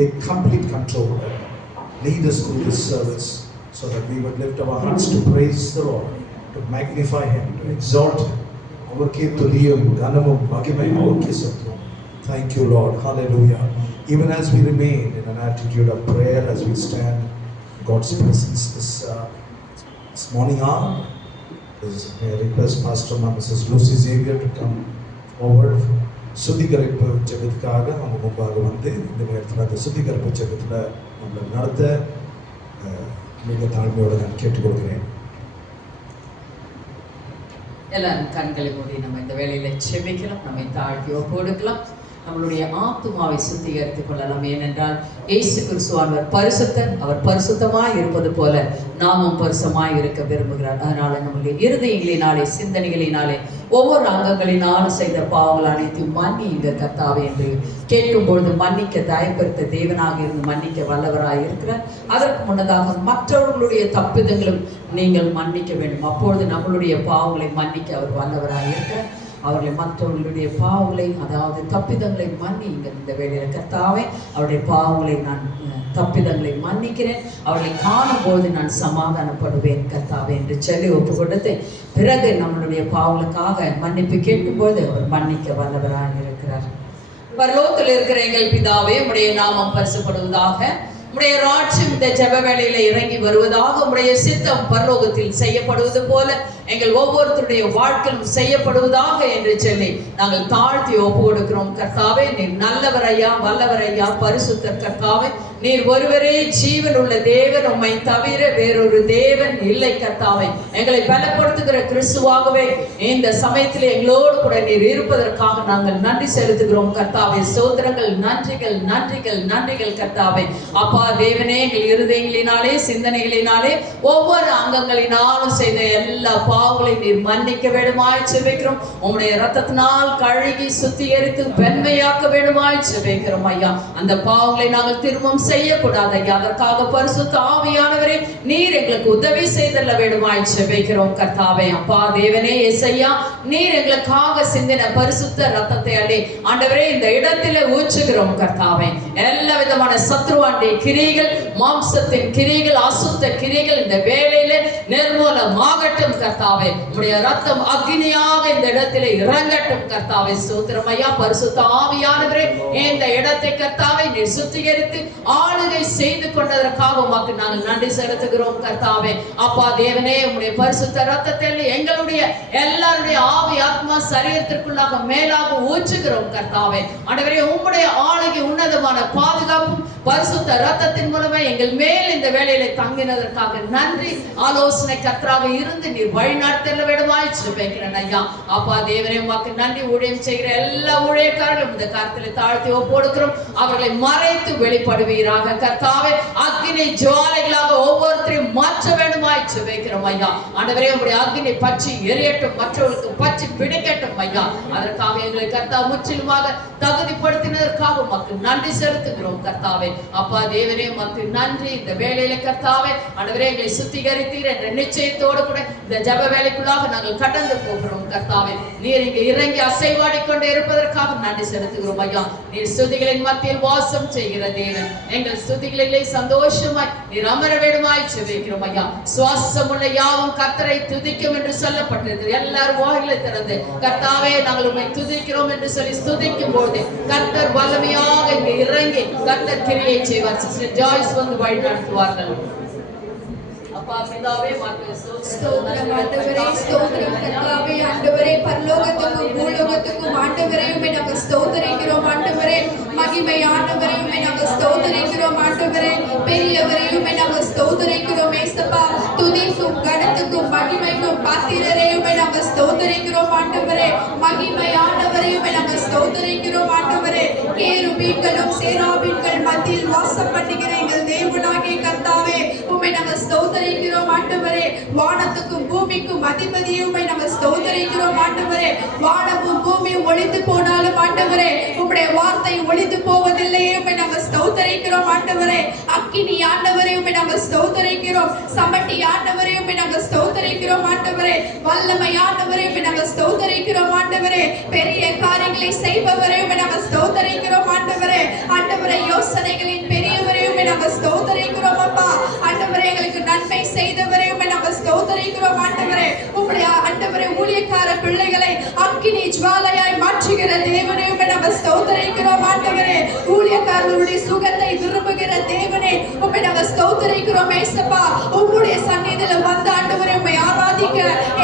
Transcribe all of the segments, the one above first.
take complete control. Lead us through this service so that we would lift our hearts to praise the Lord, to magnify Him, to exalt Him. Avarke tuliyam ganamum magimai avarke sattu. Thank you, Lord. Hallelujah. Even as we remain in an attitude of prayer, as we stand in God's presence this morning hour, may I request Pastor Mrs. Lucy Xavier to come forward. சுத்திகரிப்பு ஜெபத்துக்காக அவங்க முன்பாக வந்து இந்த நேரத்தில் அந்த சுத்திகரிப்பு ஜெபத்தில் நம்மளை நடத்த மிக தாழ்மையோடு நான் கேட்டுக்கொள்கிறேன். எல்லாரும் கண்களை மூடி நம்ம இந்த வேளையில செபிக்கலாம், நம்மை தாழ்த்தி ஒப்புக்கொடுக்கலாம், நம்மளுடைய ஆத்துமாவை சுத்திகரித்துக் கொள்ளலாம். ஏனென்றால் இயேசு கிறிஸ்துவானவர் பரிசுத்தர், அவர் பரிசுத்தமாய் இருப்பது போல நாமும் பரிசுத்தமாய் இருக்க விரும்புகிறார். அதனால நம்முடைய இருதயங்களினாலே, சிந்தனைகளினாலே, ஒவ்வொரு அங்கங்களினாலும் செய்த பாவங்கள் அனைத்தையும் மன்னியுங்க கர்த்தாவே என்று கேட்கும் பொழுது மன்னிக்க தயப்படுத்த தேவனாக இருந்து மன்னிக்க வல்லவராக இருக்கிறார். அதற்கு முன்னதாக மற்றவர்களுடைய தப்பிதங்களும் நீங்கள் மன்னிக்க வேண்டும். அப்பொழுது நம்மளுடைய பாவங்களை மன்னிக்க அவர் வல்லவராக இருக்கிறார். அவர்களை மற்றவர்களுடைய பாவங்களை, அதாவது தப்பிதங்களை மன்னிங்க இந்த வேளையில் கர்த்தாவே. அவருடைய பாவங்களை நான் தப்பிதங்களை மன்னிக்கிறேன், அவர்களை காணும்போது நான் சமாதானப்படுவேன் கர்த்தாவே என்று சொல்லி ஒப்பு கொடுத்து பிறகு நம்மளுடைய பாவங்களுக்காக மன்னிப்பு கேட்கும்போது அவர் மன்னிக்க வல்லவராக இருக்கிறார். பரலோகத்தில் இருக்கிற எங்கள் பிதாவே, உம்முடைய நாமம் பரிசுப்படுவதாக, உம்முடைய ராஜ்யம் இந்த ஜெப வேளையில இறங்கி வருவதாக, உம்முடைய சித்தம் பரலோகத்தில் செய்யப்படுவது போல எங்கள் ஒவ்வொருத்தருடைய வாழ்க்கையும் செய்யப்படுவதாக என்று சொல்லி நாங்கள் தாழ்த்தி ஒப்பு கொடுக்கிறோம் கர்த்தாவே. நீர் நல்லவர் ஐயா, வல்லவர் ஐயா, பரிசுத்தர் கர்த்தாவே. நீர் ஒருவரே ஜீவன் உள்ள தேவன், உம்மை தவிர வேறொரு தேவன் இல்லை கர்த்தாவே. எங்களை பலப்படுத்துகிற கிறிஸ்துவாகவே இந்த சமயத்தில் எங்களோடு கூட நீர் இருப்பதற்காக நாங்கள் நன்றி செலுத்துகிறோம் கர்த்தாவே. சோதரங்கள், நன்றிகள், நன்றிகள், நன்றிகள் கர்த்தாவே. அப்பா தேவனே, எங்கள் இருதயங்களினாலே, சிந்தனைகளினாலே, ஒவ்வொரு அங்கங்களினாலும் செய்த எல்லா பாவங்களை நீர் மன்னிக்க வேண்டுமாய் செபிக்கிறோம். உம்முடைய இரத்தத்தினால் கழுகி சுத்திகரித்து வெண்மையாக்க வேண்டுமாய் செபிக்கிறோம் ஐயா. அந்த பாவங்களை நாங்கள் திரும்பவும் செய்யக்கூடாது ஐயா. அதற்காக பரிசுத்த ஆவியானவரே நீர் எங்களுக்கு உதவி செய்தல்ல வேண்டுமாய் செபிக்கிறோம் கர்த்தாவே. அப்பா தேவனே, இயேசையா, நீர் எங்களுக்காக சிந்தின பரிசுத்த இரத்தத்தை அள்ளி ஆண்டவரே இந்த இடத்திலே ஊற்றுகிறோம் கர்த்தாவே. எல்லா விதமான சத்ருவாண்டிய கிரிகள், மாம்சத்தின் கிரிகள், அசுத்த கிரிகள் இந்த வேளையிலே நிர்மூலமாகட்டும் கர்த்தாவே. உம்முடைய இரத்தம் அக்னியாக இந்த இடத்திலே இறங்கட்டும் கர்த்தாவே. ஸ்தோத்திரம் ஐயா. பரிசுத்த ஆவியானவரே இந்த இடத்தை கர்த்தாவே நீர் சுத்திகரித்து ஆளுகை செய்து கொண்டதற்காக உமக்கு நாங்கள் நன்றி செலுத்துகிறோம் கர்த்தாவே. அப்பா தேவனே, உம்முடைய பரிசுத்த இரத்தத்தை எங்களுடைய எல்லாருடைய ஆவி, ஆத்மா, சரீரத்திற்குள்ளாக மேலாக ஊற்றுகிறோம் கர்த்தாவே. ஆண்டவரே, உம்முடைய ஆளுகை உன்னதமான பாதுகாப்பும் பரிசுத்த இரத்தத்தின் மூலமே எங்கள் மேல் இந்த வேளையிலே தங்கினதற்காக நன்றி. ஆலோசனை கர்த்தராக இருந்து நீர் வழிநடத்தல வேண்டுமாய் ஜெபிக்கிறேன் ஐயா. அப்பா தேவனே, உமக்கு நன்றி. ஊழியம் செய்கிற எல்லா ஊழியக்காரர்களும் இந்த கருத்தில் தாழ்த்தி ஒப்புக்கொடுக்கிறோம். அவர்களை மறைத்து வெளிப்படுவீராக கர்த்தாவே. அக்னி ஜுவாலைகளாக ஒவ்வொருத்தரையும் மாற்ற வேண்டுமாய் ஜெபிக்கிறோம் ஐயா. ஆண்டவரே, உம்முடைய அக்னி பற்றி எரியட்டும், மற்றவர்களுக்கு பற்றி பிடிக்கட்டும் ஐயா. அதற்காக எங்களை கர்த்தா முற்றிலுமாக தகுதிப்படுத்தினதற்காக உமக்கு நன்றி செலுத்துகிறோம் கர்த்தாவே. அப்பா தேவனே, உமக்கு நன்றி. இந்த வேளையில கர்த்தாவே ஆண்டவரே எங்களை சுத்திகரித்தீர் என்ற நிச்சயத்தோடு கூட இந்த ஜெப வேளைக்குள்ளாக நாங்கள் கடந்து போகிறோம் கர்த்தாவே. நீர் இங்கே இறங்கி அசைவாடி கொண்டு இருப்பதற்காக நன்றி செலுத்துகிறோம் ஐயா. நீர் ஸ்துதிகளின் மத்தியில் வாசம் செய்கிற தேவன். எங்கள் ஸ்துதிகளிலே சந்தோஷமாய் நீர் அமர வேண்டுமாய் ஜெபிக்கிறோம் ஐயா. சுவாசமுள்ள யாவும் கர்த்தரை துதிக்கும் என்று சொல்லப்பட்டிருக்கிறது. எல்லாரும் வாயிலை திறந்து கர்த்தாவே நாங்கள் உம்மை துதிக்கிறோம் என்று சொல்லி ஸ்துதிக்கும் போது கர்த்தர் வல்லமையாக இங்கே இறங்கி கர்த்தர் கிரியை செய்வார். சிஸ்டர் ஜாய்ஸ் வந்து வழி நடத்துவார்கள். அப்பா பிதாவே, ஸ்தோத்திரம் ஆண்டவரே, ஸ்தோத்திரம் கர்த்தாவே. ஆண்டவரே, பரலோகத்துக்கும் பூலோகத்துக்கும் ஆண்டவரே உம்மை நாங்கள் ஸ்தோத்திரிக்கிறோம் ஆண்டவரே. மகிமையானவரே உம்மை நாங்கள் ஸ்தோத்திரிக்கிறோம் ஆண்டவரே. பெரியவரே உம்மை நாங்கள் ஸ்தோத்திரிக்கிறோம் ஏசப்பா. துதிக்கும் கனத்துக்கும் மகிமைக்கும் பாத்திரரே உம்மை நாங்கள் ஸ்தோத்திரிக்கிறோம் ஆண்டவரே. மகிமையானவரே உம்மை நாங்கள் ஸ்தோத்திரிக்கிறோம் ஆண்டவரே. கேருபீன்களும் சேராபீன்கள் மத்தியில் வாசம் பண்ணுகிற எங்கள் தேவனாகிய கர்த்தாவே உம்மை நாங்கள் ஸ்தோத்திரிக்கிறோம் ஆண்டவரே. வானத்துக்கும் பூமிக்கும் அதிபதியே உம்மை நாங்கள் ஸ்தோத்திரிக்கிறோம் ஆண்டவரே. வானமும் பூமியும் ஒளிந்து போனாலும் ஆண்டவரே உம்முடைய வார்த்தை ஒளிந்து போவதில்லையே உம்மை நாங்கள் ஸ்தோத்திரிக்கிறோம் ஆண்டவரே. அக்கினி ஆண்டவரே உம்மை நாங்கள் ஸ்தோத்திரிக்கிறோம். சமட்டி ஆண்டவரே உம்மை நாங்கள் ஸ்தோத்திரிக்கிறோம் ஆண்டவரே. வல்லமை ஆண்டவரே உம்மை நாங்கள் ஸ்தோத்திரிக்கிறோம் ஆண்டவரே. பெரிய காரியங்களை செய்பவரே உம்மை நாங்கள் ஸ்தோத்திரிக்கிறோம் ஆண்டவரே. ஆண்டவரே, யோசனைகளின் நாங்கள் ஸ்தோத்திரிக்கிறோம் அப்பா. ஆண்டவரே எங்களுக்கு நன்மை செய்தவரே உம்மை நாங்கள் ஸ்தோத்திரிக்கிறோம் ஆண்டவரே. உம்முடைய ஆண்டவரே ஊழியக்கார பிள்ளைகளை அக்கினி ஜுவாலையாய் மாற்றுகிற தேவனே உம்மை நாங்கள் ஸ்தோத்திரிக்கிறோம் ஆண்டவரே. ஊழியக்காரர்களுடைய சுகத்தை விரும்புகிற தேவனே உம்மை நாங்கள் ஸ்தோத்திரிக்கிறோம் ஏசப்பா. உம்முடைய சந்நிதியில வந்து ஆண்டவரே உம்மை ஆராதிக்க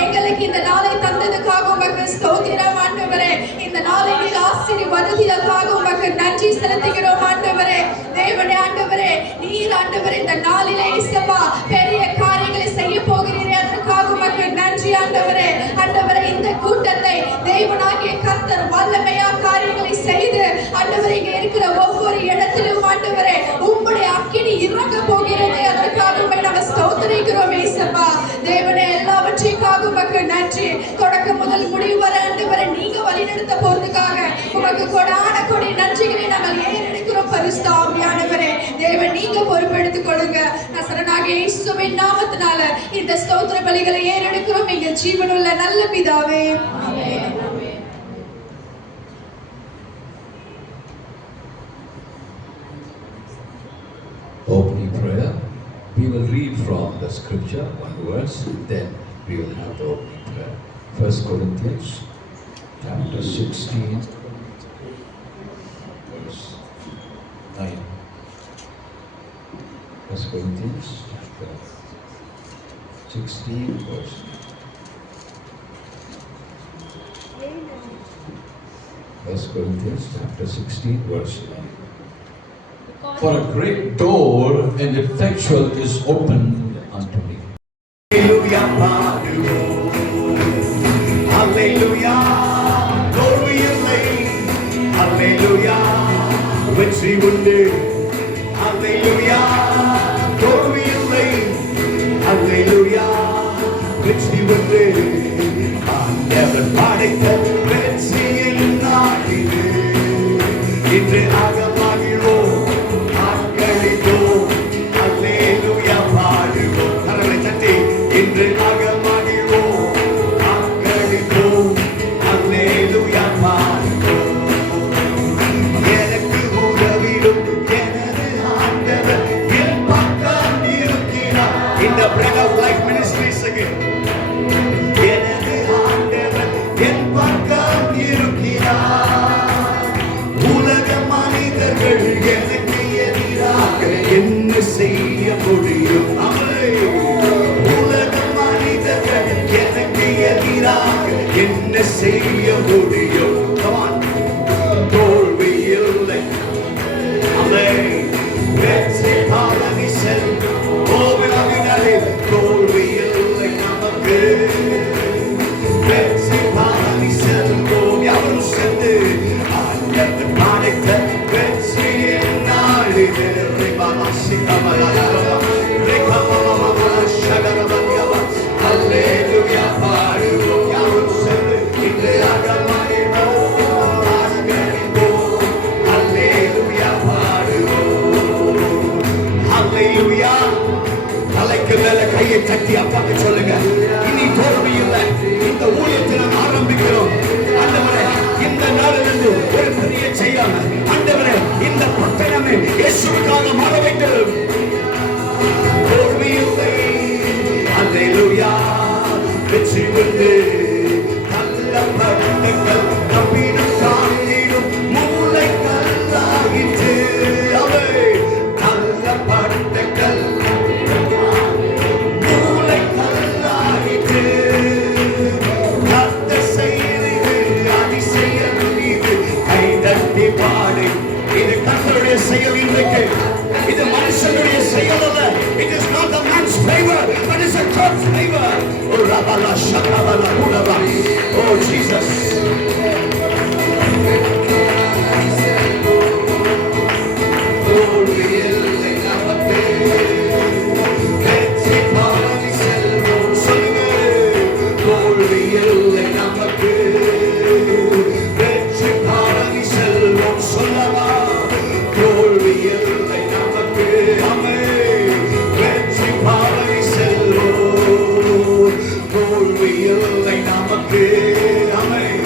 எங்களுக்கு இந்த நாளை தந்ததுக்காக உமக்கு ஸ்தோத்திரம் ஆண்டவரே. இந்த நாளை நீர் ஆசீர்வதித்ததற்காக உமக்கு நன்றி செலுத்துகிறோம் ஆண்டவரே. தேவனே ஆண்டவரே, நீர் ஆண்டவரே இந்த நாளிலே இயேசுவா பெரிய காரியங்களை செய்ய போகிறீரே, அதற்காக உமக்கு நன்றி ஆண்டவரே. ஆண்டவரே, இந்த கூட்டத்தை தேவனாகிய கர்த்தர் வல்லமையா காரியங்களை செய்து ஆண்டவரே இங்க இருக்கிற ஒவ்வொரு இடத்திலும் ஆண்டவரே உம்முடைய அக்கினி இறங்க போகிறது, அதற்காக உம்மை நாங்கள் ஸ்தோத்திரிக்கிறோம் இயேசுவா. தேவனே, எல்லாவற்றிற்காக உமக்கு நன்றி. தொடக்கம் முதல் முடிவு வரை ஆண்டவரே நீங்க வழிநடத்த போறதுக்காக உமக்கு கொடான கொடி நன்றிகளை நாங்கள் ஏறெடுக்கிறோம் பரிசுத்த ஆவியானவரே. தேவன் நீங்க பொறுப்பெடுத்துக் கொள்ளுங்க. நசரனாகிய இயேசுவின் நாமத்தினால இந்த ஸ்தோத்திர பலிகளை ஏறெடுக்கிறோம் எங்கள் ஜீவனுள்ள நல்ல பிதாவே. ஆமென். Opening prayer. We will read from the scripture, one verse, then we will have the opening prayer. 1 Corinthians chapter 16, verse 9. 1 Corinthians chapter 16, verse 9. 1 Corinthians chapter 16, verse 9. For a great door and effectual is opened unto me. Hallelujah, glory இல்லை. Hallelujah, வெற்றி உண்டு. Hallelujah, glory இல்லை. Hallelujah, வெற்றி உண்டு. ஆண்டவர் படைத்த வெற்றியின் நாளிது. இன்று அகமகிழ்வோம், ஆர்ப்பரிப்போம். Hallelujah, பாடுவோம். கரங்களை தட்டி இன்று அகமகிழ்வோம், ஆர்ப்பரிப்போம். Hallelujah, பாடுவோம். எனக்கு உதவிடும் எனது ஆண்டவர் என் பக்கம் இருக்கிறார். In the Bread of Life Ministries again. எனது ஆண்டவர் என் பக்கம் இருக்கிறார். உலக மனிதர்கள் எனக்கு எதிராக என்ன செய்ய முடியும்? உலக மனிதர்கள் எனக்கு எதிராக என்ன செய்ய முடியும்? Come on. தோல்வி இல்லை. வெற்றி பாலனி செல்லும். தோல்வி இல்லை நமக்கு. வெற்றி பாலனி செல்வோம். யாரும் சென்று ஆண்டவர் படைத்த வெற்றியின் நாளிலே Hallelujah, பாடுவோம். யாரும் சென்று இன்று அகமகிழ்வோம், ஆர்ப்பரிப்போம். Hallelujah, பாடுவோம். Hallelujah. தலைக்கு மேல கையை தட்டி அப்பாக்கு சொல்லுங்க, இனி தோல்வி இல்லை. இந்த ஊழியத்தை நாம் ஆரம்பிக்கிறோம். ஆண்டவரே, இந்த நாளிலிருந்து ஒரு பெரிய செய்யாம ஆண்டவரே இந்த பட்டணமே இயேசுவுக்காக மாற வேண்டும். தோல்வி இல்லை. Hallelujah, வெற்றி உண்டு. தள்ளப்பட்டங்கள் நம்பிடும் காணிடும் மூளை கல்லாயிற்று. அவை தள்ளப்பட்டங்கள் மூளை கல்லாயிற்று. கர்த்தர் செய்தது அதிசயம் இது. கைதட்டி பாடு. இது கர்த்தருடைய செயல். இன்றைக்கு இது மனுஷனுடைய செயல் அல்ல. It is not the man's favor, but it's a God's favor. Oh, Rabala, Shakabala, Udaba. Oh, Jesus. தோல்வி இல்லை நமக்கு. வெற்றி பாலனி செல்வோம். சொல்லுங்க. தோல்வி இல்லை நமக்கு. வெற்றி பாலனி செல்வோம். சொல்லவா? தோல்வி இல்லை நமக்கு. ஆமென். வெற்றி பாலனி செல்வோம். தோல்வி இல்லை நமக்கு. ஆமென்.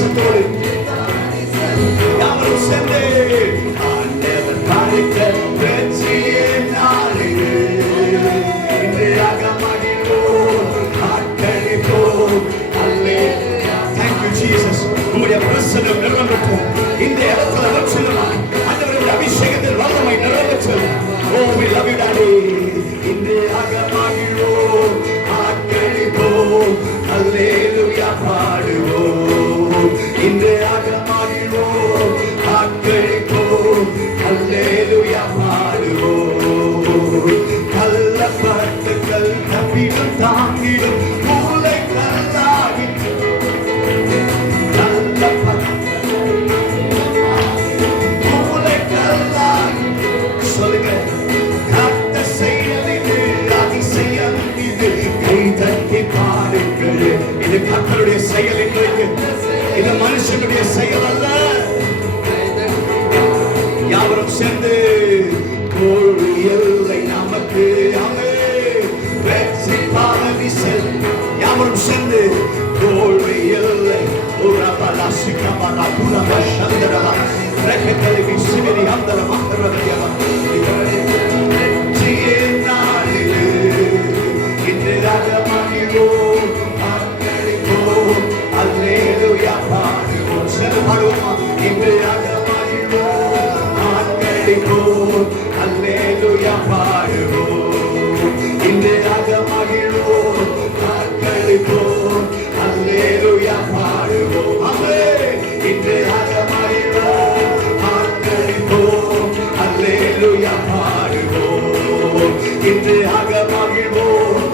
விசுவாசத்தோடு யாவரும் சேர்ந்து ஆண்டவர் காணிக்க வெற்றியே நாளிலே இன்றையாக மகிழ்வோம் ஆட்களிப்போம். அல்லேலூயா. Thank you Jesus. உம்முடைய பிரசன்னம் நிரம்பட்டும் இந்த இடத்துல வச்சிருமா ஆண்டவருடைய அபிஷேகத்தில் வல்லமை நிறைவேற்றும். Oh we love you daddy. இன்றையாக மகிழ்வோம் ஆட்களிப்போம். அல்லேலூயா பாடுவோம். இன்றையாக மகிழ்வோம் ஆட்களிப்போம். அல்லேலூயா பாடுவோம். கல்லப்பட்டு கல் தப்பிடும் தாங்கிடும் மூளை கல்லாகி மூளை கல்லாகி சொல்லுங்க காத்த செயல் இது அதிசயம் இது கை தட்டி பாடுங்கள். இது கர்த்தருடைய செயல் இன்றைக்கு. இது மனுஷனுடைய செயல் அல்ல. யாவரும் சேர்ந்து கோழி எல்லை நமக்கு அமே வெற்றி பாதி செல். யாவரும் சேர்ந்து கோழி எல்லை உரபலா சிக்கபலா புரப சந்தரபா ரெக்கெலி விசினி அந்தர மந்தரபியவா வெற்றியே நாளிலே இன்றையாக மகிழ்வோம் ஆட்களிப்போம். அல்லேலூயா பாடுவோம். சேர்ந்து பாடுவோமா? இன்றையாக மகிழ்வோம் ஆட்களிப்போம். அல்லேலூயா பாடுவோம். இன்றையாக மகிழ்வோம் ஆட்களிப்போம். அல்லேலூயா பாடுவோம். ஆமென். இன்றையாக மகிழ்வோம் ஆட்களிப்போம். அல்லேலூயா பாடுவோம். இன்றையாக மகிழ்வோம்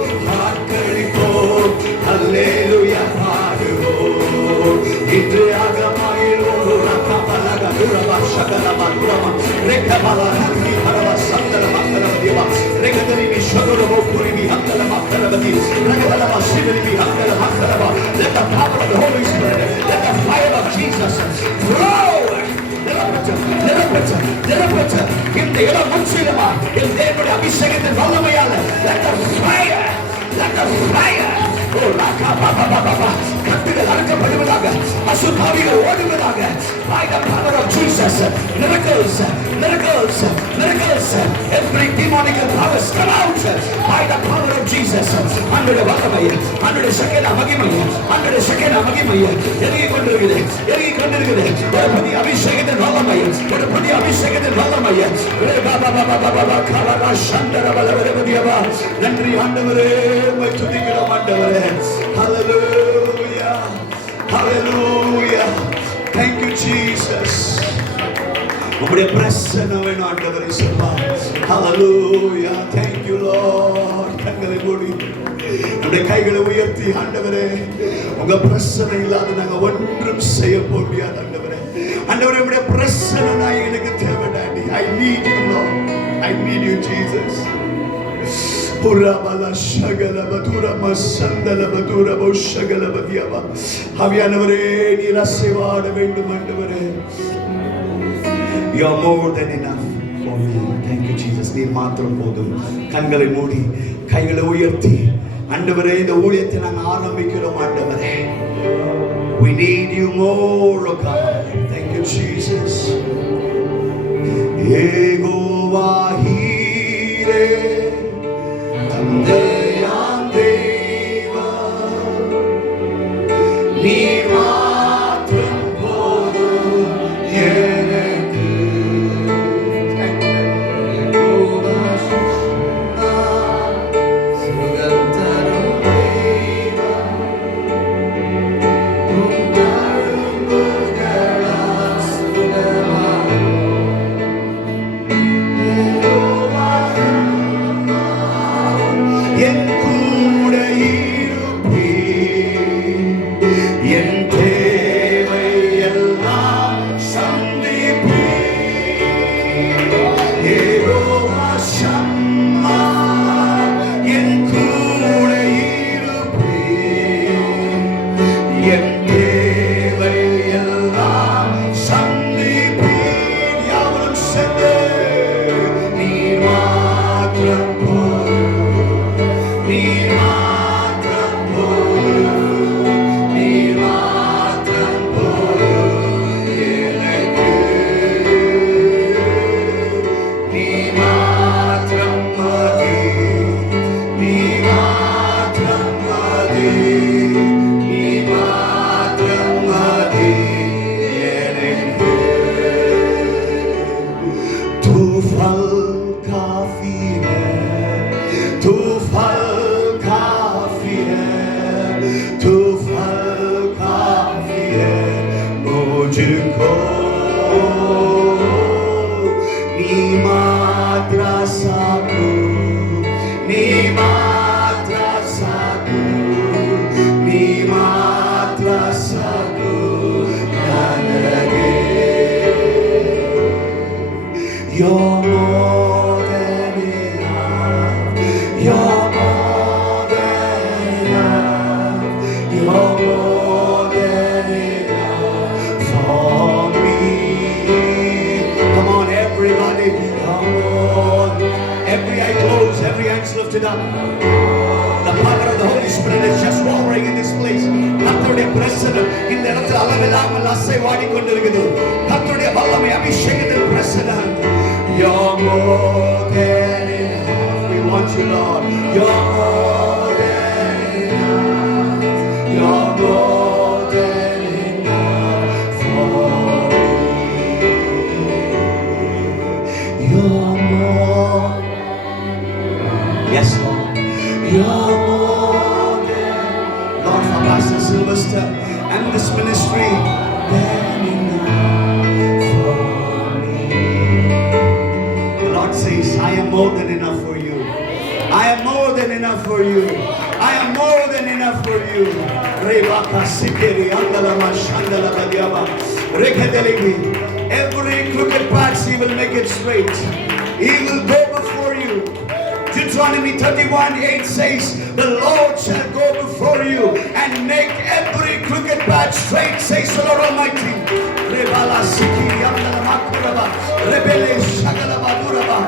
ஆட்களிப்போம். அல்லேலூயா பாடுவோம். இன்றையாக மகிழ்வோம் ரக்கபலக துரபா சகலபா துரபா ரெக்கபலா ஹங்கி பரவ Chandra மந்தரவதிவா ரெக்கதரிவி ஷகரபோ புரிவி ஹந்தல மந்தரவதி ரெக்கதலபா சிவரிவி ஹந்தல மந்தரவா. Let the power of the Holy Spirit, let the fire of Jesus flow. நிரப்பற்ற இந்த இடம் முற்றிலுமா என் தேவனுடைய அபிஷேகத்தின் வல்லமையால let the fire, let the fire. கட்டுகள் அறுக்கப்படுவதாக, அசுத்தாவிகள் ஓடுவதாக. By the power of Jesus, miracles, miracles, miracles. Every demonic power come out by the power of Jesus. அன்றைய வல்லமை, அன்றைய சகல மகிமை, அன்றைய சகல மகிமை எரிகிக் கொண்டிருக்கிறது, எரிகிக் கொண்டிருக்கிறது. ஒரு புதிய அபிஷேகத்தின் வல்லமை, ஒரு புதிய அபிஷேகத்தின் வல்லமை. நன்றி ஆண்டவரே, உம்மை துதிக்கிறோம் ஆண்டவரே. Hallelujah, hallelujah. Thank you Jesus. உம்முடைய பிரசன்னம் வேணும் ஆண்டவரே சொல்வா. Hallelujah. Thank you Lord. கண்களை மூடி நம்முடைய கைகளை உயர்த்தி ஆண்டவரே, உங்க பிரசன்னம் இல்லாத நாங்க ஒன்றும் செய்ய முடியாது ஆண்டவரே. ஆண்டவரே, உம்முடைய பிரசன்னம் எனக்கு தேவை daddy. I need you Lord. I need you Jesus. புரபல ஷகல பதுர மசந்தல பதுர போஷகல பதியவா. ஆவியானவரே, நீர் அசைவாட வேண்டும் ஆண்டவரே. You are more than enough for me. Thank you Jesus. நீர் மாத்திரம் போதும். கண்களை மூடி கைகளை உயர்த்தி ஆண்டவரே, இந்த ஊழியத்தை நாங்கள் ஆரம்பிக்கிறோம் ஆண்டவரே. We need you more, oh God. Thank you Jesus. Jehovah ஹீரே தந்தையாம் தேவன், நீர் மாத்திரம் போதும் எனக்கு. சுகம் தரும் தேவன், உம் தழும்புகளால் சுகமாகும். யெகோவா பிரசன்னம் இந்த இடத்துல அளவில்லாமல் அசைவாடி கொண்டிருக்குது. கர்த்தருடைய வல்லமை அபிஷேகத்தின் பிரசன்னம். You're more than enough. We want you, Lord. You're more than enough. You're more than enough for me. You're more. Yes, Lord. You're more than. Lord, for Pastor Sylvester and this ministry, than enough for me. The Lord says, I am more than enough for you. I am more than enough for you. I am more than enough for you. Rebaka sikeri andalama shandala badiaba. Rekadelibi. Every crooked path He will make it straight. He will go before you. Deuteronomy 31:8 says, the Lord shall go before you and make every crooked path straight, says the Lord Almighty. Rebala sikiri andala makuraba. Rebele shagala baduraba.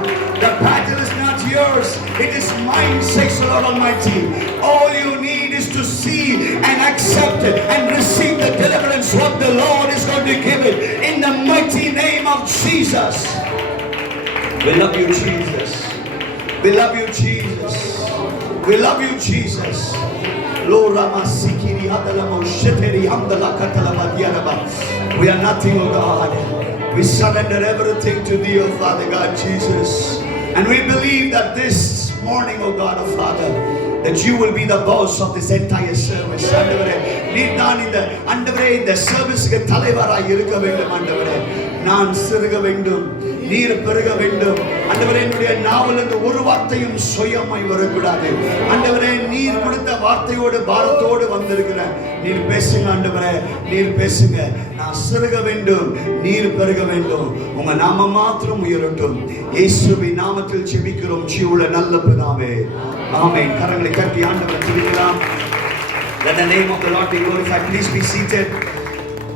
The battle is not yours, it is mine, says the Lord Almighty. All you need is to see and accept it and receive the deliverance what the Lord is going to give it in the mighty name of Jesus. We love you, Jesus. We love you, Jesus. We love you, Jesus. We are nothing, oh God. We surrender everything to Thee, oh Father God, Jesus. And we believe that this morning, oh God, oh Father, that You will be the boss of this entire service. நீர் தான் இந்த ஆண்டவரே இந்த சர்வீஸ்க்கு தலைவராய் இருக்க வேண்டும். ஆண்டவரே நான் சிறுக வேண்டும், நீர் பெருக வேண்டும். ஆண்டவரே என்னுடைய நாவிலிருந்து ஒரு வார்த்தையும் சுயமாய் வரக்கூடாது. ஆண்டவரே நீர் கொடுத்த வார்த்தையோடு பாரத்தோடு வந்திருக்கிறேன். நீர் பேசுங்க ஆண்டவரே, நீர் பேசுங்க. நான் சிறுக வேண்டும், நீர் பெருக வேண்டும். உங்க நாமம் மாத்திரம் உயரட்டும். இயேசுவின் நாமத்தில் ஜெபிக்கிறோம் ஜீவனுள்ள நல்ல பிதாவே, ஆமென். கரங்களை தட்டி ஆண்டவரை துதிக்கலாம். Let the name of the Lord be glorified. Please be seated.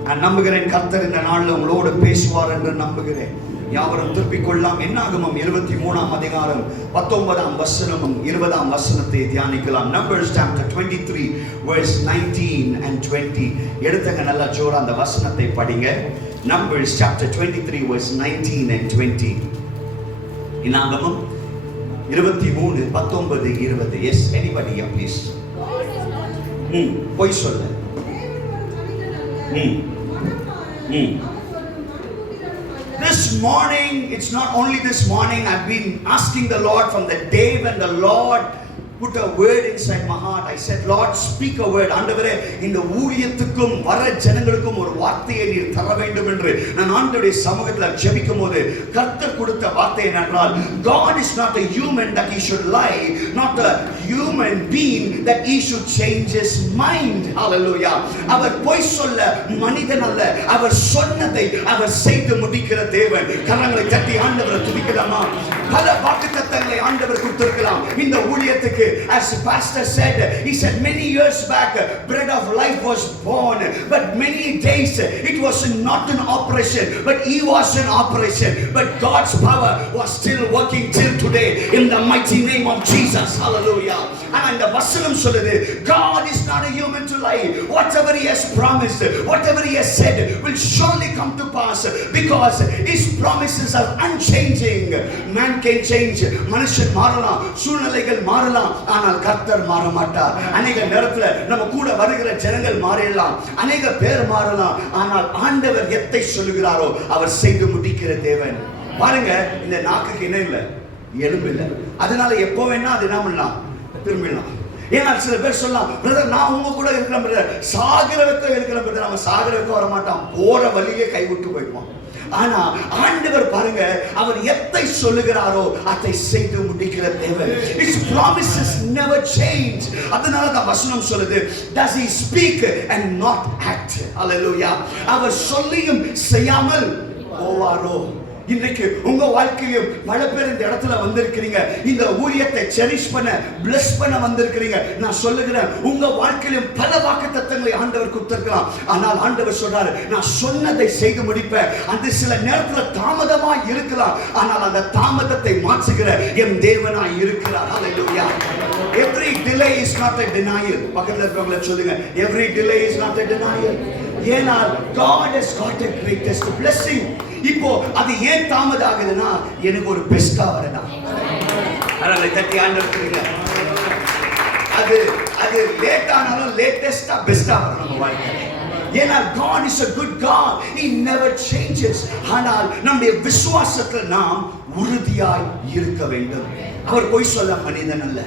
நான் நம்புகிறேன் கர்த்தர் இந்த நாளில் உங்களோடு பேசுவார் என்று நம்புகிறேன். யாவரும் திருப்பிக் கொள்ளலாம். என்னாகமம் 23ஆம் அதிகாரம் 19ஆம் வசனமும் 20ஆம் வசனத்தை தியானிக்கலாம். Numbers chapter 23 verse 19 and 20. எடுத்துங்க நல்லா ஜோரா அந்த வசனத்தை படிங்க. Numbers chapter 23 verse 19 and 20. என்னாகமம் 23 19 20. Yes, anybody here please. போய் சொல்ல. This morning, it's not only this morning, I've been asking the Lord from the day when the Lord put a word inside my heart. I said, Lord, speak a word. ஆண்டவரே இந்த ஊழியத்துக்கும் வர ஜனங்களுக்கும் ஒரு வார்த்தையை நீர் தர வேண்டும் என்று நான் ஆண்டவருடைய சமூகத்தில் ஜெபிக்கும்போது கர்த்தர் கொடுத்த வார்த்தை என்னென்றால், God is not a human that He should lie, not a human being that He should change His mind. Hallelujah. அவர் பொய் சொல்ல மனிதன் அல்ல, அவர் சொன்னதை அவர் செய்து முடிக்கிற தேவன். கரங்களை தட்டி ஆண்டவரை துதிக்கலாமா? பல வாக்குத்தத்தங்களை ஆண்டவர் கொடுத்திருக்கலாம் இந்த ஊழியத்துக்கு. As the pastor said, he said many years back bread of life was born, but many days it was not an operation, but He was an operation, but God's power was still working till today in the mighty name of Jesus. Hallelujah. And the வசனம் சொல்லுது, God is not a human to lie. Whatever He has promised, whatever He has said will surely come to pass because His promises are unchanging. Man can change, மனுஷன் மாறலாம், சூழ்நிலைகள் மாறலாம், ஆனால் கர்த்தர் மாற மாட்டார். அநேக நேரத்துல நம்ம கூட வருகிற ஜனங்கள் மாறலாம், அநேக பேர் மாறலாம், ஆனால் ஆண்டவர் எதை சொல்லுகிறாரோ அவர் செய்து முடிக்கிற தேவன். பாருங்க, இந்த நாக்குக்கு என்ன இல்லை, எலும்பு இல்லை. அதனால எப்போ வேணா அது என்ன பண்ணலாம், திரும்பிடலாம். ஏன்னா சில பேர் சொல்லலாம், பிரதர் நான் உங்க கூட இருக்கிறேன் பிரதர், சாகிற வைக்க இருக்கிறேன் பிரதர். அவன் சாகிற வைக்க வர மாட்டான், போற வழியே கைவிட்டு போயிடுவான். ஆனா ஆண்டவர் பாருங்க, அவர் எதை சொல்லுகிறாரோ அதை செய்து முடிக்கிற தேவன். His promises never change. அதனால தான் வசனம் சொல்லுது, does He speak and not act? Hallelujah. அவர் சொல்லியும் செய்யாமல் போவாரோ? இன்றைக்கு உங்க வாழ்க்கையிலும் பல பேர் இந்த இடத்துல வந்திருக்கிறீங்க, இந்த ஊழியத்தை செரிஷ் பண்ண, bless பண்ண வந்திருக்கிறீங்க. நான் சொல்லுகிறேன், உங்க வாழ்க்கையிலும் பல வாக்குத்தத்தங்களை ஆண்டவர் கொடுத்திருக்கலாம். ஆனால் ஆண்டவர் சொல்றாரு, நான் சொன்னதை செய்து முடிப்பேன். அந்த சில நேரத்துல தாமதமா இருக்கலாம், ஆனால் அந்த தாமதத்தை மாற்றுகிற என் தேவனாய் இருக்கிறார். ஹல்லேலூயா. Every delay is not a denial. பக்கத்துல இருக்கவங்கள சொல்லுங்க, every delay is not a denial. ஏன்னா God has got a greatest blessing. இப்போ அது ஏன் தாமதம் ஆகுதுன்னா எனக்கு ஒரு பெஸ்டா வரணும். அதனால தட்டி ஆண்டவருக்கு அது லேட் ஆனாலும் லேட்டஸ்டா பெஸ்டா வரணும் நம்ம வாழ்க்கையில. ஏன்னா God is a good God. He never changes. ஆனால் நம்முடைய விசுவாசத்துல நாம் உறுதியாய் இருக்க வேண்டும். அவர் பொய் சொல்ல மனிதன் அல்ல.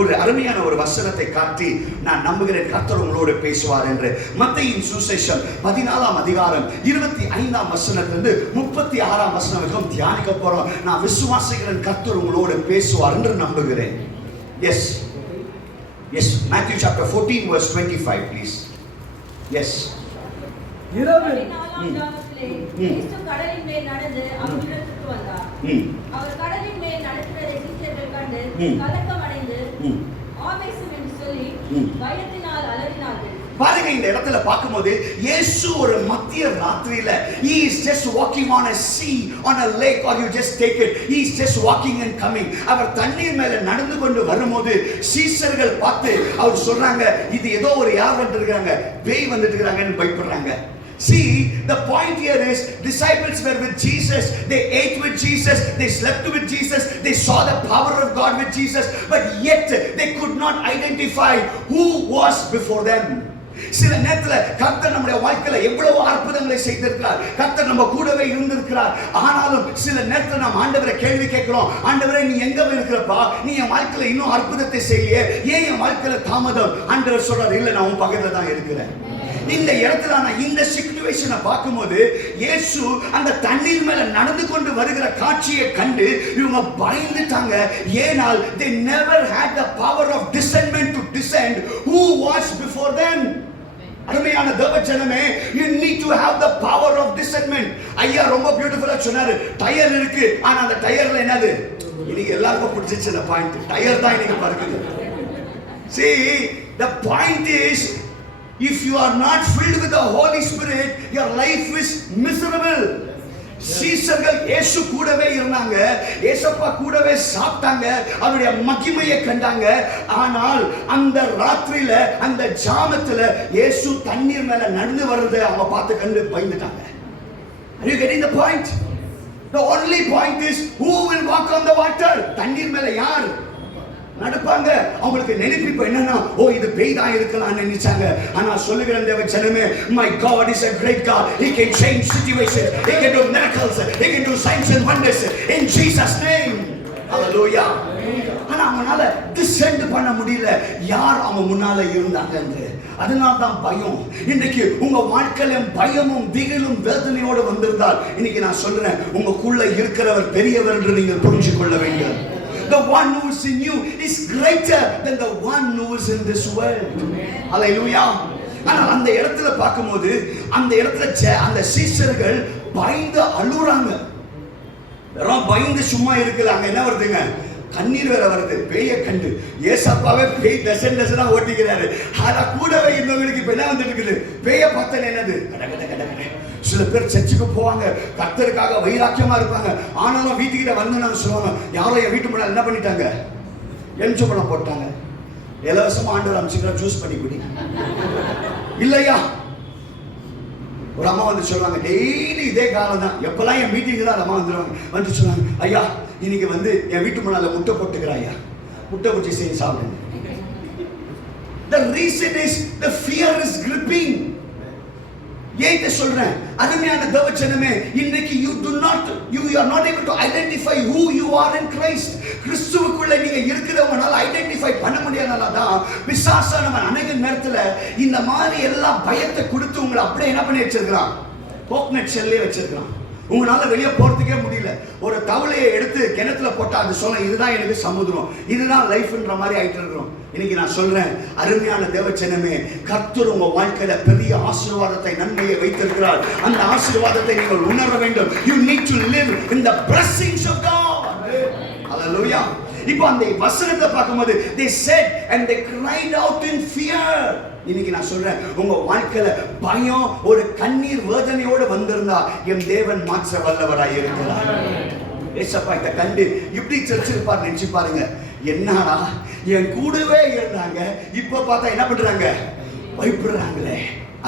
ஒரு அருமையான ஒரு வசனத்தை காட்டி நான் நம்புகிறேன் கர்த்தர் உங்களோடு பேசுவார் என்று. மத்தேயின் சுவிசேஷம் 14ஆம் அதிகாரம் 25ஆம் வசனத்திலிருந்து 36ஆம் வசனம் வரைக்கும் தியானிக்க போறோம். நான் விசுவாசிக்கிறேன் கர்த்தர் உங்களோடு பேசுவார் என்று நம்புகிறேன். Yes Matthew chapter 14 verse 25 please. Yes கடலின் மேல் நடந்து அவரிடத்துக்கு வந்தார். அவர் கடலின் மேல் நடக்கிறதை சீஷர்கள் கண்டு கலக்கம் அடைந்து ஆவேசம் என்று சொல்லி பயத்தினால் அலறினார்கள். பாருங்க, இந்த இடத்துல பார்க்கும்போது இயேசு ஒரு மத்திய ராத்திரியில he is just walking on a sea, on a lake, or you just take it, he is just walking and coming. அவர் தண்ணீர் மேல நடந்து கொண்டு வரும்போது சீஷர்கள் பார்த்து அவர் சொல்றாங்க, இது ஏதோ ஒரு யார் வந்துருக்காங்க, பேய் வந்துட்டு இருக்காங்கன்னு பயப்படுறாங்க. See, the point here is disciples were with Jesus, they ate with Jesus, they slept with Jesus, they saw the power of God with Jesus, but yet they could not identify who was before them. சில நேரத்துல கர்த்தர் நம்முடைய வாழ்க்கையில எவ்வளவு அற்புதங்களை செய்திருக்கிறார், கர்த்தர் நம்ம கூடவே இருந்திருக்கிறார். ஆனாலும் சில நேரத்துல நாம் ஆண்டவரை கேள்வி கேட்கிறோம், ஆண்டவரே நீ எங்க இருக்கிறப்பா, நீ என் வாழ்க்கையில இன்னும் அற்புதத்தை செய்யலையே, ஏன் என் வாழ்க்கையில தாமதம்? ஆண்டவர் சொல்றாரு, இல்ல நான் உன் பக்கத்துல தான் இருக்கிறேன். இந்த இடத்துல நான் இந்த சிச்சுவேஷனை பார்க்கும்போது இயேசு அந்த தண்ணீர் மேல நடந்து கொண்டு வருகிற காட்சியை கண்டு இவங்க பயந்துட்டாங்க. ஏனால் they never had the power of discernment to discern who was before them. அருமையான தேவ ஜனமே, you need to have the power of discernment. ஐயா ரொம்ப பியூட்டிஃபுல்லா சொன்னாரு, டயர் இருக்கு, ஆனா அந்த டயர்ல என்னது? இன்னைக்கு எல்லாருக்கும் பிடிச்சிச்சு அந்த பாயிண்ட், டயர் தான் இன்னைக்கு பறக்குது. See, the point is, if you are not filled with the Holy Spirit, your life is miserable. சீஷர்கள் இயேசு கூடவே இருந்தாங்க, இயேசப்பா கூடவே சாப்பிட்டாங்க, அவருடைய மகிமையை கண்டாங்க. ஆனால் அந்த ராத்திரியில அந்த ஜாமத்துல இயேசு தண்ணீர் மேல நடந்து வர்றதை அவங்க பார்த்து கண்டு பயந்துட்டாங்க. Are you getting the point? The only point is who will walk on the water? தண்ணீர் மேல யார் நடப்பாங்க? அவங்களுக்கு நினைப்பு என்னன்னா, ஓ இது பேய் தான் இருக்கலாம் நினைச்சாங்க. ஆனா சொல்லுகிறேன் தேவ ஜனமே, my God is a great God. He can change situations, he can do miracles, he can do signs and wonders in Jesus name. Hallelujah. ஆனா அவங்களால டிசெண்ட் பண்ண முடியல யார் அவங்க முன்னால இருந்தாங்க என்று. அதனால தான் பயம். இன்னைக்கு உங்க வாழ்க்கையில பயமும் திகிலும் வேதனையோடு வந்திருந்தால் இன்னைக்கு நான் சொல்றேன், உங்களுக்குள்ள இருக்கிறவர் பெரியவர் என்று நீங்கள் புரிஞ்சு கொள்ள வேண்டும். The one who is in you is greater than the one who is in this world. Hallelujah. ஆனா அந்த இடத்துல பார்க்கும்போது அந்த இடத்துல அந்த சீஷர்கள் பயந்து அழுறாங்க. வெறும் பயந்து சும்மா இருக்கல, அங்க என்ன வருதுங்க? கண்ணீர் வேற வருது. பேயை கண்டு ஏசப்பாவே பேய் டசனா ஓட்டிக்கிறாரு. ஆனா கூடவே இருந்தவங்களுக்கு இப்ப என்ன வந்துட்டு இருக்குது? பேயை பார்த்தா என்னது? சில பேர் சர்ச்சுக்கு போவாங்க, கர்த்தருக்காக வைராக்கியமா இருப்பாங்க. ஆனாலும் வீட்டுக்கிட்ட வந்து நான் சொல்லுவாங்க, யாரோ என் வீட்டு முன்னாடி என்ன பண்ணிட்டாங்க? எலுமிச்சை பழம் போட்டாங்க. இலவசமா ஆண்டவர் அமைச்சுக்கிற ஜூஸ் பண்ணி குடி இல்லையா? ஒரு அம்மா வந்து சொல்லுவாங்க, டெய்லி இதே காலம் தான், எப்பெல்லாம் என் மீட்டிங் தான் அம்மா வந்துடுவாங்க. வந்து சொல்லுவாங்க, ஐயா இன்னைக்கு வந்து என் வீட்டு முன்னால முட்டை போட்டுக்கிறா, ஐயா முட்டை போட்டு செய்ய சாப்பிடுங்க. The reason is the fear is gripping. ஏன் சொல்றேன்? அருமையான தேவ ஜனமே, இன்னைக்கு you are not able to identify who you are in Christ. கிறிஸ்துவுக்குள்ள நீங்க இருக்கிறவங்கனால ஐடென்டிஃபை பண்ண முடியாதனால தான் பிசாசானவன் அநேக நேரத்துல இந்த மாதிரி எல்லாம் பயத்தை கொடுத்து உங்களை அப்படியே என்ன பண்ணி வச்சிருக்கான்? கோக்னட் ஷெல்லே வச்சிருக்கான். உங்களால வெளியே போறதுக்கே முடியல. ஒரு தவளையை எடுத்து கிணத்துல போட்டா அது சொல்ல, இதுதான் எனக்கு சமுத்திரம், இதுதான் லைஃப்ன்ற மாதிரி ஆயிட்டு இருக்கிறோம். இன்னைக்கு நான் சொல்றேன், அருமையான தேவச்சனமே, கர்த்தர் உங்க வாழ்க்கையில பெரிய ஆசீர்வாதத்தை நன்மையை வைத்திருக்கிறார். அந்த ஆசீர்வாதத்தை நீங்கள் உணர வேண்டும். You need to live in the blessings of God. Hallelujah. இப்போ அந்த வசனத்தை பார்க்கும்போது they said and they cried out in fear. இன்னைக்கு நான் சொல்றேன், உங்க வாழ்க்கையில பயம் ஒரு கண்ணீர் வேதனையோடு வந்திருந்தா என் தேவன் மாற்ற வல்லவராய் இருக்கிறார். ஏசப்பா இத கண்டு இப்படி சர்ச்சிருப்பார் நினைச்சு பாருங்க. என்னடா என் கூடவே இருந்தாங்க, இப்ப பார்த்தா என்ன பண்றாங்க, பயப்படுறாங்களே.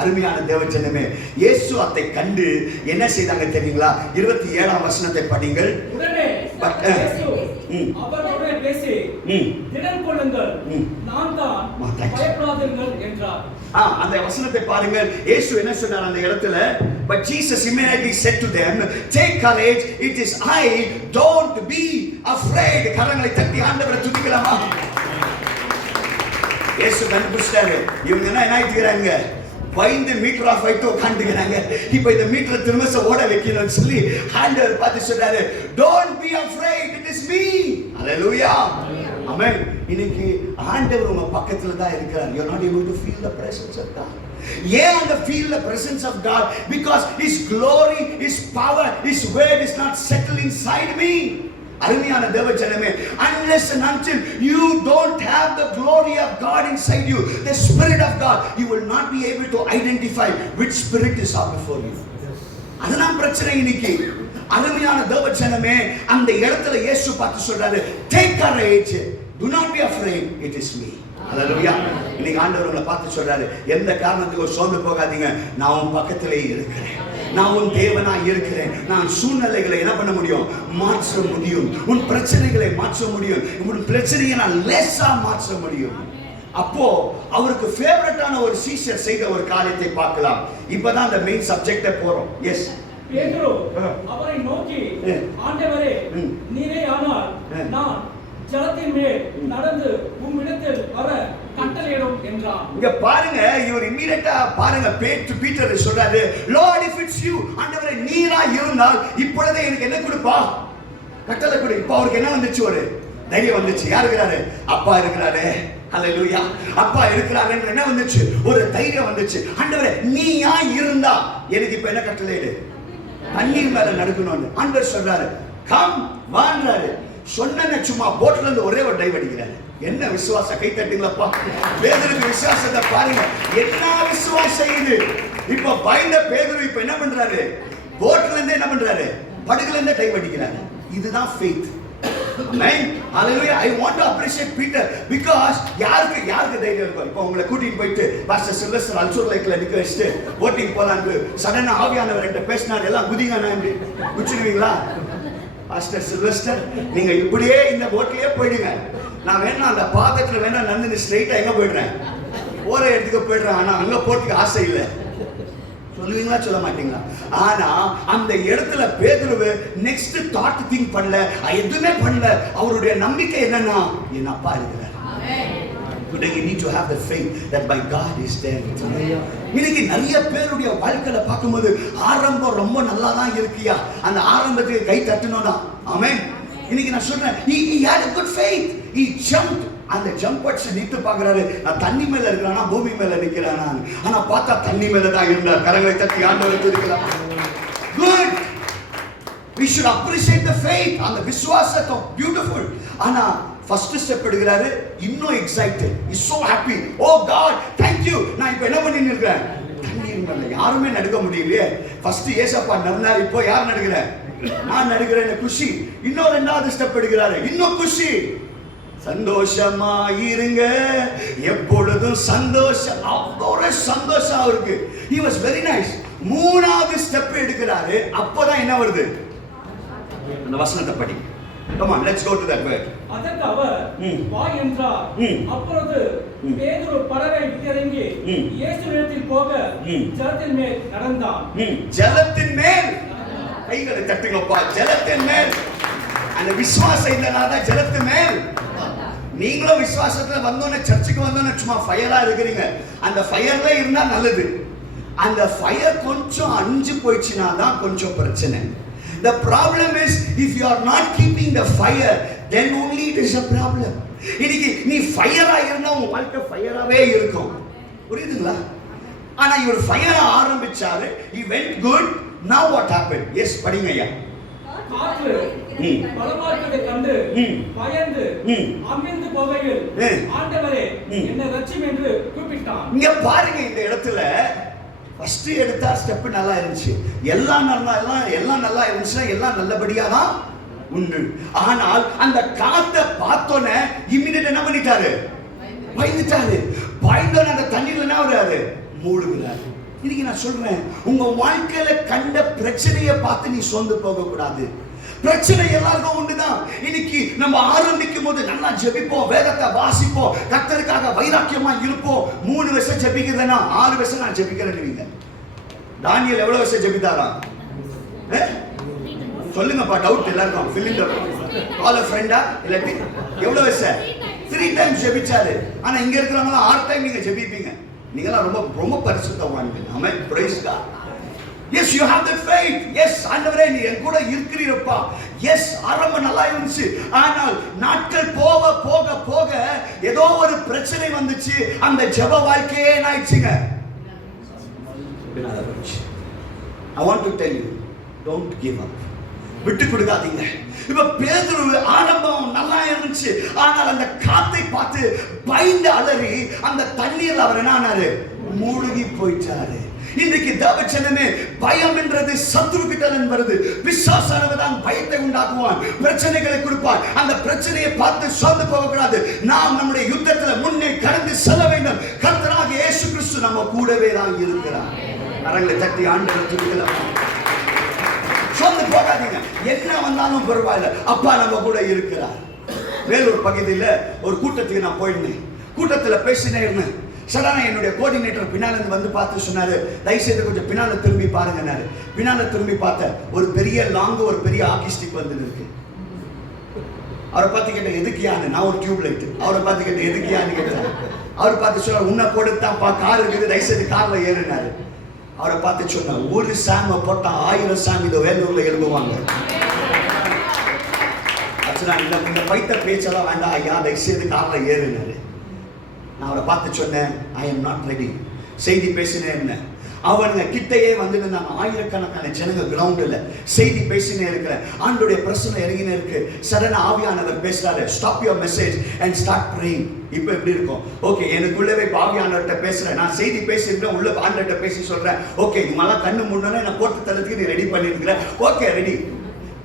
அருமையான தேவஜனமே, இயேசு அதை கண்டு என்ன செய்தாங்க தெரியுங்களா? 27ஆம் வசனத்தை படிங்கள். உடனே அவர்களுடன் பேசி திடன் கொள்ளுங்கள், நான் தான், பயப்படாதீர்கள் என்றார். அந்த வசனத்தை பாருங்கள். இயேசு என்ன சொன்னார் அந்த இடத்துல? But Jesus immediately said to them, take courage, it is I, don't be afraid. கரங்களை தட்டி ஆண்டவரை துதிக்கலாமா? இயேசு கண்டுபிடிச்சாரு, இவங்க என்ன ஆயிட்டுக்கிறாங்க, பயந்து மீட்டர் ஆஃப் ஆயிட்டு உட்காந்துக்கிறாங்க. இப்ப இந்த மீட்டரை திரும்ப ஓட வைக்கணும்னு சொல்லி ஆண்டவர் பார்த்து சொல்றாரு, don't be afraid, it is me. Hallelujah. Amen. இன்னைக்கு ஆண்டவர் உங்க பக்கத்துல தான் இருக்கிறார். You are not able to feel the presence of God. Yeah, and feel the presence of God because His glory, His power, His word is not settled inside me. அருமையான தேவஜனமே, unless and until you don't have the glory of God inside you, the Spirit of God, you will not be able to identify which spirit is out before you. அதுதான் பிரச்சனை இன்னைக்கு. அருமையான தேவஜனமே, அந்த இடத்துல இயேசு பார்த்து சொல்றாரு, take courage, do not be afraid, it is me. ஹalleluya. இன்னைக்கு ஆண்டவர் உங்களை பார்த்து சொல்றாரு, எந்த காரணத்துக்கு சோர்ந்து போகாதீங்க, நான் உன் பக்கத்திலே இருக்கிறேன், நான் உன் தேவனாய் இருக்கிறேன். நான் சூழ்நிலைகளை என்ன பண்ண முடியும், மாற்ற முடியும். உன் பிரச்சனைகளை மாற்ற முடியும். உன் பிரச்சனையை நான் லேசா மாற்ற முடியும். அப்போ அவருக்கு ஃபேவரட்டான ஒரு சீஷர் செய்த ஒரு காரியத்தை பார்க்கலாம். இப்பதான் அந்த மெயின் சப்ஜெக்டே போறோம். எஸ், பேதுரு அவரை நோக்கி, ஆண்டவரே, நீரே ஆனால் நான் ஜலத்தின் மேல் நடந்து உம்மிடத்தில் வர கட்டளையிடும் என்றார். இங்க பாருங்க, இவர் இமிடியேட்டா பாருங்க பீட்டர் சொல்றாரு, Lord, if it's you, ஆண்டவரே நீரா இருந்தால் இப்பொழுதே எனக்கு என்ன கொடுப்பா, கட்டளை கொடு. இப்ப அவருக்கு என்ன வந்துச்சு, ஒரு தைரியம் வந்துச்சு. யார் இருக்கிறாரு? அப்பா இருக்கிறாரு. ஹalleluya. அப்பா இருக்கிறாருன்னு என்ன வந்துச்சு, ஒரு தைரியம் வந்துச்சு. ஆண்டவரே நீயா இருந்தா எனக்கு இப்ப என்ன கட்டளையிடு, தண்ணீர் மேல நடக்கணும்னு ஆண்டவர் சொல்றாரு. கம் வான்றாரு. சொன்ன சும்மா போட்ல இருந்து ஒரே ஒரு டைவ் அடிக்கிறாரு. என்ன விசுவாசம், கை தட்டுங்களப்பா. பேதுருக்கு விசுவாசத்தை பாருங்க, என்ன விசுவாசம் இது. இப்ப பயந்த பேதுரு இப்ப என்ன பண்றாரு, போட்ல இருந்து என்ன பண்றாரு, படகுல இருந்து டைவ் அடிக்கிறாரு. இதுதான் faith. Amen. Hallelujah. I want to appreciate Peter because யாருக்கு தைரியம் இருக்கும். இப்போ உங்களை கூட்டிட்டு போயிட்டு பாஸ்டர் சில்வஸ்டர் அல்சூர் லைக்ல நிக்க வச்சுட்டு போட்டிங் போலான்னு சடனா ஆவியானவர் என்கிட்ட பேசினார், எல்லாம் குதிங்க, நான் இப்படி குச்சிடுவீங்களா? பாஸ்டர் சில்வஸ்டர், நீங்க இப்படியே இந்த போட்லயே போயிடுங்க, நான் வேணா அந்த பாதத்துல வேணா நந்து ஸ்ட்ரைட்டா எங்க போயிடுறேன், போற இடத்துக்கு போயிடுறேன், ஆனா அங்க போறதுக்கு ஆசை இல்லை. சொல்லுவீங்களா, சொல்ல மாட்டீங்களா? ஆனா அந்த இடத்துல பேதுரு நெக்ஸ்ட் தாட் திங்க் பண்ணல, எதுவுமே பண்ணல. அவருடைய நம்பிக்கை என்னன்னா, என் அப்பா இருக்கிறார். Today you need to have the faith that my God is there. இன்னைக்கு நிறைய பேருடைய வாழ்க்கையில பார்க்கும்போது ஆரம்பம் ரொம்ப நல்லா தான் இருக்கியா, அந்த ஆரம்பத்துக்கு கை தட்டணும்னா ஆமென். இன்னைக்கு நான் சொல்றேன், he had a good faith, he jumped. அந்த ஜம்பர்ஸ் நித்து பார்க்கறாரு, நான் தண்ணி மேல இருக்கறானா பூமி மேல நிக்கறானா, ஆனா பார்த்தா தண்ணி மேல தான் இருந்தார். கரங்களை தட்டி ஆண்டவரை துதிக்கலாம். Good. We should appreciate the faith. அந்த விசுவாசத்தை பியூட்டிஃபுல். ஆனா ஃபர்ஸ்ட் ஸ்டெப் எடுக்கறாரு, இன்னும் excited, is so happy. Oh God, thank you. நான் இப்போ என்ன பண்ணிட்டு இருக்கேன், தண்ணீர் மேல. யாருமே நடக்க முடியலையே. ஃபர்ஸ்ட் ஏசப்பா நடந்தார், இப்போ யார் நடக்கறேன், நான் நடக்கிறேன், குஷி. இன்னும் ரெண்டாவது ஸ்டெப் எடுக்கறாரு, இன்னும் குஷி. சந்தோஷமா இருங்க, எப்பொழுதும் சந்தோஷம். அவ்வளோ சந்தோஷம் அவருக்கு. he was very nice. மூணாவது ஸ்டெப் எடுக்கிறாரு, அப்பதான் என்ன வருது, அந்த வசனத்தை படி. come on, let's go to that word. அதற்கு அவர் வா என்றார். அப்பொழுது பேதுரு படகை விட்டிறங்கி இயேசுவிடத்தில் போக ஜலத்தின் மேல் நடந்தான். ஜலத்தின் மேல், கைகளை தட்டுங்கப்பா, ஜலத்தின் மேல். அந்த விசுவாசம் இல்லைனா ஜலத்தின் மேல். நீங்களும் விசுவாசத்துல வந்தோன்னே, சர்ச்சுக்கு வந்தோன்னே சும்மா ஃபயரா இருக்கிறீங்க. அந்த ஃபயர்ல இருந்தா நல்லது. அந்த ஃபயர் கொஞ்சம் அஞ்சு போயிடுச்சுன்னா தான் கொஞ்சம் பிரச்சனை. The problem is if you are not keeping the fire, then only it is a problem. இன்னைக்கு நீ ஃபயரா இருந்தா உன் வாழ்க்கை ஃபயராவே இருக்கும். புரியுதுங்களா? ஆனா இவர் ஃபயரா ஆரம்பிச்சாரு, he went good. Now what happened? Yes, படிங்க ஐயா. காற்று பலமானதை கண்டு பயந்து அமிழ்ந்து போகையில் ஆண்டவரே என்னை ரட்சியும் என்று கூப்பிட்டான். இங்க பாருங்க, இந்த இடத்துல ஃபர்ஸ்ட் எடுத்தா ஸ்டெப் நல்லா இருந்துச்சு. எல்லாம் நல்லா இருந்துச்சுன்னா எல்லாம் நல்லபடியா தான் உண்டு. ஆனால் அந்த காத்தை பார்த்தோன்னே இம்மிடியேட் என்ன பண்ணிட்டாரு? பயந்துட்டாரு. பயந்தோன்னு அந்த தண்ணீர்ல என்ன வராரு? மூழ்கிறாரு. இன்னைக்கு நான் சொல்றேன், உங்க வாழ்க்கையில கண்ட பிரச்சனையை பார்த்து நீ சோர்ந்து போக கூடாது. பிரச்சனை எல்லாருக்கும் உண்டுதான். இன்னைக்கு நம்ம ஆரம்பிக்கும் போது நல்லா ஜெபிப்போம், வேதத்தை வாசிப்போம், கர்த்தருக்காக வைராக்கியமா இருப்போம். 3 வருஷம் ஜெபிக்கிறதுனா 6 வருஷம் நான் ஜெபிக்கிறேன். தானியேல் எவ்வளவு வருஷம் ஜெபித்தாரா? சொல்லுங்கப்பா, டவுட் எல்லாருக்கும். fill in the call a friend இல்லாட்டி எவ்வளவு வருஷம்? 3 times ஜெபிச்சாரு. ஆனா இங்க இருக்கிறவங்க 6 டைம் நீங்க ஜெபிப்பீங்க. நீங்க ரொம்ப ரொம்ப பரிசுத்தவான்கள். ஆமென். praise God. Yes, you have that faith. Yes, ஆண்டவரே நீ என் கூட இருக்கிறீரப்பா. Yes, ஆரம்பம் நல்லா இருந்துச்சு. ஆனால் நாட்கள் போக போக போக ஏதோ ஒரு பிரச்சனை வந்துச்சு. அந்த ஜெப வாழ்க்கையே என்ன ஆயிடுச்சுங்க? I want to tell you, don't give up. விட்டு கொடுக்காதீங்க. இப்ப பேதுரு ஆரம்பம் நல்லா இருந்துச்சு. ஆனால் அந்த காத்தை பார்த்து பயந்து அலறி அந்த தண்ணீர்ல அவர் என்ன ஆனாரு? மூழ்கி போயிட்டாரு. இன்றைக்கு தேவச்சனமே, பயம் என்றது சத்துரு கிட்ட வருது. பிசாசானவன் பயத்தை உண்டாக்குவான், பிரச்சனைகளை கொடுப்பான். அந்த பிரச்சனையை பார்த்து சோர்ந்து போக கூடாது. நாம் நம்முடைய யுத்தத்துல முன்னே கடந்து செல்ல வேண்டும். கர்த்தராகிய இயேசு கிறிஸ்து நம்ம கூடவே தான் இருக்கிறார். கரங்களை தட்டி ஆண்டவரை துதிக்கலாம். சோர்ந்து போகாதீங்க. என்ன வந்தாலும் பரவாயில்ல, அப்பா நம்ம கூட இருக்கிறார். வேலூர் பகுதியில் ஒரு கூட்டத்துக்கு நான் போயிருந்தேன். கூட்டத்தில் பேசினே இருந்தேன். சடனா என்னுடைய கோஆர்டினேட்டர் பின்னால இருந்து வந்து பார்த்து சொன்னாரு, தயவுசெய்து கொஞ்சம் பின்னால திரும்பி பாருங்கன்னாரு. பின்னால திரும்பி பார்த்தேன், ஒரு பெரிய லாங்கு, ஒரு பெரிய ஹாக்கி ஸ்டிக் வந்து இருக்கு. அவரை பார்த்து கேட்டேன், எதுக்கியான்னு. நான் ஒரு டியூப் லைட். அவரை பார்த்து கேட்டேன், எதுக்கியான்னு கேட்டேன். அவர் பார்த்து சொன்னார், உன்னை போட்டுத்தான்ப்பா, கார் இருக்குது, தயவுசெய்து கார்ல ஏறினாரு. அவரை பார்த்து சொன்ன, ஒரு சாம போட்டா 1000 சாமி இந்த வேலூர்ல எழுதுவாங்க. இந்த பைத்த பேச்செல்லாம் வேண்டாம் ஐயா, தயவுசெய்து கார்ல ஏறினாரு. நான் அவரை பார்த்து சொன்னேன், ஐ எம் நாட் ரெடி. செய்தி பேசினே இருந்தேன். அவனுங்க கிட்டையே வந்து நான் ஆயிரக்கணக்கான ஜனங்க கிரவுண்டில் செய்தி பேசினே இருக்கிறேன். ஆண்டோடைய பிரச்சனை இறங்கினே இருக்கு. சடனா ஆவியானவர் பேசுறாரு, stop your message and start praying. இப்போ எப்படி இருக்கும்? ஓகே, எனக்குள்ளவே ஆவியானவர்கிட்ட பேசுறேன். நான் செய்தி பேசியிருக்கேன், உள்ள ஆண்டவர்கிட்ட பேசி சொல்றேன், ஓகே நீ மழை கண்ணு முன்னே நான் போட்டு தரத்துக்கு நீ ரெடி பண்ணிருக்கிறேன். Okay ready.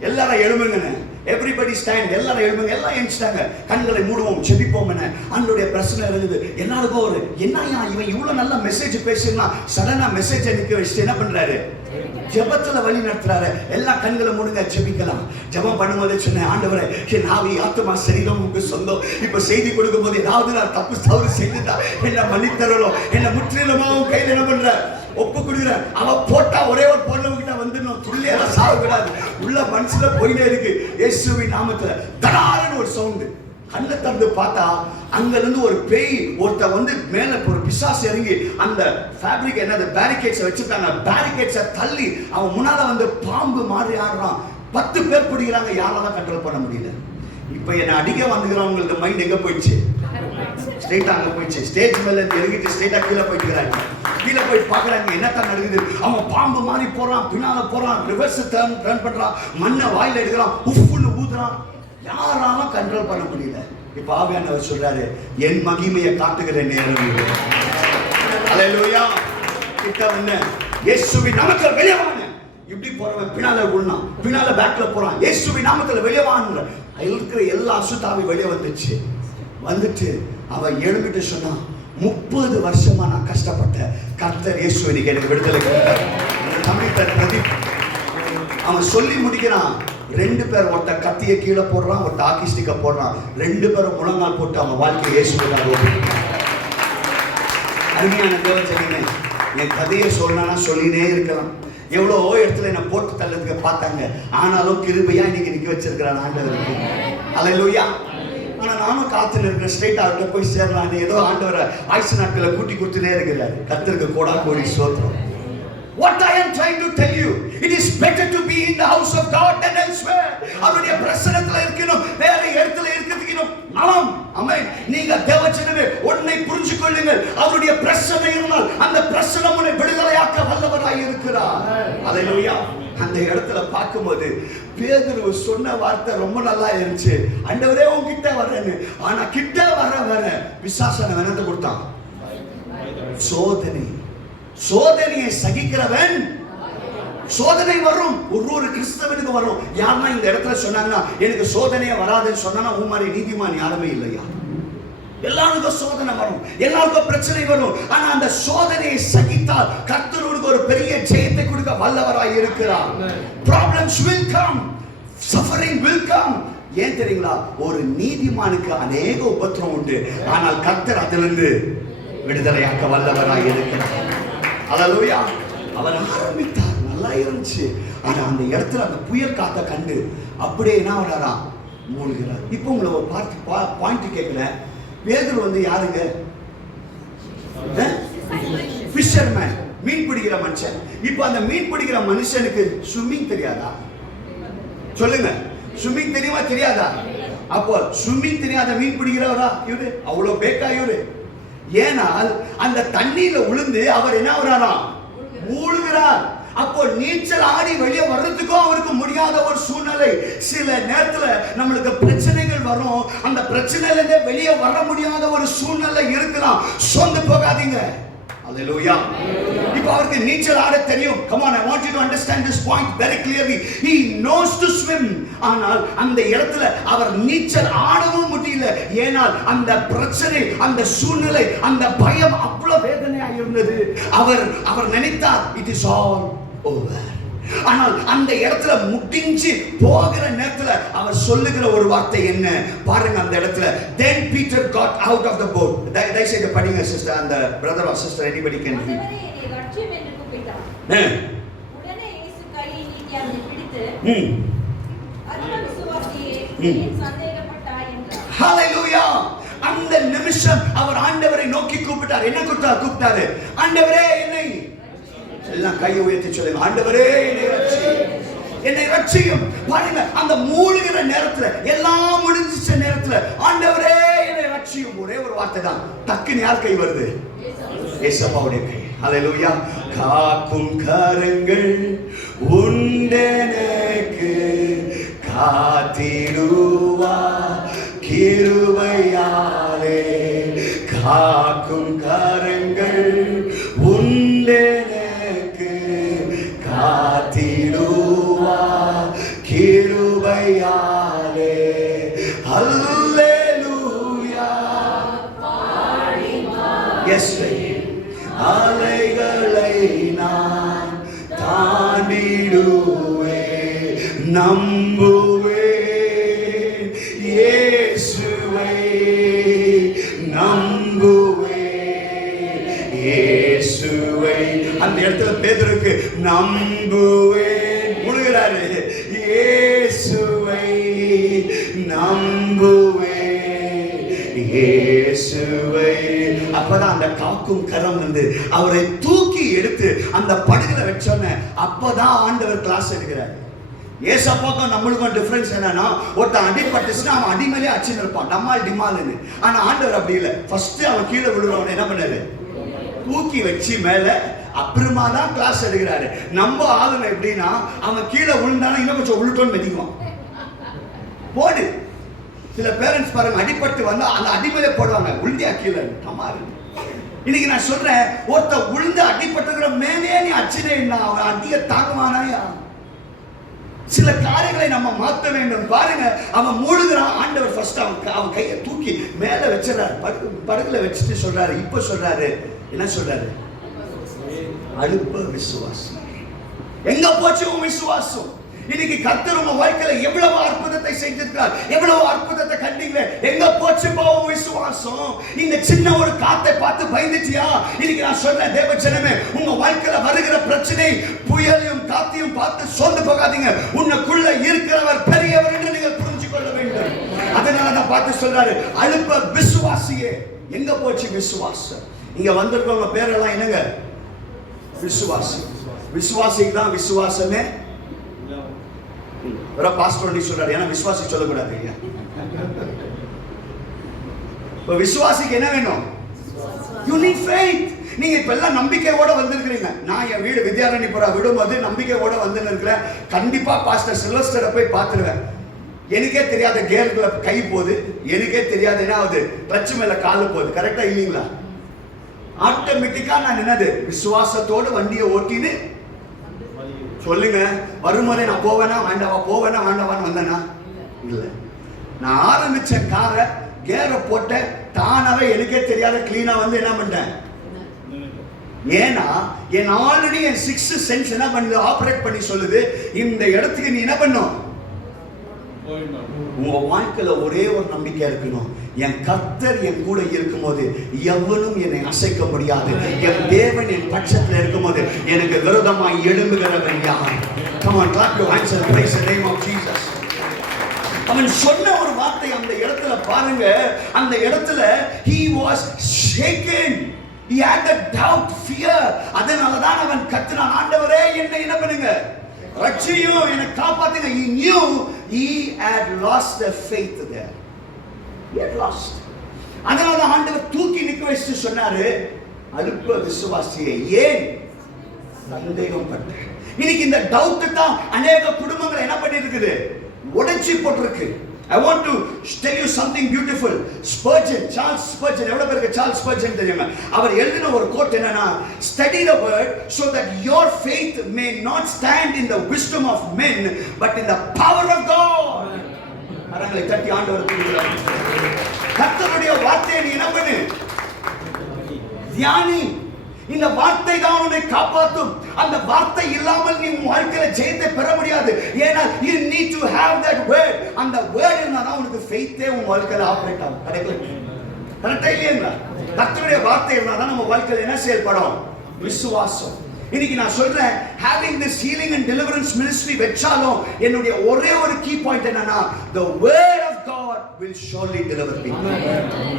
எல்லாரும் எழுமுங்கன்னு. Everybody stand. எல்லாரும் எழுமுங்க. எல்லாம் எழுந்துட்டாங்க. கண்களை மூடுவோம், செபிப்போம். அன்றைய பிரச்சனை இருக்குது. எல்லாருக்கும் ஒரு என்னையா இவன் இவ்வளவு நல்ல மெசேஜ் பேசினா சடனா மெசேஜ் நிக்க வச்சுட்டு என்ன பண்றாரு? ஜெபத்துல வழி நடத்துறாரு. எல்லா கண்களை மூடுங்க, ஜெபிக்கலாம். ஜெபம் பண்ணும்போதே சொன்னேன், ஆண்டவரே என் ஆவி ஆத்துமா சரீரம் உங்க சொந்தம். இப்ப செய்தி கொடுக்கும் போது ஏதாவது நான் தவறு செய்துட்டா என்ன மன்னித்தரணும். என்ன முற்றிலுமா உன் கையில் என்ன பண்ற? ஒப்பு கொடுக்குற. அவன் போட்டா ஒரே ஒரு பொருளவுக்கிட்ட வந்துடணும். துள்ளியெல்லாம் சாகக்கூடாது. உள்ள மனசுல போயிட்டே இருக்கு. இயேசுவின் நாமத்துல தடாரன்னு ஒரு சவுண்டு. கண்ணை திறந்து பார்த்தா அங்க இருந்து ஒரு பேய் ஒருத்த வந்து மேல ஒரு பிசாசு இறங்கி அந்த ஃபேப்ரிக் என்னது பேரிகேட்ஸ் வச்சிருக்காங்க. பேரிகேட்ஸை தள்ளி அவன் முன்னால வந்து பாம்பு மாதிரி ஆடுறான். 10 பேர் பிடிக்கிறாங்க. யாரால கண்ட்ரோல் பண்ண முடியல. இப்ப என்ன அடிக்க வந்துக்கிறவங்களுக்கு மைண்ட் எங்க போயிடுச்சு? ஸ்ட்ரெயிட்டா அங்க போயிடுச்சு. ஸ்டேஜ் மேல இறங்கிட்டு ஸ்ட்ரெயிட்டா கீழே போயிட்டுக்கிறாங்க. கீழே போய் பாக்குறாங்க என்னத்தான் நடக்குது. அவன் பாம்பு மாதிரி போறான், பின்னால போறான், ரிவர்ஸ் டர்ன் பண்றான், மண்ணை வாயில எடுக்கிறான், உஃப்னு ஊதுறான். யாராலும் கண்ட்ரோல் பண்ண முடியல. இப்ப ஆவியானவர் சொல்றாரு, என் மகிமையை காட்டுகிற நேரம் இது. அல்லேலூயா. கிட்ட வந்து இயேசுவின் நாமத்துல வெளியே வாங்க. இப்படி போறவன் பின்னால விழுறான், பின்னால பேக்ல போறான். இயேசுவின் நாமத்துல வெளியே வாங்க. இருக்கிற எல்லா அசுத்தாவி வெளியே வந்துச்சு. வந்துட்டு அவன் எழும்பிட்டு சொன்னான், 30 வருஷமா நான் கஷ்டப்பட்ட கர்த்தர் இயேசு இன்னைக்கு எனக்கு விடுதலை கொடுத்தார். தமிழ் பிரதீப் அவன் சொல்லி முடிக்கிறான். 2 பேர், ஒருத்த கத்திய கீழே போடுறான், ஒருத்த ஹாக்கி ஸ்டிக்க போடுறான். 2 பேரும் முழங்கால் போட்டு அவன் வாழ்க்கை இயேசுவுக்காக. அருமையான தேவச்சனமே, என் கதையை சொல்லனா சொல்லினே இருக்கலாம். எவ்வளோ இடத்துல என்ன போட்டு தள்ளதுக்கு பார்த்தாங்க. ஆனாலும் கிருபையா இன்னைக்கு நிக்க வச்சிருக்கிறான் ஆண்டவருக்கு. அல்லேலூயா. ஆனா நானும் காத்துல இருக்கிற ஸ்ட்ரெயிட் அவர்கிட்ட போய் சேரலாம். ஏதோ ஆண்டவரை ஆயுசு நாட்களை கூட்டி கொடுத்துனே இருக்கிறாரு. கர்த்தருக்கு கோடா கோடி ஸ்தோத்திரம். What I am trying to tell you, it is better to be in the house of God than elsewhere. அவருடைய பிரசன்னத்துல இருக்கணும், வேற இடத்துல இருக்கணும். நலம். ஆமென். நீங்க தேவச்சனமே ஒன்னை புரிஞ்சு கொள்ளுங்கள். அவருடைய பிரசன்னம் இருந்தால் அந்த பிரசன்னம் உன்னை விடுதலையாக்க வல்லவராய் இருக்கிறார். அல்லேலூயா. அந்த இடத்துல பார்க்கும்போது பேதுரு சொன்ன வார்த்தை ரொம்ப நல்லா இருந்துச்சு. ஆண்டவரே உன்கிட்ட வரேன்னு. ஆனா கிட்ட வர பிசாசன என்னத்தை கொடுத்தான்? சோதனை. சோதனையை சகிக்கிறவன் சோதனை வரும், ஒரு கிறிஸ்தவனுக்கு வரும். யாருன்னா இந்த இடத்துல சொன்னாங்கன்னா எனக்கு சோதனையே வராதுன்னு சொன்னா உன் மாதிரி நீதிமான் யாருமே இல்லையா? எல்லாருக்கும் சோதனை வரும், எல்லாருக்கும் பிரச்சனை வரும். ஆனா அந்த சோதனையை சகித்தால் கர்த்தர் உனக்கு ஒரு பெரிய ஜெயத்தை கொடுக்க வல்லவராய் இருக்கிறார். Problems will come, suffering will come. ஏன் தெரியுங்களா? ஒரு நீதிமானுக்கு அநேக உபத்திரம் உண்டு, ஆனால் கர்த்தர் அதிலிருந்து விடுதலையாக்க வல்லவராய் இருக்கிறார். அல்லேலூயா. அவர் ஆரம்பித்தார், நல்லா இருந்துச்சு. ஆனா அந்த இடத்துல அந்த புயல் காத்த கண்டு அப்படியே என்ன வராரா? மூழ்கிறார். இப்போ உங்களை ஒரு பாயிண்ட் கேட்கிறேன். பேதுரு யாருங்க? ஃபிஷர்மேன், மீன் பிடிக்கிற மனுஷன். இப்போ அந்த மீன் பிடிக்கிற மனுஷனுக்கு ஸ்விம்மிங் தெரியாதா? சொல்லுங்க, ஸ்விம்மிங் தெரியுமா தெரியாதா? அப்போ ஸ்விம்மிங் தெரியாத மீன் பிடிக்கிறவரா இவரு? அவ்வளவு பேக்கா இவரு? ஏனால் அந்த தண்ணியில விழுந்து அவர் என்ன வராரா? மூழ்கிறார். அப்போ நீச்சல் ஆடி வெளியே வர்றதுக்கும் அவருக்கு முடியாத ஒரு சூழ்நிலை. சில நேரத்துல நம்மளுக்கு பிரச்சனைகள் வரும், அந்த பிரச்சனையில இருந்து வெளியே வர முடியாத ஒரு சூழ்நிலை இருக்கலாம். சொந்து போகாதீங்க. Hallelujah. இப்போ அவருக்கு நீச்சல் ஆட தெரியும். Come on, I want you to understand this point very clearly. He knows to swim. ஆனால் அந்த இடத்துல அவர் நீச்சல் ஆடவும் முடியல. ஏனால் அந்த பிரச்சனை, அந்த சூழ்நிலை, அந்த பயம் அவ்வளவு வேதனையாக இருந்தது. அவர் நினைத்தார் it is all over. ஆனால் அந்த இடத்துல முடிஞ்சு போகிற நேரத்துல அவர் சொல்லுகிற ஒரு வார்த்தை என்ன பாருங்க? அந்த இடத்துல then Peter got out of the boat. They say the படிங்க sister and the brother or sister anybody can read. ரட்சியம் என்று கூப்பிட்டார். உடனே இயேசு கையை நீட்டி அவனை பிடித்து அற்ப விசுவாசியே ஏன் சந்தேகப்பட்டாய் என்றார். Hallelujah. அந்த நிமிஷம் அவர் ஆண்டவரை நோக்கி கூப்பிட்டார். என்ன கூப்பிட்டாரு? ஆண்டவரே என்னை, எல்லாம் கையை உயர்த்தி சொல்லுங்க, ஆண்டவரே என்னை ரட்சியும். பாருங்க, அந்த மூழ்கிற நேரத்துல, எல்லாம் முடிஞ்சிச்ச நேரத்துல ஆண்டவரே என்னை ரட்சியும். ஒரே ஒரு வார்த்தை தான். டக்குன்னு யார் கை வருது? ஏசப்பாவுடைய கை. ஹல்லேலூயா. காக்கும் கரங்கள் உண்டெனக்கு காத்திடுவா கிருபையாலே. காக்கும் கரங்கள் உண்டெனக்கு காத்திடுவா கிருபையாலே. ஹல்லேலூயா. எஸ், அலைகளை நான் தாண்டிடுவே, நம்புவே இயேசுவை, நம்புவே இயேசுவை. அந்த இடத்துல பேதுருக்கு நம்புவேன் முழுகிறாரு. இயேசுவை நம்புவேன் இயேசுவை. அப்பதான் அந்த காக்கும் கரம் அவரை தூக்கி எடுத்து அந்த படகுல வச்சோன்னு அப்பதான் ஆண்டவர் கிளாஸ் எடுக்கிறார். ஏசப்பாக்கும் நம்மளுக்கும் டிஃபரன்ஸ் என்னன்னா, ஒருத்தன் அடிபட்டுச்சுன்னா அவன் அடிமேலே அடிச்சுன்னு இருப்பான், நம்மால் டிமாலுன்னு. ஆனா ஆண்டவர் அப்படி இல்லை. ஃபர்ஸ்ட் அவன் கீழே விழுறவன் என்ன பண்ணாரு? தூக்கி வச்சு மேல, அப்புறமா தான் கிளாஸ் எடுக்கிறாரு. நம்ம ஆளுங்க எப்படின்னா, அவன் கீழே விழுந்தானா இன்னும் கொஞ்சம் உள்டோன்னு மெதிக்குவான். போடு. சில பேரண்ட்ஸ் பாருங்க, அடிபட்டு வந்தா அந்த அடிமேலே போடுவாங்க, உளுந்தியா கீழே டமாரு. இன்னைக்கு நான் சொல்றேன், ஒருத்த உளுந்து அடிபட்டுக்கிற மேலே நீ அச்சினேன்னா அவன் அடிய தாங்குவானாயா? சில காரியங்களை நம்ம மாற்ற வேண்டும். பாருங்க, அவன் மூழ்கிறான். ஆண்டவர் ஃபர்ஸ்ட் அவன் கையை தூக்கி மேல வச்சிடறாரு, படகுல வச்சுட்டு சொல்றாரு, இப்ப சொல்றாரு, என்ன சொல்றாரு? அழுப்ப விசுவாசம். எங்க போச்சு உன் விசுவாசம்? இன்னைக்கு கர்த்தர் உங்க வாழ்க்கையில எவ்வளவு அற்புதத்தை செய்திருக்கிறார், எவ்வளவு அற்புதத்தை கண்டீங்களே, எங்க போச்சு உன் விசுவாசம்? இந்த சின்ன ஒரு காத்தை பார்த்து பயந்துட்டியா? இன்னைக்கு நான் சொல்றேன், தேவ ஜனமே, உங்க வாழ்க்கையில வருகிற பிரச்சனை, புயலையும் காத்தையும் பார்த்து சோர்ந்து போகாதீங்க. உன்னுக்குள்ள இருக்கிறவர் பெரியவர் என்று நீங்கள் புரிஞ்சு கொள்ள வேண்டும். அதனால தான் பார்த்து சொல்றாரு, அழுப்ப விசுவாசியே. எங்க போச்சு விசுவாசம்? இங்க வந்திருக்கவங்க பேரெல்லாம் என்னங்க? விசுவாசி. விசுவாசிக்கு தான் விசுவாசமே. பாஸ்டர் சொல்றாரு, ஏன்னா விசுவாசி சொல்லக்கூடாது. இப்ப விசுவாசிக்கு என்ன வேணும்? You need faith. நீங்க இப்ப எல்லாம் நம்பிக்கையோட வந்திருக்கிறீங்க. நான் என் வீடு வித்யாரண்யபுரா விடும்போது நம்பிக்கையோட வந்து இருக்கிறேன். கண்டிப்பா பாஸ்டர் சில்வஸ்டரை போய் பார்த்துருவேன். எனக்கே தெரியாத கேர்ல கை போகுது, எனக்கே தெரியாத என்ன ஆகுது, கிளட்ச் மேல காலு போகுது. கரெக்டா இல்லீங்களா? ஆட்டோமேட்டிக்கா நான் என்னது, விசுவாசத்தோடு வண்டியை ஓட்டின்னு சொல்லுங்க, வரும்போதே நான் போவேனா வேண்டாவான்னு வந்தேனா? இல்ல. நான் ஆரம்பிச்ச காரை கேரை போட்டேன், தானாவே எனக்கே தெரியாத கிளீனா வந்து என்ன பண்ணிட்டேன். ஏன்னா என் ஆல்ரெடி என் 6th சென்ஸ் என்ன பண்ணுது, ஆபரேட் பண்ணி சொல்லுது, இந்த இடத்துக்கு நீ என்ன பண்ணும். உங்க வாழ்க்கையில ஒரே ஒரு நம்பிக்கை இருக்கணும், என் கர்த்தர் என் கூட இருக்கும்போது எவனும் என்னை அசைக்க முடியாது. என் தேவன் என் பட்சத்தில் இருக்கும்போது எனக்கு விரோதமாய் எழும்புகிறவன் யார்? Come on, clap your hands and praise the name of Jesus. அவன் சொன்ன ஒரு வார்த்தை அந்த இடத்துல பாருங்க, அந்த இடத்துல he was shaken. He had the doubt, fear. அதனால தான் அவன் கத்தினான், ஆண்டவரே என்னை என்ன பண்ணுங்க, ரட்சியும், என்னை காப்பாத்துங்க. He knew he had lost the faith there. He had lost. அதனால தான் ஆண்டவர் தூக்கி நிக்க வச்சு சொன்னாரு, அல்ப விசுவாசியே ஏன் சந்தேகம் பட்ட. இன்னைக்கு இந்த டவுட் தான் அநேக குடும்பங்களை என்ன பண்ணி இருக்குது, உடைச்சி போட்டிருக்கு. I want to tell you something beautiful. Spurgeon, Charles Spurgeon, எவ்வளவு பேருக்கு சார்ல்ஸ் ஸ்பர்ஜன் தெரியுமா? அவர் எழுதின ஒரு கோட் என்னன்னா, study the word so that your faith may not stand in the wisdom of men but in the power of God. அரங்களை தட்டி ஆண்டவர் கூறுகிறார், கர்த்தருடைய வார்த்தையை நீ என்ன பண்ணு, தியானி. இந்த வார்த்தை தான் உன்னை காப்பாற்றும். அந்த வார்த்தை இல்லாமல் நீ உன் வாழ்க்கையில ஜெயத்தை பெற முடியாது. ஏன்னா you need to have that word. அந்த word இருந்தா தான் உனக்கு faith உன் வாழ்க்கையில ஆபரேட் ஆகும். கரெக்டா இல்லையா? கர்த்தருடைய வார்த்தை இருந்தா தான் நம்ம வாழ்க்கையில என்ன செயல்படும், விசுவாசம். இன்னைக்கு நான் சொல்றேன், having this healing and deliverance ministry வெச்சாலும் என்னுடைய ஒரே ஒரு key point என்னன்னா, the word of God will surely deliver me.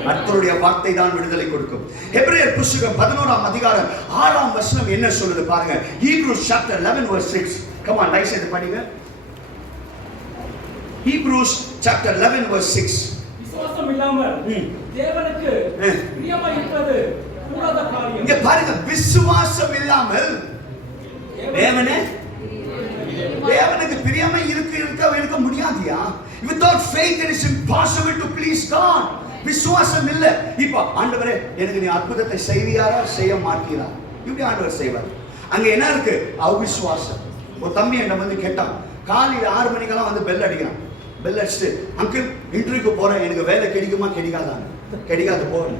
கர்த்தருடைய வார்த்தை தான் விடுதலை கொடுக்கும். எபிரேயர் புத்தகம் 11ஆம் அதிகாரம் 6ஆம் வசனம் என்ன சொல்லுது பாருங்க. Hebrews chapter 11 verse 6. Come on, like செய்து படிங்க. Hebrews chapter 11 verse 6. விசுவாசம் இல்லாமல் தேவனுக்கு பிரியமாய் இருப்பது கூடாத காரியம். இங்க பாருங்க, விசுவாசம் இல்லாமல் தேவனுக்கு பிரியமாய் இருக்க முடியாதியா? Without faith it is impossible to please God. விசுவாசம் இல்ல. இப்போ ஆண்டவரே எனக்கு நீ அற்புதத்தை செய்வியாரா செய்ய மாட்டீரா? இப்படி ஆண்டவர் செய்வார். அங்க என்ன இருக்கு, அவிசுவாசம். ஒரு தம்பி என்ன வந்து கேட்டான், காலையில 6 மணிக்கெல்லாம் வந்து பெல் அடிக்கிறான். பெல் அடிச்சுட்டு, அங்கிள் இன்டர்வியூக்கு போறேன், எனக்கு வேலை கிடைக்குமா கிடைக்காதான்? கிடைக்காது போறேன்.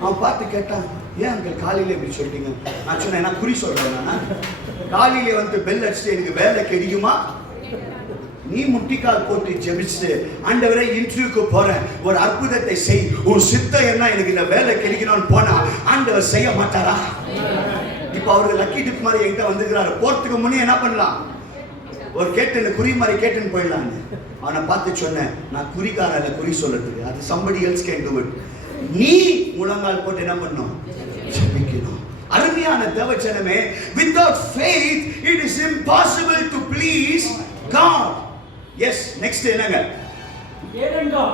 அவன் பார்த்து கேட்டான், ஏன் அங்கிள் காலையில இப்படி சொல்லிட்டீங்க? நான் சொன்னேன், நான் குறி சொல்றேன், நான் காலையில வந்து பெல் அடிச்சுட்டு எனக்கு வேலை கிடைக்குமா? நீ முட்டிக்கால் போட்டு ஜெபிச்சு, ஆண்டவரே இன்டர்வியூக்கு போறேன், ஒரு அற்புதத்தை செய், உன் சித்தம் என்ன, எனக்கு இந்த வேலை கிடைக்கணும்னு போனா ஆண்டவர் செய்ய மாட்டாரா? இப்ப அவருக்கு லக்கி டிப் மாதிரி என்கிட்ட வந்துக்கிறாரு. போறதுக்கு முன்னே என்ன பண்ணலாம், ஒரு கேட்டுன்னு குறி மாதிரி கேட்டுன்னு போயிடலாம். அவனை பார்த்து சொன்னேன், நான் குறிக்காரல குறி சொல்றதுக்கு, அது somebody else can do it. நீ முழங்கால் போட்டு என்ன பண்ணணும், ஜெபிக்கணும். அருமையான தேவஜனமே, without faith it is impossible to please God. Yes, next என்னங்க, ஏனென்றால்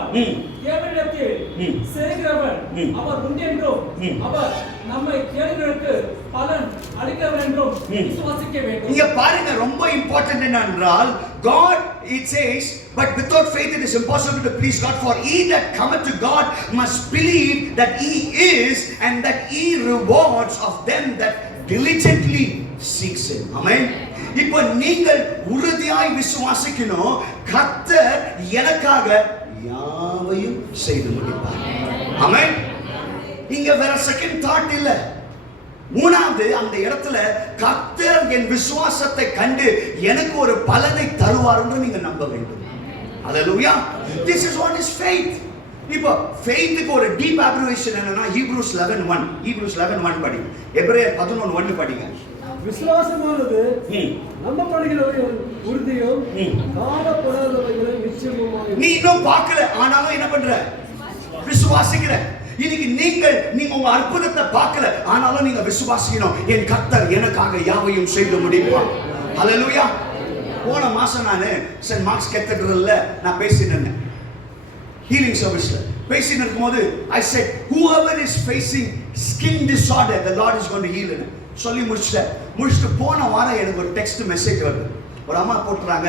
தேவனிடத்தில் சேருகிறவன் அவர் உண்டென்றும் அவர் நம்மை தேடுகிறவருக்கு பலன் அளிக்கிறவர் என்றும் விசுவாசிக்க வேண்டும். இங்க பாருங்க, ரொம்ப important என்னன்றால், God it says, but without faith it is impossible to please God, for he that cometh to God must believe that he is and that he rewards of them that diligently seeks him. Amen. இப்போ நீங்கள் உறுதியாய் விசுவாசிக்கணும், கர்த்தர் எனக்காக யாவையும் செய்து முடிப்பார். ஆமென். இங்க வேற செகண்ட் தாட் இல்ல. மூணாவது, அந்த இடத்துல கர்த்தர் என் விசுவாசத்தை கண்டு எனக்கு ஒரு பலனை தருவார் என்று நீங்க நம்ப வேண்டும். ஹalleluya. This is what is faith. இப்போ faithக்கு ஒரு டீப் அப்ரிவேஷன் என்னன்னா, Hebrews 11:1. Hebrews 11:1 படிங்க. எபிரேயர் 11:1 படிங்க. விசுவாசமானது நம்பப்படுகிறவைகள் உறுதியும் காணப்படாதவைகள் நிச்சயமுமாய். நீ இன்னும் பார்க்கல, ஆனாலும் என்ன பண்ற, விசுவாசிக்கிற. இன்னைக்கு நீங்க உங்க அற்புதத்தை பார்க்கல, ஆனாலும் நீங்க விசுவாசிக்கணும், என் கர்த்தர் எனக்காக யாவையும் செய்து முடிப்பார். ஹalleluya. போன மாசம் நான் சென்ட் மார்க்ஸ் கேத்தட்ரல்ல நான் பேசினேன், ஹீலிங் சர்வீஸ்ல பேசிட்டு இருக்கும்போது I said, whoever is facing skin disorder, the Lord is going to heal him. சொல்லி முடிச்சுட்டு போன வாரம் எனக்கு ஒரு டெக்ஸ்ட் மெசேஜ் வருது. ஒரு அம்மா போட்டுறாங்க,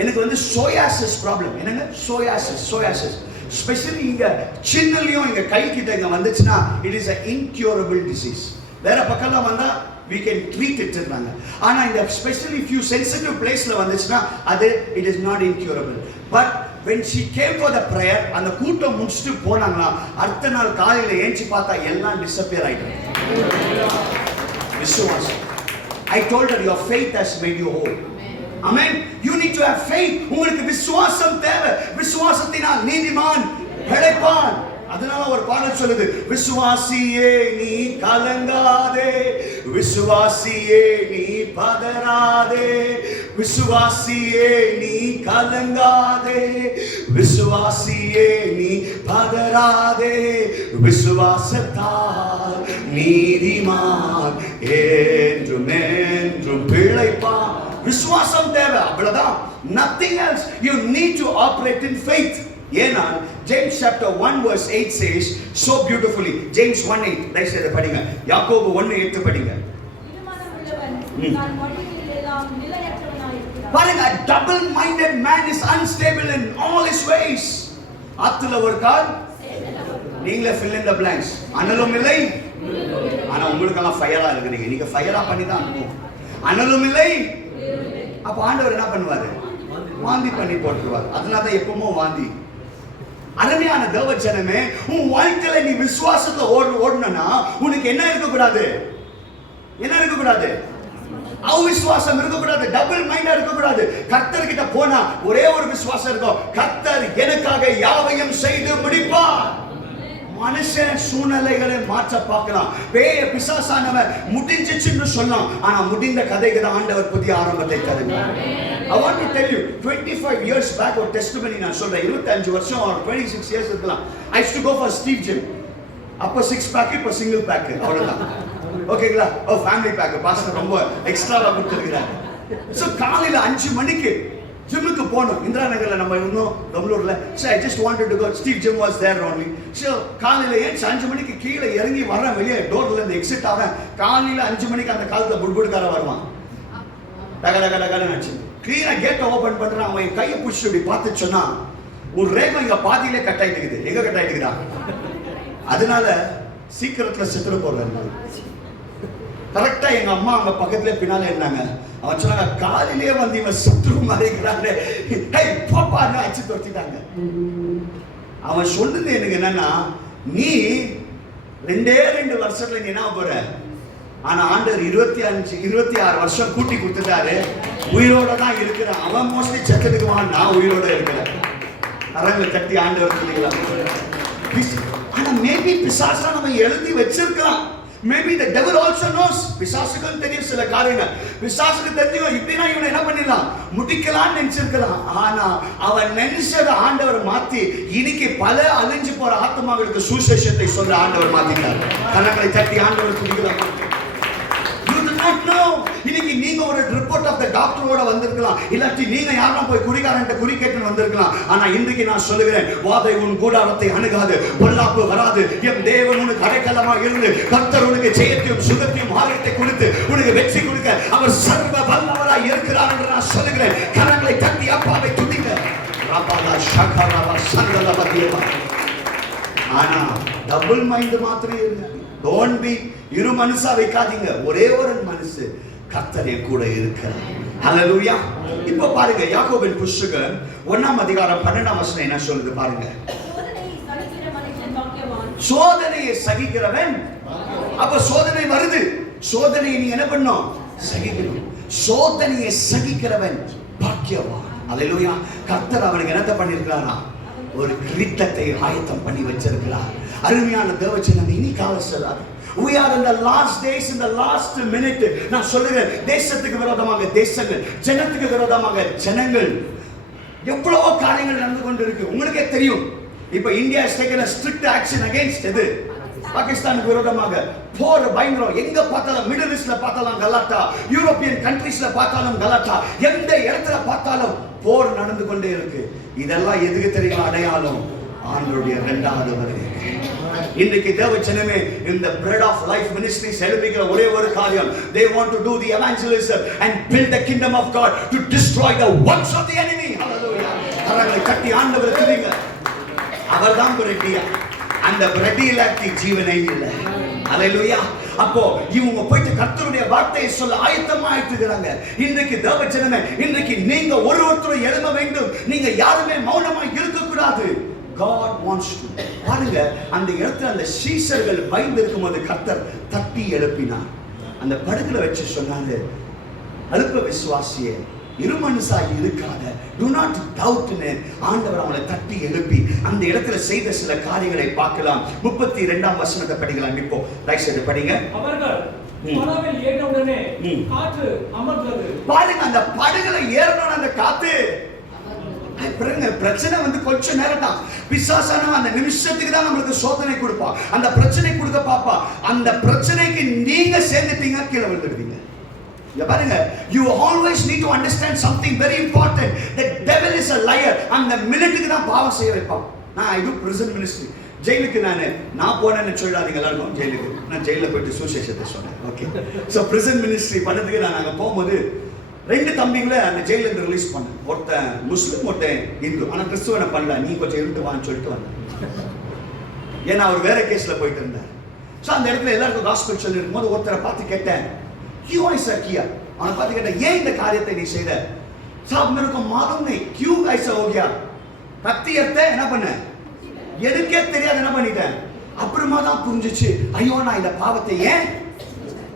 எனக்கு வந்து சோயாசிஸ் ப்ராப்ளம். என்னங்க சோயாசிஸ் ஸ்பெஷலி இங்க சின்னலையும் இங்க கை கிட்ட இங்க வந்துச்சுன்னா, it is an incurable disease. வேற பக்கம்லாம் வந்தா we can treat it ன்றாங்க. ஆனா இந்த especially few sensitive placeல வந்துச்சுனா அது it is not incurable. But when she came for the prayer, அந்த கூட்டம் முடிச்சிட்டு போனாங்களா, அடுத்த நாள் காலையில ஏஞ்சி பார்த்தா எல்லாம் disappear ஆயிட்டு. விசுவாசம். I told her your faith has made you whole. Amen. You need to have faith. உங்களுக்கு விசுவாசம் தேவை. விசுவாசத்தினால் நீதிமான் பிழைப்பான். அதனால ஒரு பாடல் சொல்லுது, விசுவாசியே நீ கலங்காதே, விசுவாசியே நீ பதறாதே, விசுவாசியே நீ கலங்காதே, விசுவாசியே நீ பதறாதே, விசுவாசத்தால் நீதிமான் என்றும் என்றும் பிழைப்பான். விசுவாசம் தேவை, அவ்வளவுதான். Nothing else. You need to operate in faith. ஏனா James chapter 1 verse 8 says so beautifully. James 1:8 தயவுசெய்து படிங்க. யாக்கோபு 1:8 படிங்க. பாருங்க, a double minded man is unstable in all his ways. ஆத்துல ஒரு கால், நீங்களே fill in the blanks. அனலும் இல்லை, ஆனா உங்களுக்கு எல்லாம் ஃபயரா இருக்குறீங்க. நீங்க ஃபயரா பண்ணி தான் இருக்கும். அனலும் இல்லை. அப்ப ஆண்டவர் என்ன பண்ணுவாரு? வாந்தி பண்ணி போட்டுருவார். அதனால தான் எப்பவும் வாந்தி. அருமையான தேவஜனமே, உன் வாழ்க்கையில நீ விசுவாசத்துல ஓடணும்னா உனக்கு என்ன இருக்க கூடாது? என்ன இருக்க கூடாது? அவிசுவாசம் இருக்க கூடாது. டபுள் மைண்டா இருக்க கூடாது. கர்த்தர் கிட்ட போனா ஒரே ஒரு விசுவாசம் இருக்கும், கர்த்தர் எனக்காக யாவையும் செய்து முடிப்பார். மனுஷன் சூழ்நிலைகளை மாற்ற பார்க்கலாம். பேய பிசாசானவன் முடிஞ்சிச்சுன்னு சொல்லலாம், ஆனா முடிந்த கதைக்கு தான் ஆண்டவர் புதிய ஆரம்பத்தை தருகிறார். I want to tell you, 25 years back ஒரு testimony நான் சொல்றேன். 25 வருஷம் or 26 years இருக்கலாம். I used to go for Steve Gym. அப்ப 6 pack, இப்ப single pack, அவ்வளவுதான். ஓகேங்களா? ஓ ஃபேமிலி பேக் பாஸ்டர் ரொம்ப எக்ஸ்ட்ராவா கொடுத்திருக்கிறார். சோ காலையில 5 மணிக்கு ஜிம்முக்கு போனோம். இந்திரா நகர்ல நம்ம இன்னும் பெங்களூர்ல. So I just wanted to go. Steve Gym was there only. So காலையில 5 மணிக்கு கீழே இறங்கி வரேன், வெளியே டோர்ல இருந்து எக்ஸிட் ஆறேன். காலையில 5 மணிக்கு அந்த காலத்துல புட்புட்கார வருவான். டக டக டகன்னு நினைச்சு கிளீனா கேட் ஓபன் பண்றான். அவன் கையை புடிச்சு இப்படி பார்த்து சொன்னா, ஒரு ரேகம் இங்க பாதியிலே கட் ஆயிட்டு இருக்குது. எங்க கட் ஆயிட்டு இருக்குதா? அதனால சீக்கிரத்துல செத்துற போறாங்க. கரெக்டா எங்க அம்மா அங்க பக்கத்துல பின்னால இருந்தாங்க. அவன் சொன்னாங்க, காலையிலே வந்து இவன் சத்ரு மாறிக்கிறாங்க, ஹேய் பாப்பான்னு அடிச்சு தொடுத்திட்டாங்க. அவன் சொன்னது எனக்கு என்னன்னா, நீ 2 வருஷத்துல நீ என்ன போற, ஆனா ஆண்டவர் 26 வருஷம் கூட்டி கொடுத்துட்டாரு. உயிரோட தான் இருக்கிறான். அவன் மோஸ்ட்லி செத்துக்குவான், நான் உயிரோட இருக்கிறேன். அரங்களை கட்டி ஆண்டவர் சொல்லிக்கலாம். ஆனா மேபி பிசாசா நம்ம எழுதி வச்சிருக்கலாம். Maybe the devil also knows. பிசாசுக்கு தெரியும் சில காரியங்கள். பிசாசுக்கு தெரியும் இப்படினா இவனை என்ன பண்ணிடலாம், முடிக்கலாம்னு நினைச்சிருக்கலாம். ஆனா அவன் நினைச்சத ஆண்டவர் மாத்தி இன்னைக்கு பல அழிஞ்சு போற ஆத்மாக்களுக்கு சுவிசேஷத்தை சொல்ல ஆண்டவர் மாத்திட்டார். கரங்களை தட்டி ஆண்டவர் துதிக்கலாம். You do not know. இன்னைக்கு நீங்க ஒரு ரிப்போர்ட் ஆஃப் தி டாக்டரோட வந்திருக்கலாம், இல்லாட்டி நீங்க யாரா போய் குடிகாரன்ட்ட குறி கேட்டு வந்திருக்கலாம். ஆனா இன்றைக்கு நான் சொல்லுகிறேன், வாதை உன் கூடாரத்தை அணுகாது, பொல்லாப்பு வராது. என் தேவன் உனக்கு அடைக்கலமா இருந்து கர்த்தர் உனக்கு ஜெயத்தையும் சுகத்தையும் ஆரோக்கியத்தை கொடுத்து உனக்கு வெற்றி கொடுக்க அவர் சர்வ வல்லவராய் இருக்கிறார் என்று நான் சொல்லுகிறேன். கரங்களை தட்டி அப்பாவை துதிங்க. ரபாலா ஷகரபா சங்கலபதியமா. ஆனா டபுள் மைண்ட் மாத்திரம் இருங்க. டோன்ட் பி இரு மனசா வைக்காதீங்க. ஒரே ஒரு மனசு, கர்த்தரே கூட இருக்கிறார். ஹalleluya. இப்போ பாருங்க, யாக்கோபின் புத்தகம் 1ஆம் அதிகாரம் 12ஆம் வசனம் என்ன சொல்லுது பாருங்க. சோதனையை சகிக்கிறவன். அப்ப சோதனை வருது, சோதனையை நீ என்ன பண்ணணும், சகிக்கணும். சோதனையை சகிக்கிறவன் பாக்கியவான். ஹalleluya. கர்த்தர் அவனுக்கு என்னத்த பண்ணிருக்காரா, ஒரு கிரீடத்தை ஆயத்தம் பண்ணி வச்சிருக்கிறார். அருமையான தேவஜனமே, இனி காலம் செல்லாது. We are in the last days, in the last minute. நான் சொல்லுகிறேன், தேசத்துக்கு விரோதமாக தேசங்கள், ஜனத்துக்கு விரோதமாக ஜனங்கள், எவ்வளவோ காரியங்கள் நடந்து கொண்டு இருக்கு. உங்களுக்கே தெரியும், இப்ப India has taken a strict action against எது, பாகிஸ்தானுக்கு விரோதமாக போர் பயங்கரம். எங்க பார்த்தாலும், மிடில் ஈஸ்ட்ல பார்த்தாலும் கலாட்டா, யூரோப்பியன் கண்ட்ரீஸ்ல பார்த்தாலும் கலாட்டா, எந்த இடத்துல பார்த்தாலும் போர் நடந்து கொண்டே இருக்கு. இதெல்லாம் எதுக்கு தெரியுமா அடையாளம், ஆண்டவருடைய இரண்டாவது வருகை. இன்றைக்கு தேவஜனமே, இந்த bread of life ministry செலிபிக்கிற ஒரே ஒரு காரியம், they want to do the evangelism and build the kingdom of God to destroy the works of the enemy. Hallelujah. கரங்களை தட்டி ஆண்டவரை துதிங்க. அவர்தான் பிரெட்டியா. அந்த பிரெட்டியில ஜீவனே இல்லை. அல்லேலூயா. அப்போ இவங்க போயிட்டு கர்த்தருடைய வார்த்தையை சொல்ல ஆயத்தமாயிட்டுக்கிறாங்க. இன்றைக்கு தேவ ஜனமே, இன்றைக்கு நீங்க ஒருவருத்தரும் எழும்ப வேண்டும். நீங்க யாருமே மௌனமா இருக்க கூடாது. God wants to. பாருங்க, அந்த இடத்துல அந்த சீஷர்கள் பயந்து இருக்கும்போது கர்த்தர் தட்டி எழுப்பினார். அந்த படகுல வச்சு சொன்னாரு, அல்ப விசுவாசியே, இருமனசாய் இருக்காத, do not doubt ன்னு ஆண்டவர் அவங்களை தட்டி எழுப்பி அந்த இடத்துல செய்த சில காரியங்களை பார்க்கலாம். 32ஆம் வசனத்தை படிக்கலாம். இப்போ ரைட் சைடு படிங்க. அவர்கள் படவில் ஏறினவுடனே காற்று அமர்ந்தது. பாருங்க, அந்த படகுல ஏறணும் அந்த காத்து. பிரச்சனை வந்து கொஞ்ச நேரம் தான். பிசாசானவன் அந்த நிமிஷத்துக்கு தான் நம்மளுக்கு சோதனை கொடுப்பான், அந்த பிரச்சனை கொடுக்க பாப்பா. அந்த பிரச்சனைக்கு நீங்க சேர்ந்துட்டீங்க, கீழே விழுந்துடுவீங்க. பாருங்க, you always need to understand something very important. The devil is a liar. அந்த மினிட்டுக்கு தான் பாவம் செய்ய வைப்பான். நான் இது prison ministry. ஜெயிலுக்கு நான் போனேன்னு சொல்லாதீங்க எல்லாரும். ஜெயிலுக்கு நான் ஜெயில போயிட்டு சுசேஷத்தை சொன்னேன். ஓகே, சோ prison ministry பண்ணதுக்கு நான் அங்க போகும்போது 2 தம்பிங்களை அந்த ஜெயில இருந்து ரிலீஸ் பண்ணேன். ஒருத்தன் முஸ்லிம், ஒருத்தன் இந்து. ஆனா கிறிஸ்துவனை பண்ணல, நீ கொஞ்சம் இருந்து வான்னு சொல்லிட்டு வந்தேன். ஏன்னா அவர் வேற கேஸ்ல போயிட்டு இருந்தார். சோ அந்த இடத்துல எல்லாருக்கும் காஸ்பல் சொல்லி இருக்கும்போது ஒருத்தரை பார்த்து கேட்டேன், क्यों ऐसा किया? அவனை பார்த்து கேட்டேன், ஏன் இந்த காரியத்தை நீ செய்த? சாப் मेरे को मालूम नहीं क्यों ऐसा हो गया. கத்தி எடுத்த என்ன பண்ண, எனக்கே தெரியாது என்ன பண்ணிட்டேன். அப்புறமா தான் புரிஞ்சிச்சு, ஐயோ நான் இந்த பாவத்தை ஏன்.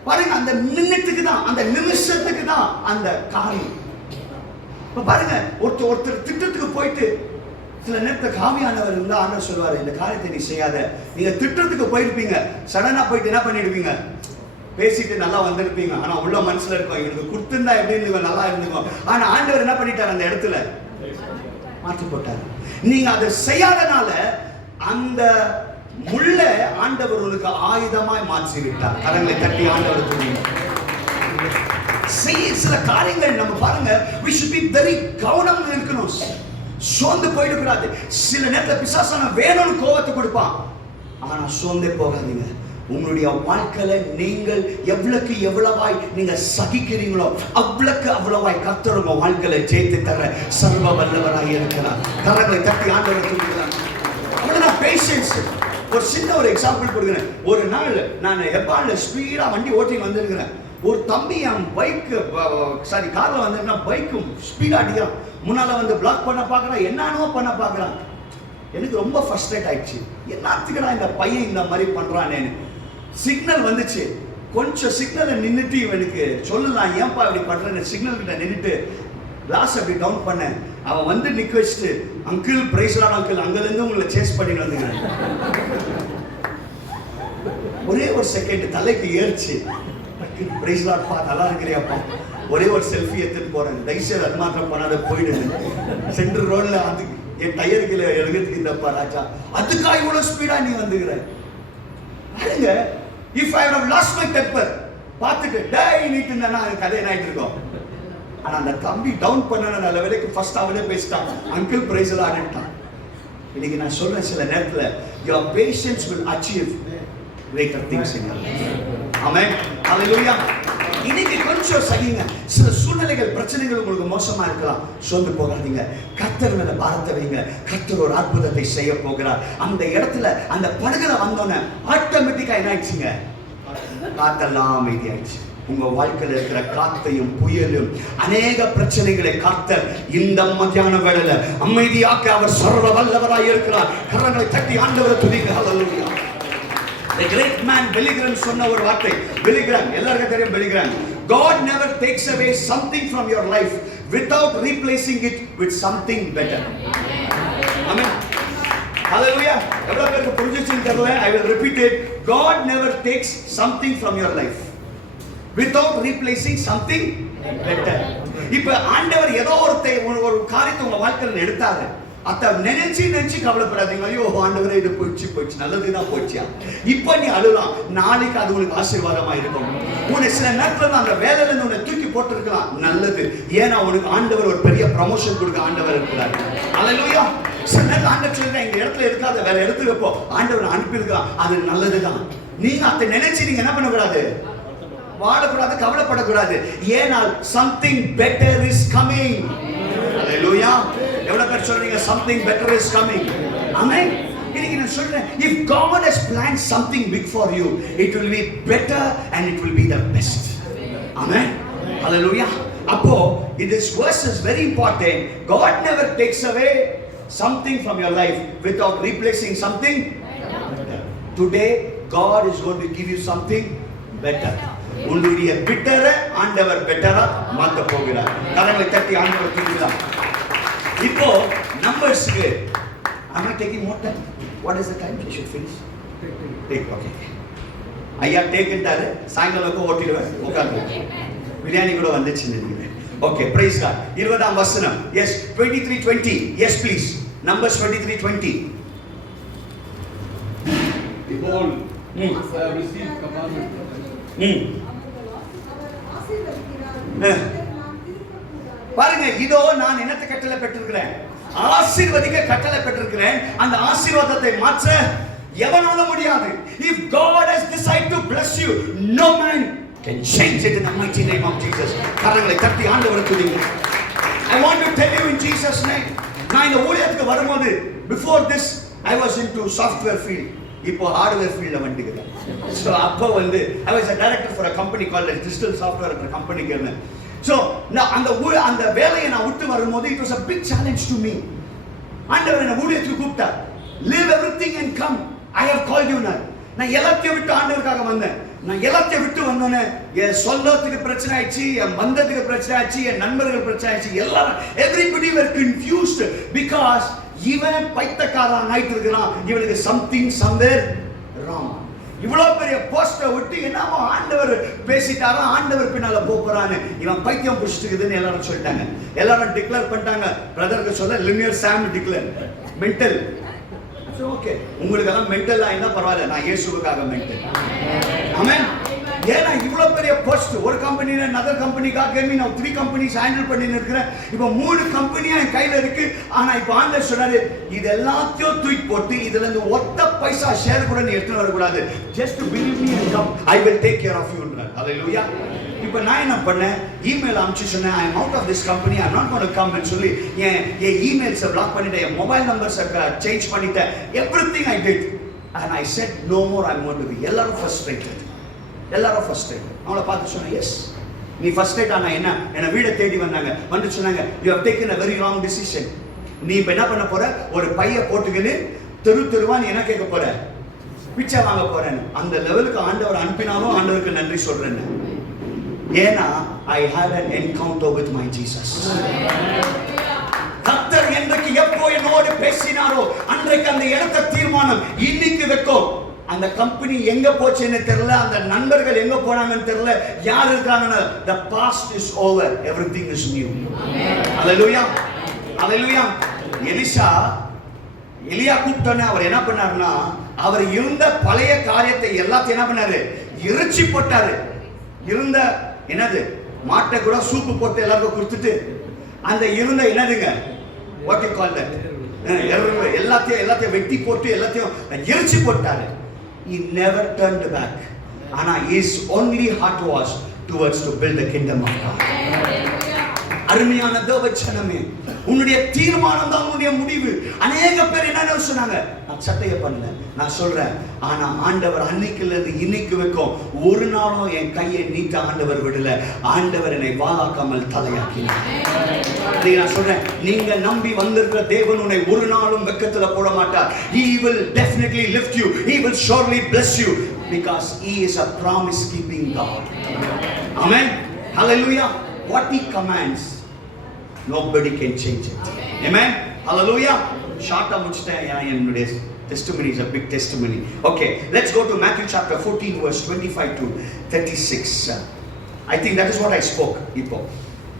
பாருங்க, அந்த மினிட்டுக்கு தான், அந்த நிமிஷத்துக்கு தான் அந்த காரியம். இப்ப பாருங்க, ஒருத்தர் திட்டத்துக்கு போயிட்டு சில நேரத்துல காவியானவர் இருந்தா ஆண்டவர் சொல்வாரு, இந்த காரியத்தை நீ செய்யாத. நீங்க திட்டத்துக்கு போயிருப்பீங்க, சடனா போயிட்டு என்ன பண்ணிடுவீங்க, பேசிட்டு நல்லா வந்திருப்பீங்க. ஆனா உள்ள மனசுல இருக்கும், எனக்கு கொடுத்திருந்தா எப்படி இருந்துக்கும், நல்லா இருந்துக்கும். ஆனா ஆண்டவர் என்ன பண்ணிட்டார், அந்த இடத்துல மாற்றி போட்டார். நீங்க அதை செய்யாதனால அந்த முள்ள ஆண்டவர் உங்களுக்கு ஆயுதமாய் மாற்றி விட்டார். கரங்களை தட்டி ஆண்டவர் சில காரியங்கள் நம்ம பாருங்க, we should be very கவனமா இருக்கணும். சோர்ந்து போயிடக்கூடாது. சில நேரத்துல பிசாசான வேணும்னு கோபத்தை கொடுப்பான், ஆனா சோர்ந்தே போகாதீங்க. உங்களுடைய வாழ்க்கையில நீங்கள் எவ்வளவுக்கு எவ்வளவாய் நீங்க சகிக்கிறீங்களோ அவ்வளவுக்கு அவ்வளவாய் கர்த்தர் உங்க வாழ்க்கையில ஜெயித்து தர சர்வ வல்லவராய் இருக்கிறார். கரங்களை தட்டி ஆண்டவரை துதிக்கலாம். அவ்வளவுதான் பேஷன்ஸ். ஒரு சின்ன ஒரு எக்ஸாம்பிள் கொடுக்குறேன். ஒரு நாள் நான் எப்பால ஸ்பீடா வண்டி ஓட்டி வந்திருக்கிறேன். ஒரு தம்பி என் பைக்கு கார்ல வந்திருக்கா, பைக்கு ஸ்பீடா அடிக்கிறான். முன்னால வந்து பிளாக் பண்ண பாக்குறான், என்னன்னோ பண்ண பாக்குறான். எனக்கு ரொம்ப ஃப்ரஸ்ட்ரேட் ஆயிடுச்சு, என்னத்துக்குடா இந்த பையன் இந்த மாதிரி பண்றானேன்னு. சிக்னல் வந்துச்சு, கொஞ்சம் சிக்னலை நின்றுட்டு இவனுக்கு சொல்லலாம், ஏன்பா இப்படி பண்றேன்னு சிக்னல் கிட்ட நின்றுட்டு கிளாஸ் அப்படி டவுன் பண்ணேன். அவன் வந்து நிக்க வச்சுட்டு, அங்கிள் பிரைஸ்லாட் அங்கிள், அங்கிருந்து உங்களை சேஸ் பண்ணிட்டு வந்துக்கிறேன். ஒரே ஒரு செகண்ட் தலைக்கு ஏறிச்சு, பிரைஸ்லாட் பா, நல்லா இருக்கிறியாப்பா, ஒரே ஒரு செல்ஃபி எடுத்துட்டு போறேன், தயவுசெய்து அது மாத்திரம் பண்ணாத போயிடுது. சென்ட்ரல் ரோட்ல அது என் டயருக்கு எழுதுறதுக்கு இந்த ராஜா, அதுக்காக இவ்வளவு ஸ்பீடா நீ வந்துக்கிற பாருங்க. If I have lost my temper பார்த்துட்டு டேய் நீட்டு இருந்தா கதை என்ன ஆயிட்டு இருக்கோம். ஆனா அந்த தம்பி டவுன் பண்ண நல்ல வேலைக்கு ஃபர்ஸ்ட் அவனே பேசிட்டான், அங்கிள் பிரைஸ்ல ஆடிட்டான். இன்னைக்கு நான் சொல்றேன், சில நேரத்துல your patience will achieve greater things in your life. ஆமென், ஹalleluya. இன்னைக்கு கொஞ்சம் சகிங்க. சில சூழ்நிலைகள் பிரச்சனைகள் உங்களுக்கு மோசமா இருக்கலாம், சோர்ந்து போகாதீங்க. கர்த்தர் மேல பாரத்தை வைங்க. கர்த்தர் ஒரு அற்புதத்தை செய்ய போகிறார். அந்த இடத்துல அந்த படகுல வந்தோன்னே ஆட்டோமேட்டிக்கா என்ன ஆயிடுச்சுங்க, காத்தெல்லாம் அமைதியாயிடுச்சு. உங்க வாழ்க்கையில் இருக்கிற காத்தையும் புயலும் அநேக பிரச்சனைகளை கர்த்தர் இந்த மத்தியான வேளையில அமைதியாக்க அவர் சர்வ வல்லவராய் இருக்கிறார். கரங்களை தட்டி ஆண்டவரை துதிங்க. ஹalleluya. The great man Billy Graham சொன்ன ஒரு வார்த்தை, Billy Graham எல்லாருக்கும் தெரியும். Billy Graham, God never takes away something from your life without replacing it with something better. Amen. Hallelujah. எவ்வளவு பேருக்கு புரிஞ்சுச்சுன்னு தெரியல, I will repeat it. God never takes something from your life without replacing something better. இப்ப ஆண்டவர் ஏதோ ஒரு காரியத்தை உங்க வாழ்க்கையில எடுத்தாரு, அத நினைச்சு கவலைப்படாதீங்க. ஐயோ ஆண்டவரே இது போச்சு நல்லதுதான் போச்சியா. இப்ப நீ அழுலாம், நாளைக்கு அது உனக்கு ஆசீர்வாதமா இருக்கும். உன்னை சில நேரத்துல அந்த வேலையில இருந்து உன்னை தூக்கி போட்டிருக்கலாம், நல்லது. ஏன்னா உனக்கு ஆண்டவர் ஒரு பெரிய ப்ரமோஷன் கொடுக்க ஆண்டவர் இருக்கிறார். ஹalleluya. சில நேரத்துல ஆண்டவர் சொல்றேன், இந்த இடத்துல இருக்காத வேற இடத்துக்கு போ, ஆண்டவர் அனுப்பியிருக்கான், அது நல்லதுதான். நீங்க அதை நினைச்சு நீங்க என்ன பண்ணக்கூடாது, வாழக்கூடாது, கவலைப்படக்கூடாது. ஏனால் something better is coming. Hallelujah. எவ்வளவு பேர் சொல்றீங்க something better is coming? ஆமென். இன்னைக்கு நான் சொல்றேன், if God has planned something big for you, it will be better and it will be the best. Amen. Hallelujah. Appo this verse is very important. God never takes away something from your life without replacing something better. Today God is going to give you something better. உன்னுடைய பிட்டர ஆண்டவர் பெட்டரா மாத்த போகிறார். கரங்களை தட்டி ஆண்டவர் துதிக்கலாம். இப்போ நம்பர்ஸ்க்கு am I taking more time? What is the time? I should finish. Take. Okay. ஐயா டேக்ன்றாரு, சாயங்காலம் ஓட்டிடுவேன், உட்கார்ந்து பிரியாணி கூட வந்துச்சு நினைக்கிறேன். Okay, praise God. 20ஆம் வசனம். Yes, 23:20. Yes please. Numbers 23:20. Behold, I have received commandment from you. பாருங்க, இதோ நான் என்னத்தை கட்டளை பெற்றிருக்கிறேன்? ஆசீர்வதிக்க கட்டளை பெற்றிருக்கிறேன். அந்த ஆசீர்வாதத்தை மாற்ற எவனால முடியாது. If God has decided to bless you, no man can change it in the mighty name of Jesus. கரங்களை தட்டி ஆண்டவருக்கு துதிங்க. I want to tell you in Jesus name. நான் இந்த ஊழியத்துக்கு வரும்போது before this I was into software field. இப்போ hardware ஃபீல்ட்ல வந்துட்டேன். So அப்போ வந்து I was a director for a company called Digital Software என்ற கம்பெனிக்கு இருந்தேன். So நான் அந்த வேலையை நான் விட்டு வரும்போது it was a big challenge to me. ஆண்டவர் என்ன ஊழியத்துக்கு கூப்பிட்டார். Leave everything and come. I have called you now. நான் எல்லாத்தையும் விட்டு ஆண்டவருக்காக வந்தேன். நான் எல்லாத்தையும் விட்டு வந்தோனே என் சொல்லத்துக்கு பிரச்சனை ஆயிடுச்சு, என் பந்தத்துக்கு பிரச்சனை ஆயிடுச்சு, என் நண்பர்கள் பிரச்சனை ஆயிடுச்சு. எல்லாரும் everybody were confused because இவன் பைத்தியக்காரன் ஆயிட்டு இருக்கிறான், இவனுக்கு something somewhere wrong. இவ்வளவு பெரிய போஸ்டை விட்டு என்னவோ ஆண்டவர் பேசிட்டாரா, ஆண்டவர் பின்னால போறான்னு இவன் பைத்தியம் பிடிச்சிட்டுக்குதுன்னு எல்லாரும் சொல்லிட்டாங்க. எல்லாரும் டிக்ளேர் பண்ணிட்டாங்க. பிரதருக்கு சொல்ல லினியர் சாம் டிக்ளேர் மென்டல். ஓகே, உங்களுக்கு எல்லாம் மென்டல் ஆயினா பரவாயில்ல, நான் இயேசுவுக்காக மென்டல். ஆமென். ஏன்னா இவ்வளவு பெரிய போஸ்ட் ஒரு கம்பெனில another கம்பெனிக்காக நான் 3 கம்பெனிஸ் ஹேண்டில் பண்ணிட்டு இருக்கேன். இப்போ 3 கம்பெனியா என் கையில இருக்கு. ஆனா இப்போ ஆண்டவர் சொன்னாரு, இது எல்லாத்தையும் தூக்கி போட்டு இதுல இருந்து ஒத்த பைசா ஷேர் கூட நீ எடுத்து வர கூடாது. just to believe me and come, I will take care of you. Hallelujah. இப்போ நான் என்ன பண்ணேன், இமெயில் அனுப்பிச்சு சொன்னேன், I am out of this company, I am not going to come ன்னு சொல்லி என் இமெயில்ஸை பிளாக் பண்ணிட்டேன், என் மொபைல் நம்பர்ஸை சேஞ்ச் பண்ணிட்டேன். everything I did and I said no more I am going to be. எல்லாரும் frustrated. எல்லாரும் frustrated. அவளை பார்த்து சொன்னேன், எஸ் நீ frustrated ஆனா என்ன வீடை தேடி வந்தாங்க, வந்து சொன்னாங்க, you have taken a very wrong decision. நீ இப்போ என்ன பண்ண போற, ஒரு பைய போட்டுக்கின்னு தெருவா நீ என்ன கேட்க போற, பிச்சை வாங்க போறேன்னு. அந்த லெவலுக்கு ஆண்டவர் அனுப்பினாலும் ஆண்டவருக்கு நன்றி சொல்றேன்னு. ஏன்னா I had an encounter with my Jesus. கர்த்தர் என்றைக்கு எப்போ என்னோடு பேசினாரோ அன்றைக்கு அந்த இடத்த தீர்மானம் இன்னைக்கு வைக்கும். அந்த கம்பெனி எங்க போச்சுன்னு தெரியல, அந்த நண்பர்கள் எங்க போனாங்கன்னு தெரியல, யார் இருக்காங்கன்னு. the past is over, everything is new. Hallelujah. Hallelujah. எலியா கூப்பிட்டோன்னே அவர் என்ன பண்ணாருன்னா, அவர் இருந்த பழைய காரியத்தை எல்லாத்தையும் என்ன பண்ணாரு, இறைச்சி போட்டாரு. இருந்த என்னது மாட்டை கூட சூப்பு போட்டு எல்லாருக்கும் கொடுத்துட்டு அந்த இருந்த என்னதுங்க, what you call that, எல்லாத்தையும் வெட்டி போட்டு எல்லாத்தையும் இறைச்சி போட்டாரு. He never turned back. ஆனா his only heart was towards to build the kingdom of God. அருமையான தேவச்சனமே, உன்னுடைய தீர்மானம் தான் உன்னுடைய முடிவு. அநேக பேர் என்ன சொன்னாங்க, நான் சட்டைய பண்ணல, நான் சொல்றேன், ஆனா ஆண்டவர் அன்னைக்குல இருந்து இன்னைக்கு வரைக்கும் ஒரு நாளும் என் கையை நீட்ட ஆண்டவர் விடல. ஆண்டவர் என்னை வாளாக்காமல் தலையாக்கினார். நான் சொல்றேன், நீங்க நம்பி வந்திருக்கிற தேவன் உன்னை ஒரு நாளும் வெக்கத்துல போட மாட்டார். He will definitely lift you. He will surely bless you because he is a promise keeping God. Amen. Hallelujah. What he commands, nobody can change it. Amen. Hallelujah. Short என்னுடைய testimony is a big testimony. Okay, let's go to Matthew chapter 14 verse 25 to 36. I think that is what I spoke ipo.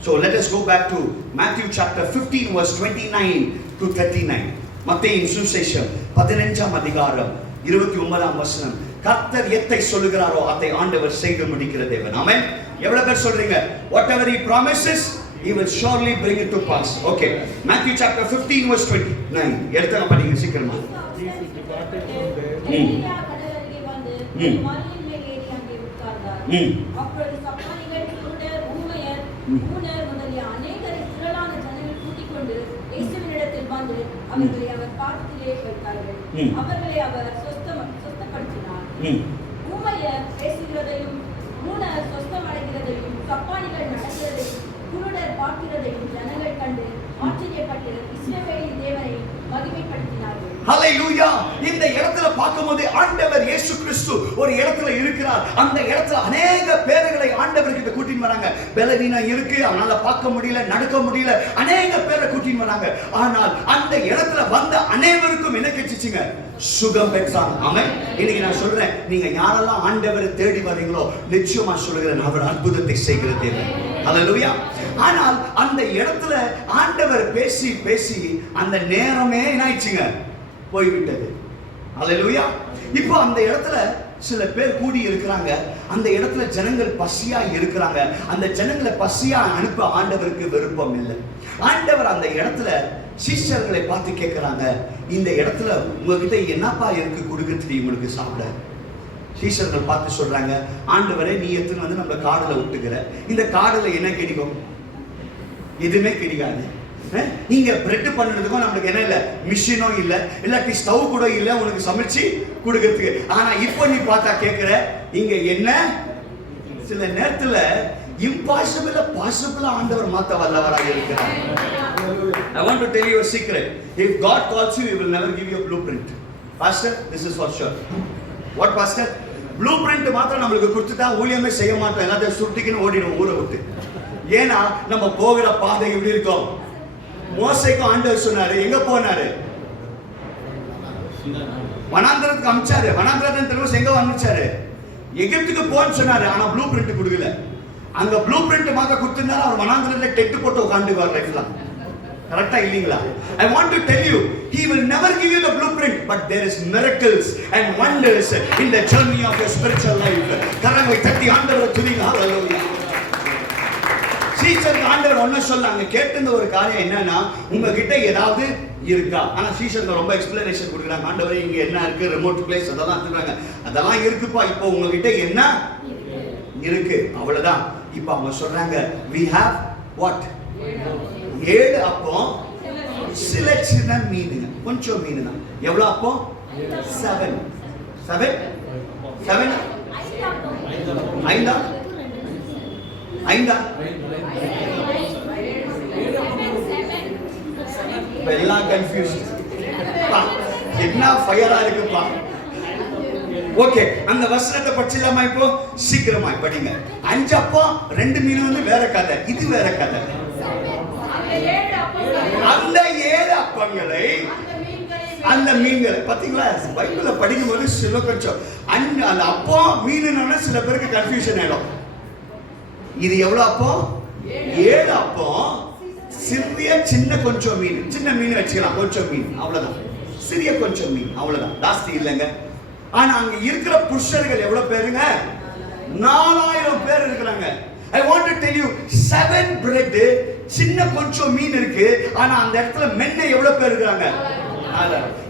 So let us go back to Matthew chapter 15 verse 29 to 39. மத்தேயின் சுவிசேஷம் 15ஆம் அதிகாரம் 29ஆம் வசனம். கர்த்தர் எதை சொல்லுகிறாரோ அதை ஆண்டவர் செய்து முடிக்கிற தேவன். ஆமென். எவ்வளவு பேர் சொல்றீங்க, whatever he promises he will surely bring it to pass. Okay, Matthew chapter 15 verse 29. எடுத்துங்க படிங்க சீக்கிரமா. எலியா கடலருகே வந்து மலையின் மேல் ஏறி அங்கே உட்கார்ந்தார். அப்பொழுது சப்பானிகள், குருடர், ஊமையர், ஊனர் முதலிய அநேகரை திரளான ஜனங்கள் கூட்டிக் கொண்டு இயேசுவினிடத்தில் வந்து அவர்களை அவர் பாதத்திலே வைத்தார்கள். அவர்களை அவர் சொஸ்தப்படுத்தினார். ஊமையர் பேசுகிறதையும், ஊனர் சொஸ்தமடைகிறதையும், சப்பானிகள் நடக்கிறதையும், குருடர் பார்க்கிறதையும் ஜனங்கள் கண்டு ஆச்சரியப்பட்டு இஸ்ரவேலின் தேவனை மகிமைப்படுத்தினார்கள். ஹல்லேலூயா. இந்த இடத்துல பார்க்கும்போது ஆண்டவர் இயேசு கிறிஸ்து ஒரு இடத்துல இருக்கிறார். அந்த இடத்துல அநேக பேர்களை ஆண்டவர் கிட்ட கூட்டிட்டு வராங்க. பலவீனம் இருக்கு, அவனால பார்க்க முடியல, நடக்க முடியல, அநேக பேரை கூட்டிட்டு வராங்க. ஆனால் அந்த இடத்துல வந்த அனைவருக்கும் என்ன கிடைச்சிச்சுங்க? சுகம் பெற்றாங்க. ஆமென். இன்னைக்கு நான் சொல்றேன், நீங்க யாரெல்லாம் ஆண்டவரை தேடி வரீங்களோ நிச்சயமா சொல்கிறேன், அவர் அற்புதத்தை செய்கிற தேவன். ஹல்லேலூயா. ஆனால் அந்த இடத்துல ஆண்டவர் பேசி பேசி அந்த நேரமே என்ன ஆயிடுச்சுங்க? போய்விட்டது. ஹல்லேலூயா. இப்போ அந்த இடத்துல சில பேர் கூடி இருக்கிறாங்க. அந்த இடத்துல ஜனங்கள் பசியா இருக்கிறாங்க. அந்த ஜனங்களை பசியா அனுப்ப ஆண்டவருக்கு விருப்பம் இல்லை. ஆண்டவர் அந்த இடத்துல சீஷர்களை பார்த்து கேட்கிறாங்க, இந்த இடத்துல உங்ககிட்ட என்னப்பா இருக்கு கொடுக்க உங்களுக்கு சாப்பிட? சீஷர்கள் பார்த்து சொல்றாங்க, ஆண்டவரே நீ எத்தனை வந்து நம்ம காடுல விட்டுக்கிற, இந்த காடுல என்ன கிடைக்கும்? எதுவுமே கிடைக்காது. நீங்க பிரெட் பண்ணுறதுக்கும் நம்மளுக்கு என்ன இல்லை, மிஷினும் இல்லை, இல்லாட்டி ஸ்டவ் கூட இல்லை உனக்கு சமைச்சு கொடுக்கறதுக்கு. ஆனா இப்போ நீ பார்த்தா கேட்கிற, இங்க என்ன? சில நேரத்துல இம்பாசிபிள் பாசிபிளா ஆண்டவர் மாத்த வல்லவராக இருக்கிறார். I want to tell you a secret. If God calls you, He will never give you a blueprint. Pastor, this is for sure. What pastor? Blueprint மாத்திரம் நம்மளுக்கு கொடுத்துட்டா ஊழியமே செய்ய மாட்டோம், எல்லாத்தையும் சுட்டிக்கின்னு ஓடிடும் ஊரை விட்டு. ஏன்னா நம்ம போகிற பாதை எப்படி இருக்கும்? மோசேக்கும் ஆண்டவர் சொன்னாரு, எங்க போனாரு? வனாந்தரத்துக்கு அமிச்சாரு. வனாந்தரத்துல எங்க வந்துச்சாரு? எகிப்துக்கு போன்னு சொன்னாரு. ஆனா ப்ளூ பிரிண்ட் கொடுக்கல. அங்க ப்ளூ பிரிண்ட் மாத்த கொடுத்திருந்தாரு, அவர் வனாந்தரத்துல டெட்டு போட்டு உட்காந்துக்குவார் லைஃப்ல. கரெக்டா இல்லீங்களா? I want to tell you, He will never give you the blueprint, but there is miracles and wonders in the journey of your spiritual life. கரங்களை தட்டி ஆண்டவரை துதிங்க. ஹல்லேலூயா. சீஷருக்கு ஆண்டவர் ஒன்ன சொன்னாங்க, கேட்டிருந்த ஒரு காரியம் என்னன்னா, உங்ககிட்ட ஏதாவது இருக்கா? ஆனா சீஷருக்கு ரொம்ப எக்ஸ்பிளனேஷன் கொடுக்குறாங்க. ஆண்டவரே இங்க என்ன இருக்கு? ரிமோட் பிளேஸ் அதெல்லாம் சொல்றாங்க. அதெல்லாம் இருக்குப்பா, இப்போ உங்ககிட்ட என்ன இருக்கு? அவ்வளவுதான். இப்போ அவங்க சொல்றாங்க, we have what? 7 அப்பம், சில சின்ன மீனுங்க, கொஞ்சம் மீன் தான். எவ்வளவு அப்பம்? 7. 7 ஐந்தா எல்லாம் கன்ஃபியூஸ்ட். என்ன ஃபயரா இருக்குப்பா. ஓகே, அந்த வசனத்தை படிச்சலாமா? இப்போ சீக்கிரமா படிங்க. 5 அப்பம் 2 மீன் வந்து வேற கதை, இது வேற கதை. அந்த 7 அப்பங்களை அந்த மீன்களை பாத்தீங்களா? பைபிள படிக்கும்போது சில கொஞ்சம் அந்த அப்பம் மீனுன்னா சில பேருக்கு கன்ஃபியூஷன் ஆயிடும். இது எவ்வளவு அப்பம்? 7 அப்பம், சிறிய சின்ன கொஞ்சம் மீன். சின்ன மீன் வச்சுக்கலாம், கொஞ்சம் மீன் அவ்வளவுதான். சிறிய கொஞ்சம் மீன் அவ்வளவுதான், ஜாஸ்தி இல்லைங்க. ஆனா அங்க இருக்கிற புருஷர்கள் எவ்வளவு பேருங்க? 4000 பேர் இருக்கிறாங்க. I want to tell you, 7 bread, சின்ன கொஞ்சம் மீன் இருக்கு. ஆனா அந்த இடத்துல மென்ன எவ்வளவு பேர் இருக்காங்க?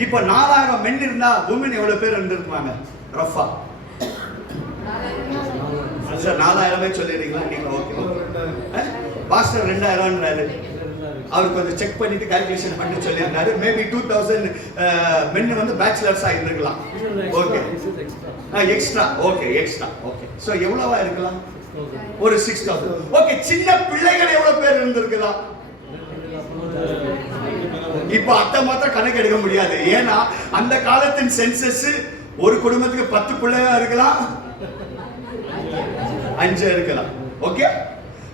இப்ப 4000 மென் இருந்தா women எவ்வளவு பேர் இருந்திருப்பாங்க? ரஃபா சார் 4000மே சொல்லிடுறீங்களா நீங்க? Okay, pastor 2000ன்றாரு. அவர் கொஞ்சம் செக் பண்ணிட்டு கால்குலேஷன் பண்ணி சொல்லியிருந்தாரு. மேபி 2000 மென் வந்து பேச்சுலர்ஸ் ஆயிருக்கலாம். Okay, extra. Okay, extra. Okay, so எவ்வளவா இருக்கலாம்? ஒரு 6000. ஓகே, சின்ன பிள்ளைகள் எவ்வளவு பேர் இருந்திருக்கலாம்? இப்ப அத்தை மாத்திரம் கணக்கு எடுக்க முடியாது. ஏன்னா அந்த காலத்தின் சென்சஸ் ஒரு குடும்பத்துக்கு 10 பிள்ளையா இருக்கலாம், 5 இருக்கலாம். ஓகே,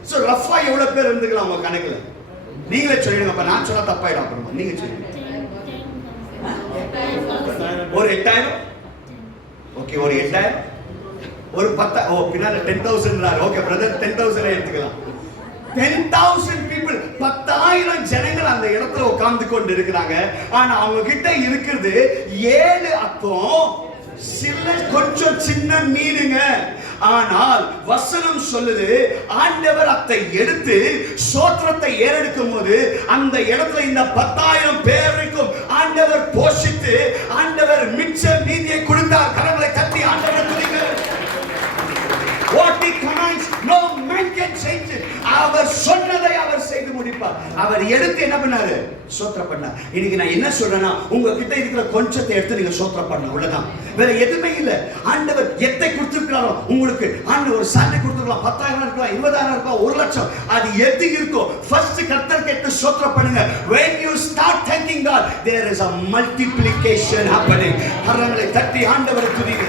சோ ரஃபா எவ்வளவு பேர் இருந்துக்கலாம் உங்க கணக்குல? நீங்களே சொல்லிடுங்க. அப்ப நான் சொன்னா தப்பாயிடும். அப்புறமா நீங்க சொல்லுங்க. ஒரு 8000. ஓகே, ஒரு 8000. ஒரு 10. ஓ, பின்னால 10000. ஓகே பிரதர், 10000 எடுத்துக்கலாம். 10,000 people, 10,000 ஜனங்கள் அந்த இடத்துல உட்கார்ந்து கொண்டு இருக்கிறாங்க. ஆனா அவங்க கிட்ட இருக்கிறது 7 அப்பம், சில கொஞ்சம் சின்ன மீனுங்க. ஆனால் வசனம் சொல்லுது, ஆண்டவர் அதை எடுத்து சோத்திரத்தை ஏறெடுக்கும் போது அந்த இடத்துல இந்த 10,000 பேருக்கும் ஆண்டவர் போஷித்து ஆண்டவர் மிச்ச மீதியை கொடுத்தார். கரங்களை தட்டி ஆண்டவர் துதிங்க. What he commands, no man man can change it. அவர் சொன்னதை அவர் செய்து முடிப்பார். அவர் எடுத்து என்ன பண்ணாரு? ஸ்தோத்திரம் பண்ணார். இன்னைக்கு நான் என்ன சொல்றேன்னா, உங்ககிட்ட இருக்கிற கொஞ்சத்தை எடுத்து நீங்க ஸ்தோத்திரம் பண்ண அவ்வளவுதான். வேற எதுவுமே இல்ல. ஆண்டவர் எதை கொடுத்திருக்காரோ உங்களுக்கு, ஆண்டவர் ஒரு சாலை கொடுத்திருக்கலாம், 10,000 இருக்கலாம், 20,000 இருக்கலாம், 1 லட்சம், அது எது இருக்கோ ஃபர்ஸ்ட் கர்த்தருக்கு எடுத்து ஸ்தோத்திரம் பண்ணுங்க. when you start thanking God, there is a multiplication happening. கரங்களை தட்டி ஆண்டவரை துதிங்க.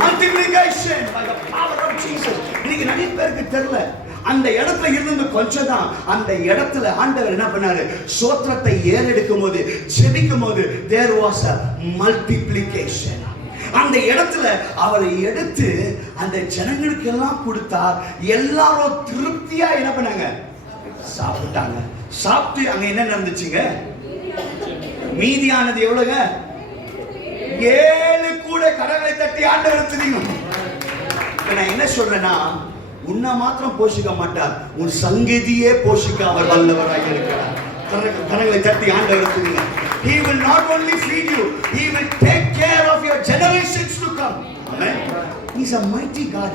multiplication by the power of Jesus. இன்னைக்கு நிறைய பேருக்கு தெரியல, அந்த இடத்துல இருந்து கொஞ்சம் தான், அந்த இடத்துல ஆண்டவர் என்ன பண்ணாரு? ஸ்தோத்திரத்தை ஏறெடுக்கும் போது, ஜெபிக்கும் போது there was a multiplication. அந்த இடத்துல அவரை எடுத்து அந்த ஜனங்களுக்கு எல்லாம் கொடுத்தார். எல்லாரும் திருப்தியா என்ன பண்ணாங்க? சாப்பிட்டாங்க. சாப்பிட்டு அங்க என்ன நடந்துச்சுங்க? மீதியானது எவ்வளவுங்க? 7 கூட. கரங்களை தட்டி ஆண்டவரை துதிங்க. நான் என்ன சொல்றேன்னா, உன்னை மாத்திரம் போஷிக்க மாட்டார், உன் சங்கதியே போஷிக்க அவர் வல்லவராக இருக்கிறார். கரங்களை தட்டி ஆண்டவரை துதிங்க. He will not only feed you, he will take care of your generations to come. Amen. He's a mighty God.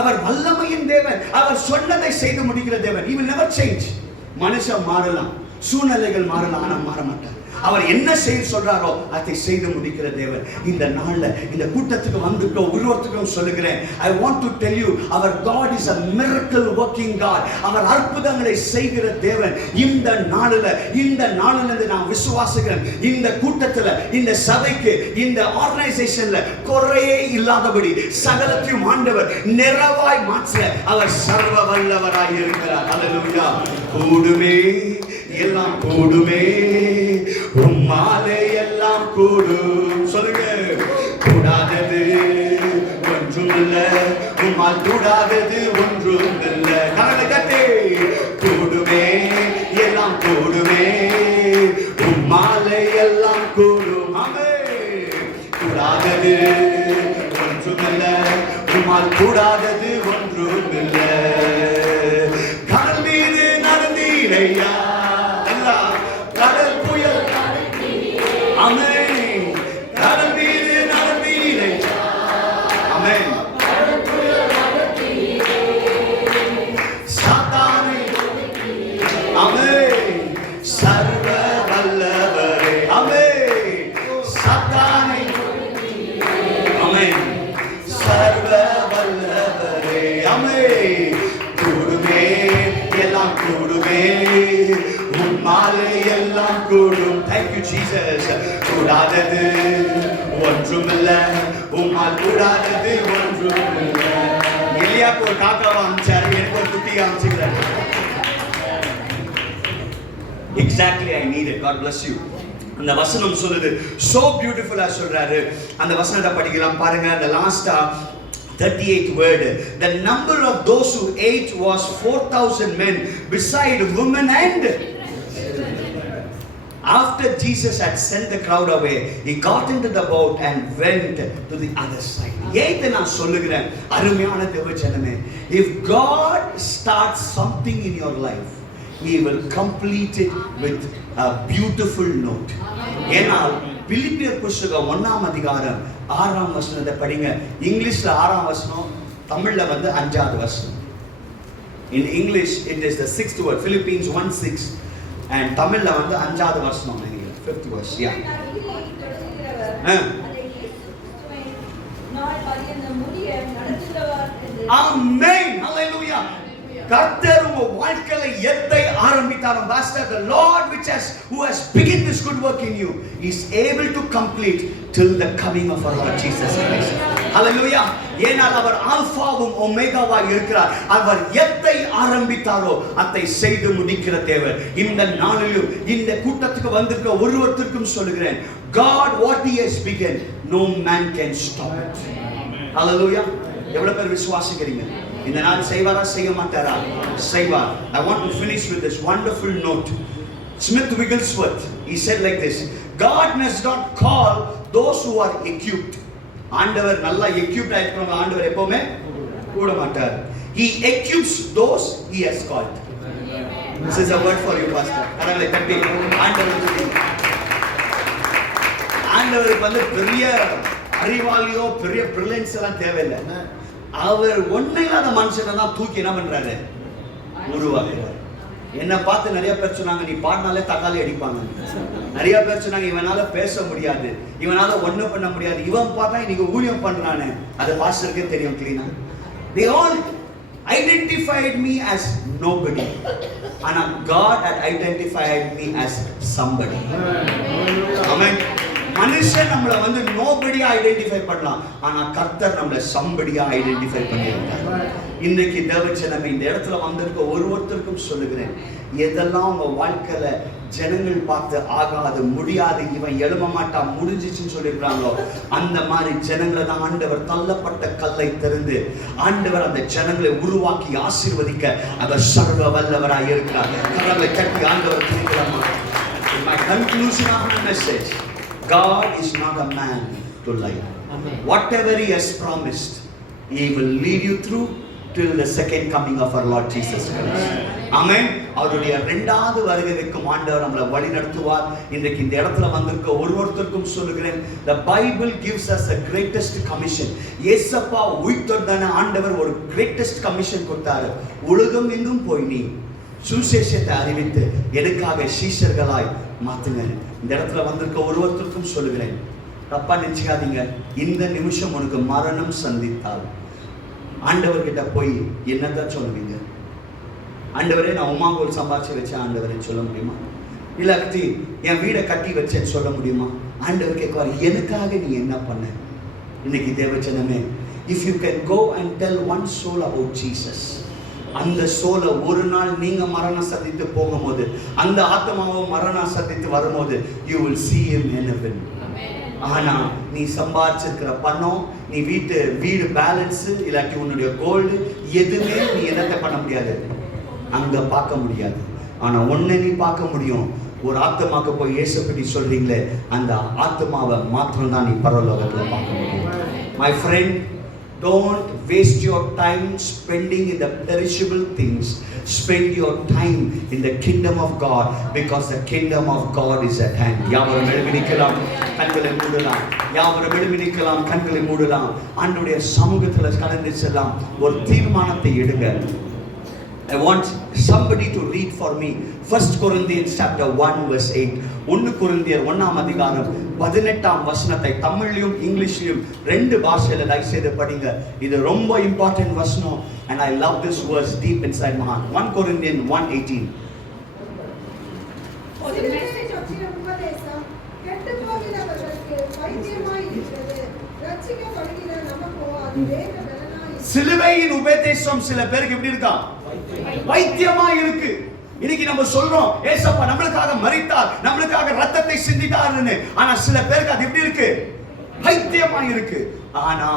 அவர் வல்லமையின் தேவன். அவர் சொன்னதை செய்து முடிக்கிற தேவன். He will never change. மனுஷன் மாறலாம், சூழ்நிலைகள் மாறலாம், ஆனா மாற மாட்டார். அவர் என்ன செய்ய சொல்றாரோ அதை செய்து முடிக்கிற தேவன். இந்த நாள்ல இந்த கூட்டத்துக்கு வந்துட்டோ ஒருவருக்கும் சொல்லுகிறேன், I want to tell you, our God is a miracle working God. அவர் அற்புதங்களை செய்கிற தேவன். இந்த நாளிலிருந்து நான் விசுவாசிக்கிறேன், இந்த கூட்டத்துல, இந்த சபைக்கு, இந்த ஆர்கனைசேஷன்ல குறையே இல்லாதபடி சகலத்தையும் ஆண்டவர் நிறைவாய் மாற்ற அவர் சர்வ வல்லவராய் இருக்கிறார். ஹல்லேலூயா. கூடுமே எல்லாம் கூடுமே, உம்மாலே எல்லாம் கூடும். சொல்லுங்க. கூடாதது ஒன்றுமில்ல, உம்மால் கூடாதது ஒன்றுமில்ல. கரங்களை தட்டி. கூடுமே எல்லாம் கூடுமே, உம்மாலே எல்லாம் கூடும். ஆமென். கூடாதது ஒன்றுமில்ல, உம்மால் கூடாதது ஒன்றுமில்ல. கடல் மீது நடந்தீரையா, கடல் புயல். ஆமென். கடல் மீது நடந்தீரே. ஆமென். சாத்தானை. ஆமென். சர்வ வல்லவரே. ஆமென். சாத்தானை. ஆமென். சர்வ வல்லவரே. ஆமென். கூடுமே எல்லாம் கூடுமே, உம்மாலே எல்லாம் கூடும். Thank you Jesus. கூடாதது ஒன்றுமில்ல, உம்மால் கூடாதது ஒன்றுமில்ல. எலியாக்கு ஒரு காக்காவை அனுப்பிச்சாரு, எனக்கு ஒரு குட்டியை அனுப்பிச்சுக்கிறாரு. Exactly, I need it. God bless you. அந்த வசனம் சொல்லுது, so beautiful ஆ சொல்றாரு. அந்த வசனத்தை படிக்கலாம் பாருங்க. the last 38th word, the number of those who ate was 4,000 men beside women and. After Jesus had sent the crowd away, he got into the boat and went to the other side. ஏன் நான் சொல்லுகிறேன் அருமையான தேவஜனமே, if God starts something in your life, he will complete it with a beautiful note. ஏனால் பிலிப்பியர் புத்தகம் 1ஆம் அதிகாரம் 6ஆம் வசனத்தை படிங்க. இங்கிலீஷ்ல 6ஆம் வசனம், தமிழ்ல 5வது வசனம். In English it is the 6th word, Philippians 1:6, and தமிழ்ல 5வது வசனம் நினைக்கிறேன், 5th verse. Yeah. Amen. Hallelujah. கர்த்தர் உங்க வாழ்க்கையில எதை ஆரம்பித்தாரோ, Pastor, the Lord who has begun this good work in you is able to complete till the coming of our Lord Jesus Christ. Hallelujah. ஏனால் அவர் ஆல்பாவும் ஒமேகாவாய் இருக்கிறார். அவர் எதை ஆரம்பித்தாரோ அதை செய்து முடிக்கிற தேவன். இந்த நாளிலும் இந்த கூட்டத்துக்கு வந்திருக்க ஒருவருக்கும் சொல்லுகிறேன், God what he has begun, no man can stop it. Hallelujah. எவ்வளவு பேர் விசுவாசிக்கிறீங்க? இந்த நாள் செய்வாரா செய்ய மாட்டாரா? செய்வார். I want to finish with this wonderful note. Smith Wigglesworth, he said like this, God does not call those who are equipped. ஆண்டவர் நல்லா equipped ஆயிருக்கிறவங்க ஆண்டவர் எப்பவுமே கூட மாட்டார். He equips those he has called. This is a word for you, Pastor. கடவுளை தட்டி ஆண்டவருக்கு பெரிய அறிவாளியோ பெரிய பிரில்லியன்ஸ் எல்லாம் தேவையில்லை. அவர் ஒன்னும் இல்லாத மனுஷனை தான் தூக்கி என்ன பண்றாரு, உருவாக்குறாரு. என்ன பார்த்து நிறைய பேர் சொன்னாங்க, நீ பாடினாலே தக்காளி அடிப்பாங்க. நிறைய பேர் சொன்னாங்க, இவனால பேச முடியாது, இவனால ஒண்ணு பண்ண முடியாது. இவன் பார்த்தா இன்னைக்கு ஊழியம் பண்றானு, அது பாஸ்டருக்கே தெரியும் கிளீனா. They all identified me as nobody, and God had identified me as somebody. Amen. மனுஷன் நம்மளை வந்து நோபடியா ஐடென்டிஃபை பண்ணலாம், ஆனா கர்த்தர் நம்மளை சம்படியா ஐடென்டிஃபை பண்ணியிருக்கார். இன்றைக்கு தேவஜனமே இந்த இடத்துல வந்திருக்க ஒருத்தருக்கும் சொல்லுகிறேன், எதெல்லாம் உங்க வாழ்க்கையில ஜனங்கள் பார்த்து ஆகாது, முடியாது, இவன் எழும மாட்டான், முடிஞ்சிச்சுன்னு சொல்லியிருக்காங்களோ, அந்த மாதிரி ஜனங்களை தான் ஆண்டவர் தள்ளப்பட்ட கல்லை திறந்து ஆண்டவர் அந்த ஜனங்களை உருவாக்கி ஆசீர்வதிக்க அவர் சர்வ வல்லவராய் இருக்கிறார். கரங்களை கட்டி ஆண்டவர் துதிக்கலாமா? My conclusion of my message, God is not a man to lie. Amen. Whatever he has promised, he will lead you through till the second coming of our Lord Jesus Christ. Amen. அவருடைய இரண்டாவது வருகைக்கும் ஆண்டவர் நம்மளை வழி நடத்துவார். இன்றைக்கு இந்த இடத்துல வந்திருக்க ஒருத்தருக்கும் சொல்லுகிறேன், the Bible gives us the greatest commission. இயேசப்பா உயிர்த்தெழுந்த ஆண்டவர் ஒரு greatest commission கொடுத்தாரு. உலகம் எங்கும் போய் நீ சுவிசேஷத்தை அறிவித்து எனக்காக சீஷர்களாய் மாத்துங்க. இந்த இடத்துல வந்திருக்க ஒருத்தருக்கும் சொல்லுகிறேன், தப்பா நினைச்சுக்காதீங்க. இந்த நிமிஷம் உனக்கு மரணம் சந்தித்தால் ஆண்டவர்கிட்ட போய் என்னதான் சொல்லுவீங்க? ஆண்டவரே, நான் உமாங்கோல் சம்பாதிச்சு வச்சேன் ஆண்டவரே சொல்ல முடியுமா? இல்லாட்டி என் வீடை கட்டி வச்சேன்னு சொல்ல முடியுமா? ஆண்டவர் கேட்குவார், எனக்காக நீ என்ன பண்ண? இன்னைக்கு தேவஜனமே, if you can go and tell one soul about Jesus, அந்த சோலை ஒரு நாள் நீங்க மரணம் சந்தித்து போகும்போது, அந்த ஆத்மாவும் மரணம் சந்தித்து வரும்போது, you will see him in heaven. ஆனா நீ சம்பாதிச்சிருக்கிற பணம், நீ வீடு பேலன்ஸ், இல்லாட்டி உன்னுடைய கோல்டு, எதுவுமே நீ என்னத்தை பண்ண முடியாது, அங்க பார்க்க முடியாது. ஆனா ஒன்னை நீ பார்க்க முடியும், ஒரு ஆத்மாக்கு போய் இயேசுப்படி சொல்றீங்களே, அந்த ஆத்மாவை மாத்திரம் தான் நீ பரலோகத்துல பார்க்க முடியும். My friend, don't waste your time spending in the perishable things. Spend your time in the kingdom of God, because the kingdom of God is at hand. யாவரும் எழுந்திருக்கலாம், கண்களை மூடலாம். யாவரும் எழுந்திருக்கலாம், கண்களை மூடலாம். ஆண்டவருடைய சமூகத்துல கடந்து செல்லலாம். ஒரு தீர்மானத்தை எடுங்க. I want somebody to read for me 1 Corinthians chapter 1 verse 8. 1 கொரிந்தியர் 1ஆம் அதிகாரம் 18ஆம் வசனத்தை தமிழ்லயும் இங்கிலீஷ்லயும் ரெண்டு பாஷையில தயவு செய்து படிங்க. இது ரொம்ப இம்பார்ட்டன்ட் வசனம், and I love this verse deep inside my heart. 1 Corinthians 1:18. சிலுவையின் உபதேசம் சில பேருக்கு எப்படி இருக்கா? வைத்தியமா இருக்கு. இன்னைக்கு நம்ம சொல்றோம், ஏசப்பா நம்மளுக்காக மரித்தார், நம்மளுக்காக ரத்தத்தை சிந்திட்டார்னு. ஆனா சில பேருக்கு அது எப்படி இருக்கு? பைத்தியமாய் இருக்கு. ஆனா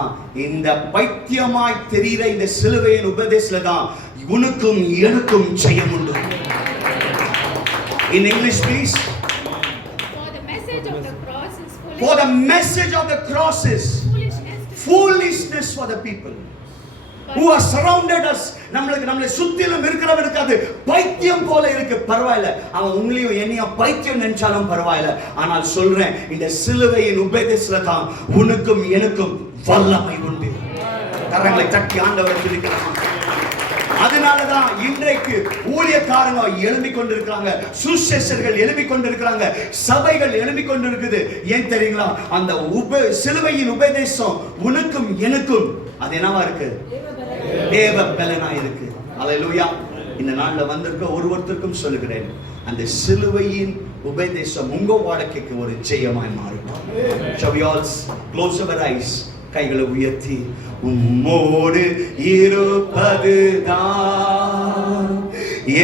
இந்த பைத்தியமாய் தெரிகிற இந்த சிலுவையின் உபதேசத்துல தான் உனக்கும் எனக்கும் ஜெயம் உண்டு. In English please. For the message of the cross is foolishness. For the message of the cross is foolishness for the people who are surrounded us. நம்மளை சுத்திலும் இருக்கிறவனுக்கு அது பைத்தியம் போல இருக்கு. பரவாயில்ல, அவன் உங்களையும் என்னையும் பைத்தியம் நினைச்சாலும் பரவாயில்ல. ஆனால் சொல்றேன், இந்த சிலுவையின் உபதேசத்துல தான் உனக்கும் எனக்கும் வல்லமை உண்டு. கரங்களை தட்டி ஆண்டவரை துதிக்கலாம். அதனாலதான் இன்றைக்கு ஊழியக்காரங்க எழும்பிக் கொண்டிருக்கிறாங்க, சுசேஷர்கள் எழும்பிக் கொண்டிருக்கிறாங்க, சபைகள் எழும்பிக் கொண்டிருக்குது. ஏன் தெரியுங்களா? அந்த சிலுவையின் உபதேசம் உனக்கும் எனக்கும் அது என்னவா இருக்கு? தேவ பலனா இருக்கு. அல்லேலூயா. இந்த நாள்ல வந்திருக்க ஒருத்தருக்கும் சொல்லுகிறேன், அந்த சிலுவையின் உபதேசம் உங்க வாழ்க்கைக்கு ஒரு ஜெயமாய் மாறும். Shall we all close our eyes? கைகளை உயர்த்தி, உம்மோடு இருப்பதுதான்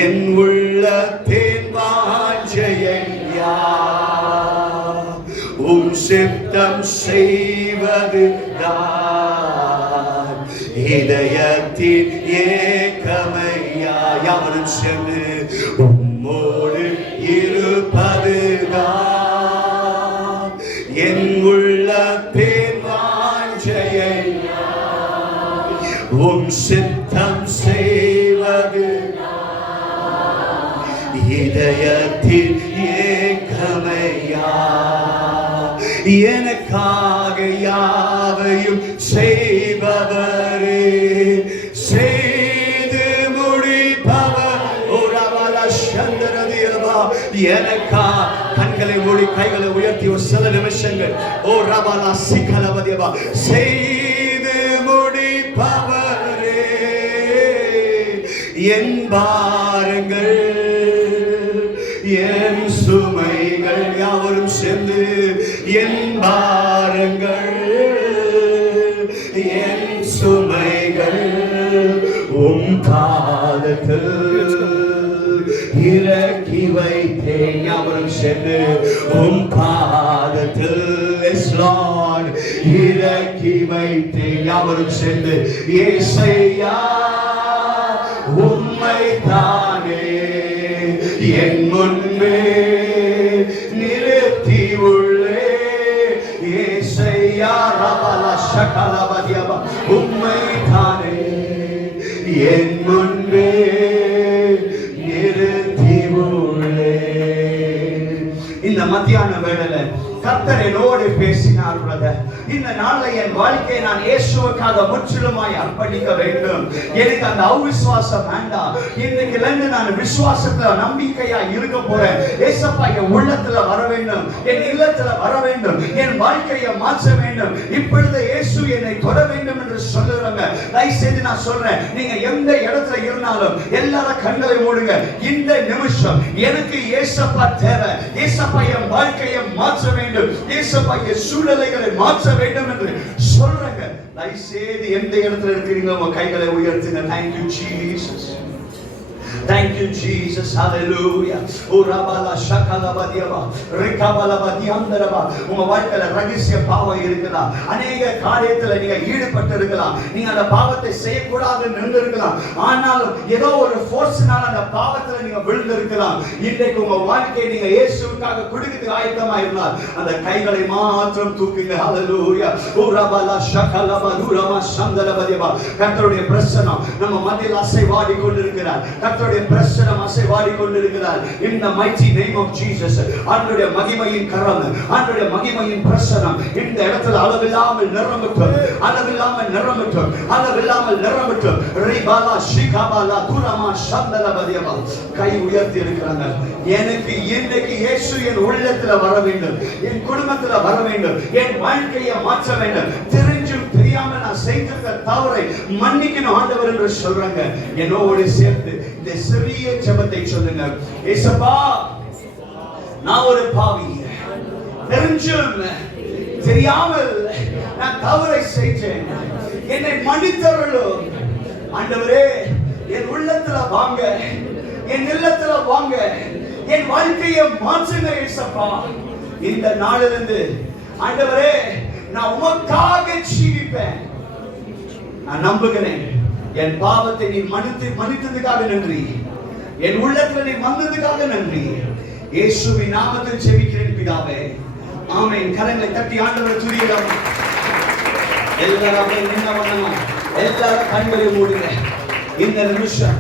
என் உள்ளத்தின் வாஞ்சையா, உம் சித்தம் செய்வதுதான் இதயத்தின் ஏக்கமையா. யாவரும் சேர்ந்து, உம்மோடு இருப்பதுதான் என் உள்ளத்தின் வாஞ்சையா, உம் சித்தம் செய்வதுதான் இதயத்தின் ஏக்கமையா. எனக்காக யார் யாவையும் செய்பவரே, செய்து முடிப்பவர். எனக்கா கண்களை மூடி கைகளை உயர்த்தி ஒரு சில நிமிஷங்கள் ஓ ரபாலா சிக்கலவதியவா செய்து முடிப்பவரே, என் பாருங்கள் என் சுமைகள் யாவரும் சேர்ந்து என் பாருங்கள் என் சுமைகள் உம் பாதத்தில் இறக்கி வைத்தேன். யாவரும் சேர்ந்து உம் பாதத்தில் இறக்கி வைத்தேன். யாவரும் சேர்ந்து ஏசையா உம்மை தானே என் முன்பே நிறுத்தி உள்ளே. ஏசையா ரபலா ஷகலபதியபா உம்மை தானே என் முன்பே நிறுத்தி உள்ளே. இந்த மத்தியான வேளையில கர்த்தர் என்னோடு பேசினார். இந்த நாள்ல என் வாழ்க்கையை நான் இயேசுவுக்காக முற்றிலுமாய் அர்ப்பணிக்க வேண்டும். எனக்கு அந்த அவிசுவாசம் வேண்டாம். இன்னைக்குல இருந்து நான் விசுவாசத்துல நம்பிக்கையா இருக்க போறேன். ஏசப்பா என் உள்ளத்துல வர வேண்டும், என் இல்லத்துல வர வேண்டும், என் வாழ்க்கையை மாற்ற வேண்டும். இப்பொழுது இயேசு என்னை தொட வேண்டும் என்று சொல்லுறாங்க. தயவு செய்து நான் சொல்றேன், நீங்க எந்த இடத்துல இருந்தாலும் எல்லாரும் கண்களை மூடுங்க. இந்த நிமிஷம் எனக்கு ஏசப்பா தேவை. ஏசப்பா என் வாழ்க்கையை மாற்ற வேண்டும், ஏசப்பா என் சூழ்நிலைகளை மாற்ற வேண்டும் என்று சொல்றாங்க. தயவு செய்து எந்த இடத்துல இருக்கிறீங்க உங்க கைகளை உயர்த்துங்க. Thank you Jesus. Thank you Jesus. Hallelujah. Urabala shakalabadiya rikabalabadiyandaraba. உங்க வாழ்க்கையில ரகசிய பாவம் இருக்குதா? अनेक காரியத்துல நீங்க ஈடுபட்டு இருக்கலாம். நீங்க அந்த பாவத்தை செய்ய கூடாதுன்னு நின்று இருக்கலாம். ஆனாலும் ஏதோ ஒரு ஃபோர்ஸ்னால அந்த பாவத்துல நீங்க விழுந்து இருக்கலாம். இன்னைக்கு உங்க வாழ்க்கையை நீங்க இயேசுவுக்காக கொடுக்கிறதுக்கு ஆயத்தமா இருந்தால் அந்த கைகளை மாத்திரம் தூக்குங்க. Hallelujah. Urabala shakalabadurama shandarabadiya. கர்த்தருடைய பிரசன்னம் நம்ம மத்தியில் அசைவாடி கொண்டிருக்கிறார். கர்த்தருடைய பிரசன்னம் அசைவாடி கொண்டிருக்கிறார். In the mighty name of Jesus. ஆண்டவருடைய மகிமையின் கரம், ஆண்டவருடைய மகிமையின் பிரசன்னம் இந்த இடத்துல அளவில்லாமல் நிரம்பட்டும், அளவில்லாமல் நிரம்பட்டும், அளவில்லாமல் நிரம்பட்டும். ரிபாலா ஷிகாபாலா துரமா சந்தலபதியபா. கை உயர்த்தி இருக்கிறாங்க. எனக்கு இன்னைக்கு இயேசு என் உள்ளத்துல வர வேண்டும், என் குடும்பத்துல வர வேண்டும், என் வாழ்க்கையை மாற்ற வேண்டும். தெரிஞ்சும் தெரியாம நான் செய்திருக்க தவறை மன்னிக்கணும் ஆண்டவர் என்று சொல்றாங்க. என்னோடு சேர்ந்து இந்த சிறிய ஜெபத்தை சொல்லுங்க. ஏசப்பா நான் ஒரு பாவி, தெரிஞ்சும் தெரியாமல் நான் தவறை செய்தேன், என்னை மன்னித்தருளும் ஆண்டவரே. என் உள்ளத்துல வாங்க, என் இல்லத்துல வாங்க, என் வாழ்க்கையை மாற்றுங்க ஏசப்பா. இந்த நாளிலிருந்து ஆண்டவரே நான் உமக்காக ஜீவிப்பேன். நான் நம்புகிறேன் என் பாவத்தை நீ மன்னித்ததுக்காக நன்றி, என் உள்ளத்துல நீ வந்ததுக்காக நன்றி. இயேசுவின் நாமத்தில் ஜெபிக்கிறேன் பிதாவே, ஆமென். கரங்களை தட்டி ஆண்டவரை துதிக்கலாம். எல்லாரும் என்ன பண்ணணும்? எல்லாரும் கண்களை மூடுங்க. இந்த நிமிஷம்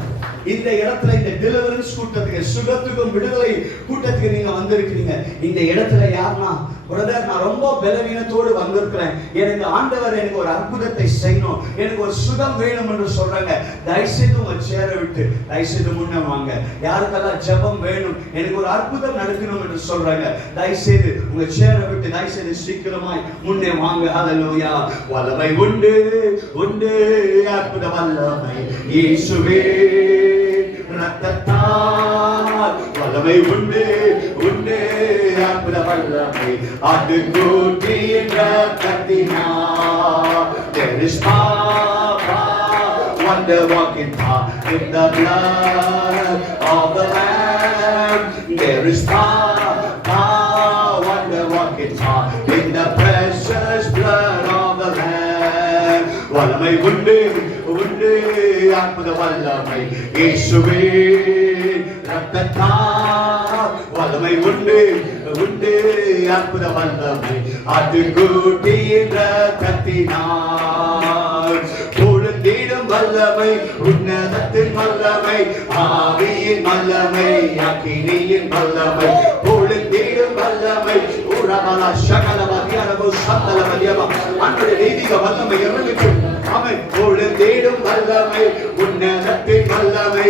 இந்த இடத்துல இந்த டெலிவரன்ஸ் கூட்டத்துக்கு, சுகத்துக்கும் விடுதலை கூட்டத்துக்கு நீங்க வந்திருக்கீங்க. இந்த இடத்துல யாருன்னா பிரதர் நான் ரொம்ப பலவீனத்தோடு வந்திருக்கிறேன், எனக்கு ஆண்டவர் எனக்கு ஒரு அற்புதத்தை செய்யணும், எனக்கு ஒரு சுகம் வேணும் என்று சொல்றாங்க. தயவுசெய்து உங்க சேரை விட்டு தயவுசெய்து முன்ன வாங்க. யாருக்கெல்லாம் ஜெபம் வேணும், எனக்கு ஒரு அற்புதம் நடக்கணும் என்று சொல்றாங்க, தயவுசெய்து உங்க சேரை விட்டு தயவுசெய்து சீக்கிரமாய் முன்னே வாங்க. ஹல்லேலூயா. வல்லமை உண்டு உண்டு, அற்புத வல்லமை இயேசுவே ரத்தத்தால். வல்லமை உண்டு உண்டு, அற்புத வல்லமை ஆட்டுக்குட்டியின் ரத்தத்தினால். There is power, wonder working power in the blood of the Lamb. There is power, wonder working power in the precious blood of the Lamb. வல்லமை உண்டு உண்டு, அற்புத வல்லமை இயேசுவே ரத்தத்தால். வல்லமை உண்டு உண்டு, அற்புத வல்லமை ஆட்டுக்குட்டியின் ரத்தத்தினால். பொழுந்திடும் வல்லமை, உன்னதத்தின் வல்லமை, ஆவியின் வல்லமை, அக்கினியின் வல்லமை. பொழுந்திடும் வல்லமை, உரமல சகலவ மதியானமோ சந்தல மதியமா அன்றைய தெய்வீக வல்லமை இறங்கட்டும். ஆமென். பொழுதேடும் வல்லமை, உன்னதத்தின் வல்லமை,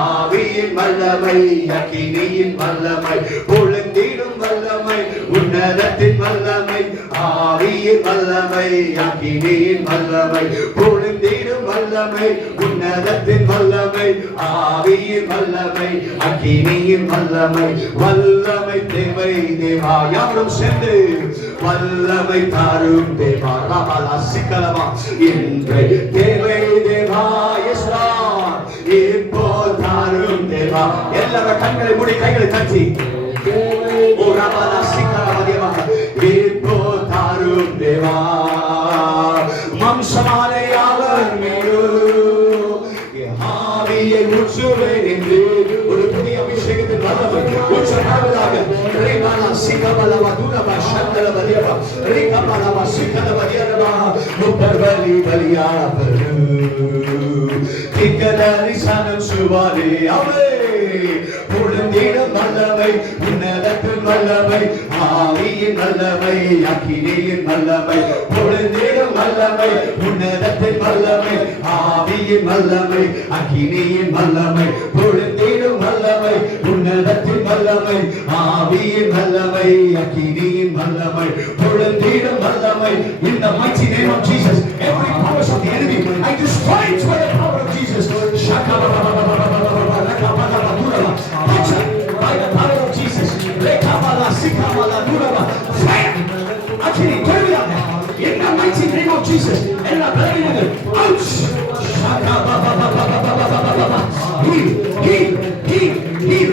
ஆவியின் வல்லமை, அக்கினியின் வல்லமை, பொழுதேடும் வல்லமை, உன்னதத்தின் வல்லமை, ஆவியின் வல்லமை, அக்கினியின் வல்லமை, பொழுதேடும் வல்லமை, உன்னதத்தின் வல்லமை, ஆவியின் வல்லமை, அக்கினியின் வல்லமை. வல்லமை தேவை தேவா, யாரும் சேர்ந்து வல்லமை தாரும் தேவா. ராபாலா சிக்கலமா இன்று தேவை தேவா. எஸ் லார்ட், இப்போ தாரும் தேவா. எல்லாரும் கண்களை மூடி கைகளை தட்டி ஓ ராபாலா சிக்கலமா தேவா, இப்போ தாரும் தேவா. மம்சமாலே அவர் மீது ஆவியை ஊற்றுவேன் என்று ஒரு புதிய அபிஷேகத்தின் வல்லமை ஊற்றப்படுவதாக. ரேபாலா சிகபலா மதுரபா சந்தல வலியபா ரேகபலா சிகல வலியபா முப்பர்வலி வலியா பரு திக்கலாரி சனம் சுவாலே அவே பொழுதேடும் வல்லமை, உன்னதத்தின் வல்லமை, ஆவியின் வல்லமை, அக்கினியின் வல்லமை, பொழுதேடும் வல்லமை, உன்னதத்தின் வல்லமை, ஆவியின் வல்லமை, அக்கினியின் வல்லமை, பொழுதேடும் வல்லமை, உன்னதத்தின் வல்லமை, ஆவியின் வல்லமை, அக்கினியின் வல்லமை, பொழுதேடும் வல்லமை. In the mighty name of Jesus, every powers of the enemy, I destroy it by the power of Jesus. By the power of Jesus, fire, actually, in the mighty name of Jesus, and the blood, ouch, heal,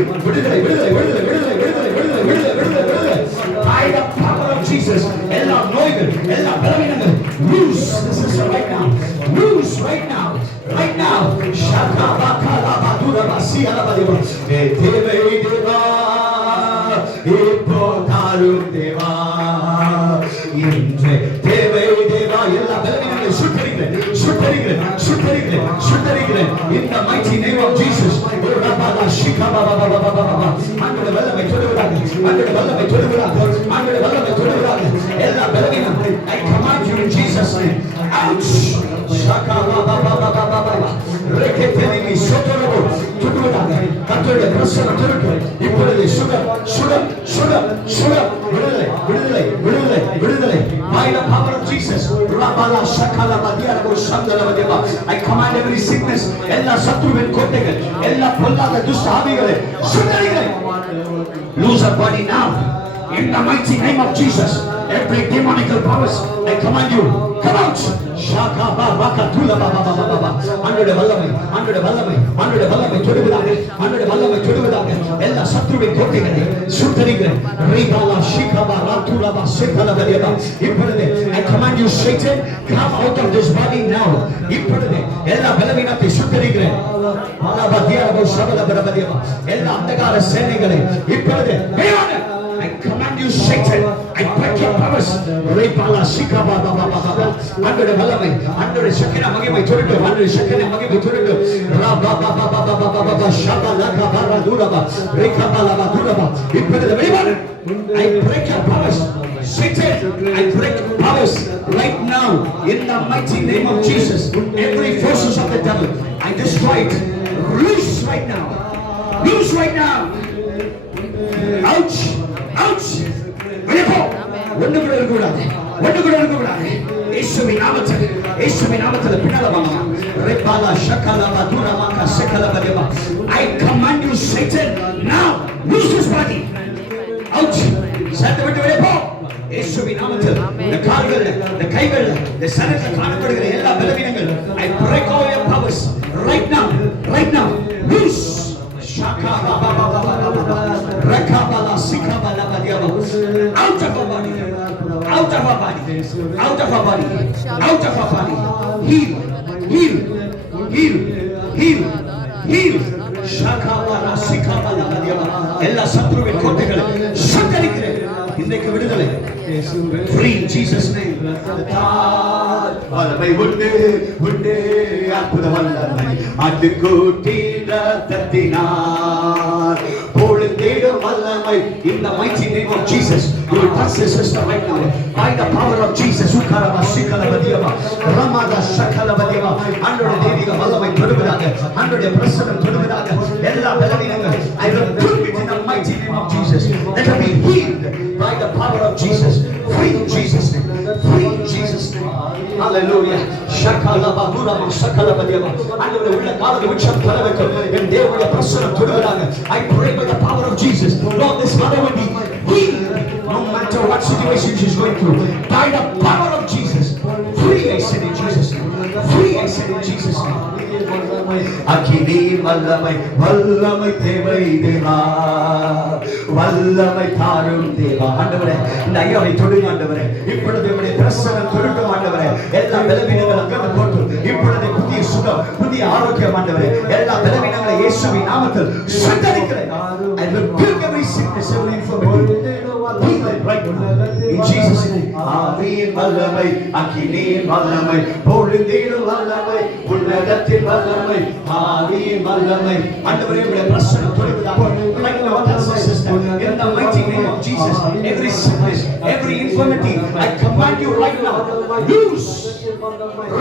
by the power of Jesus, எல்லா நோய்கள், எல்லா பலவீனங்கள் loose. This is right now, loose right now. Right now, Shakabakala Siala Badeva, Deva, Ipo Taru Deva, Indre, Deva, Yella Belina, Shutterigre, in the mighty name of Jesus, Rabala Shikaba, under the Bella Ella Belina, I command you in Jesus' name, ouch, Reketeni Sotorobo, Tududaga, Katoya, Prasana Turku, Ipole, Sugar, Vidale, by the power of Jesus, Rabala Shakala Badia, Shandala Badeva, I command every sickness, Ella Satruven Kotega, Ella Pola, the Dustavigale, lose her body now, in the mighty name of Jesus, every demonical powers, I command you, come out! Shaka Baba Tula Baba under the Valame, Tududaga, Ella Satruvi Kotiga, Sutariga, Ribala, Shikaba, Turaba, Sekala Badeva, I command you, Satan, come out of this body now. Ella Belavina, Sutariga, Alabadia, Sabala Badeva, Ella Andagara Senegale, I command you, Satan, I break your powers. Ribala, Shikaba, under the Valame, under the Shakina Magima Turdu, under the Shakina Magima Turdu, Rabba, Shabalaka, Baraduraba, Rekabala, Duraba, I break your powers. Satan, I break powers right now in the mighty name of Jesus. Every forces of the devil, I destroy it. Loose right now. Loose right now. Ouch! Ouch! ஒன்று கூட இருக்கக்கூடாது. இயேசுவின் நாமத்தில் பின்னால வாங்க. ரெபாலா ஷகலா மதுரமாகா செகலா பதேவா. I command you, Satan, now loose his body. Ouch! சத்த விட்டு வெளியே போ. இயேசுவின் நாமத்தில் இந்த கால்கள், இந்த கைகள், இந்த சரீரத்தில் காணப்படுகிற எல்லா பலவீனங்கள், I break all your powers right now. Loose. Shakaba Rakabala Sikabala Badiaba. Out of her body. Heal. Shakabala Sikabala Badiaba. Ella Satruviன் கோட்டைகளை சங்கரிக்கிறேன். இன்றைக்கு விடுதலை. Free in Jesus' name. வல்லமை உண்டு அற்புத வல்லமை ஆட்டுக்குட்டி ரத்தத்தினார் பொழுதேடும் வல்லமை In the mighty name of Jesus, you will touch the sister right now. By the power of Jesus, Ukaraba Shikalabadiava, Ramada Shakalabadiava, under the Devi of Allah, under the President Turbidaga, Ella Belavinaga. I will put it in the mighty name of Jesus. Let her be healed by the power of Jesus. Free in Jesus' name. Free in Jesus' name. Hallelujah. Shakalabadura Shakalabadiava. Under the will of God, the witch of Palavaka, and they were the President Turbidaga. I pray by the power of Jesus. Lord, this mother will be healed no matter what situation she's going through. By the power of Jesus. Free, I said in Jesus' name. Free, I said in Jesus' name. Akini Vallamai, Vallamai Devai Deva, Vallamai Tharum Deva. Andavare, Nayavai Thudum Andavare. Ippudu Devade Prasana Thudum Andavare. Ella Belavinagal Angana Pottu. Ippudu Puthiya Sugam, Puthiya Aarogyam Andavare. Ella Belavinagal Yeshuviன் நாமத்தில் சந்தரிக்கிறேன். I rebuke every sickness, every infirmity. Heal it right now. In Jesus' name. Amin Vallamai, Akini Vallamai, Polindil Vallamai, Unnadathil Vallamai, Amin Vallamai. Andavare உம்முடைய பிரசன்னம் தொடுவதாக. Right now, that's my sister. In the mighty name of Jesus, every sickness, every infirmity, I command you right now, loose.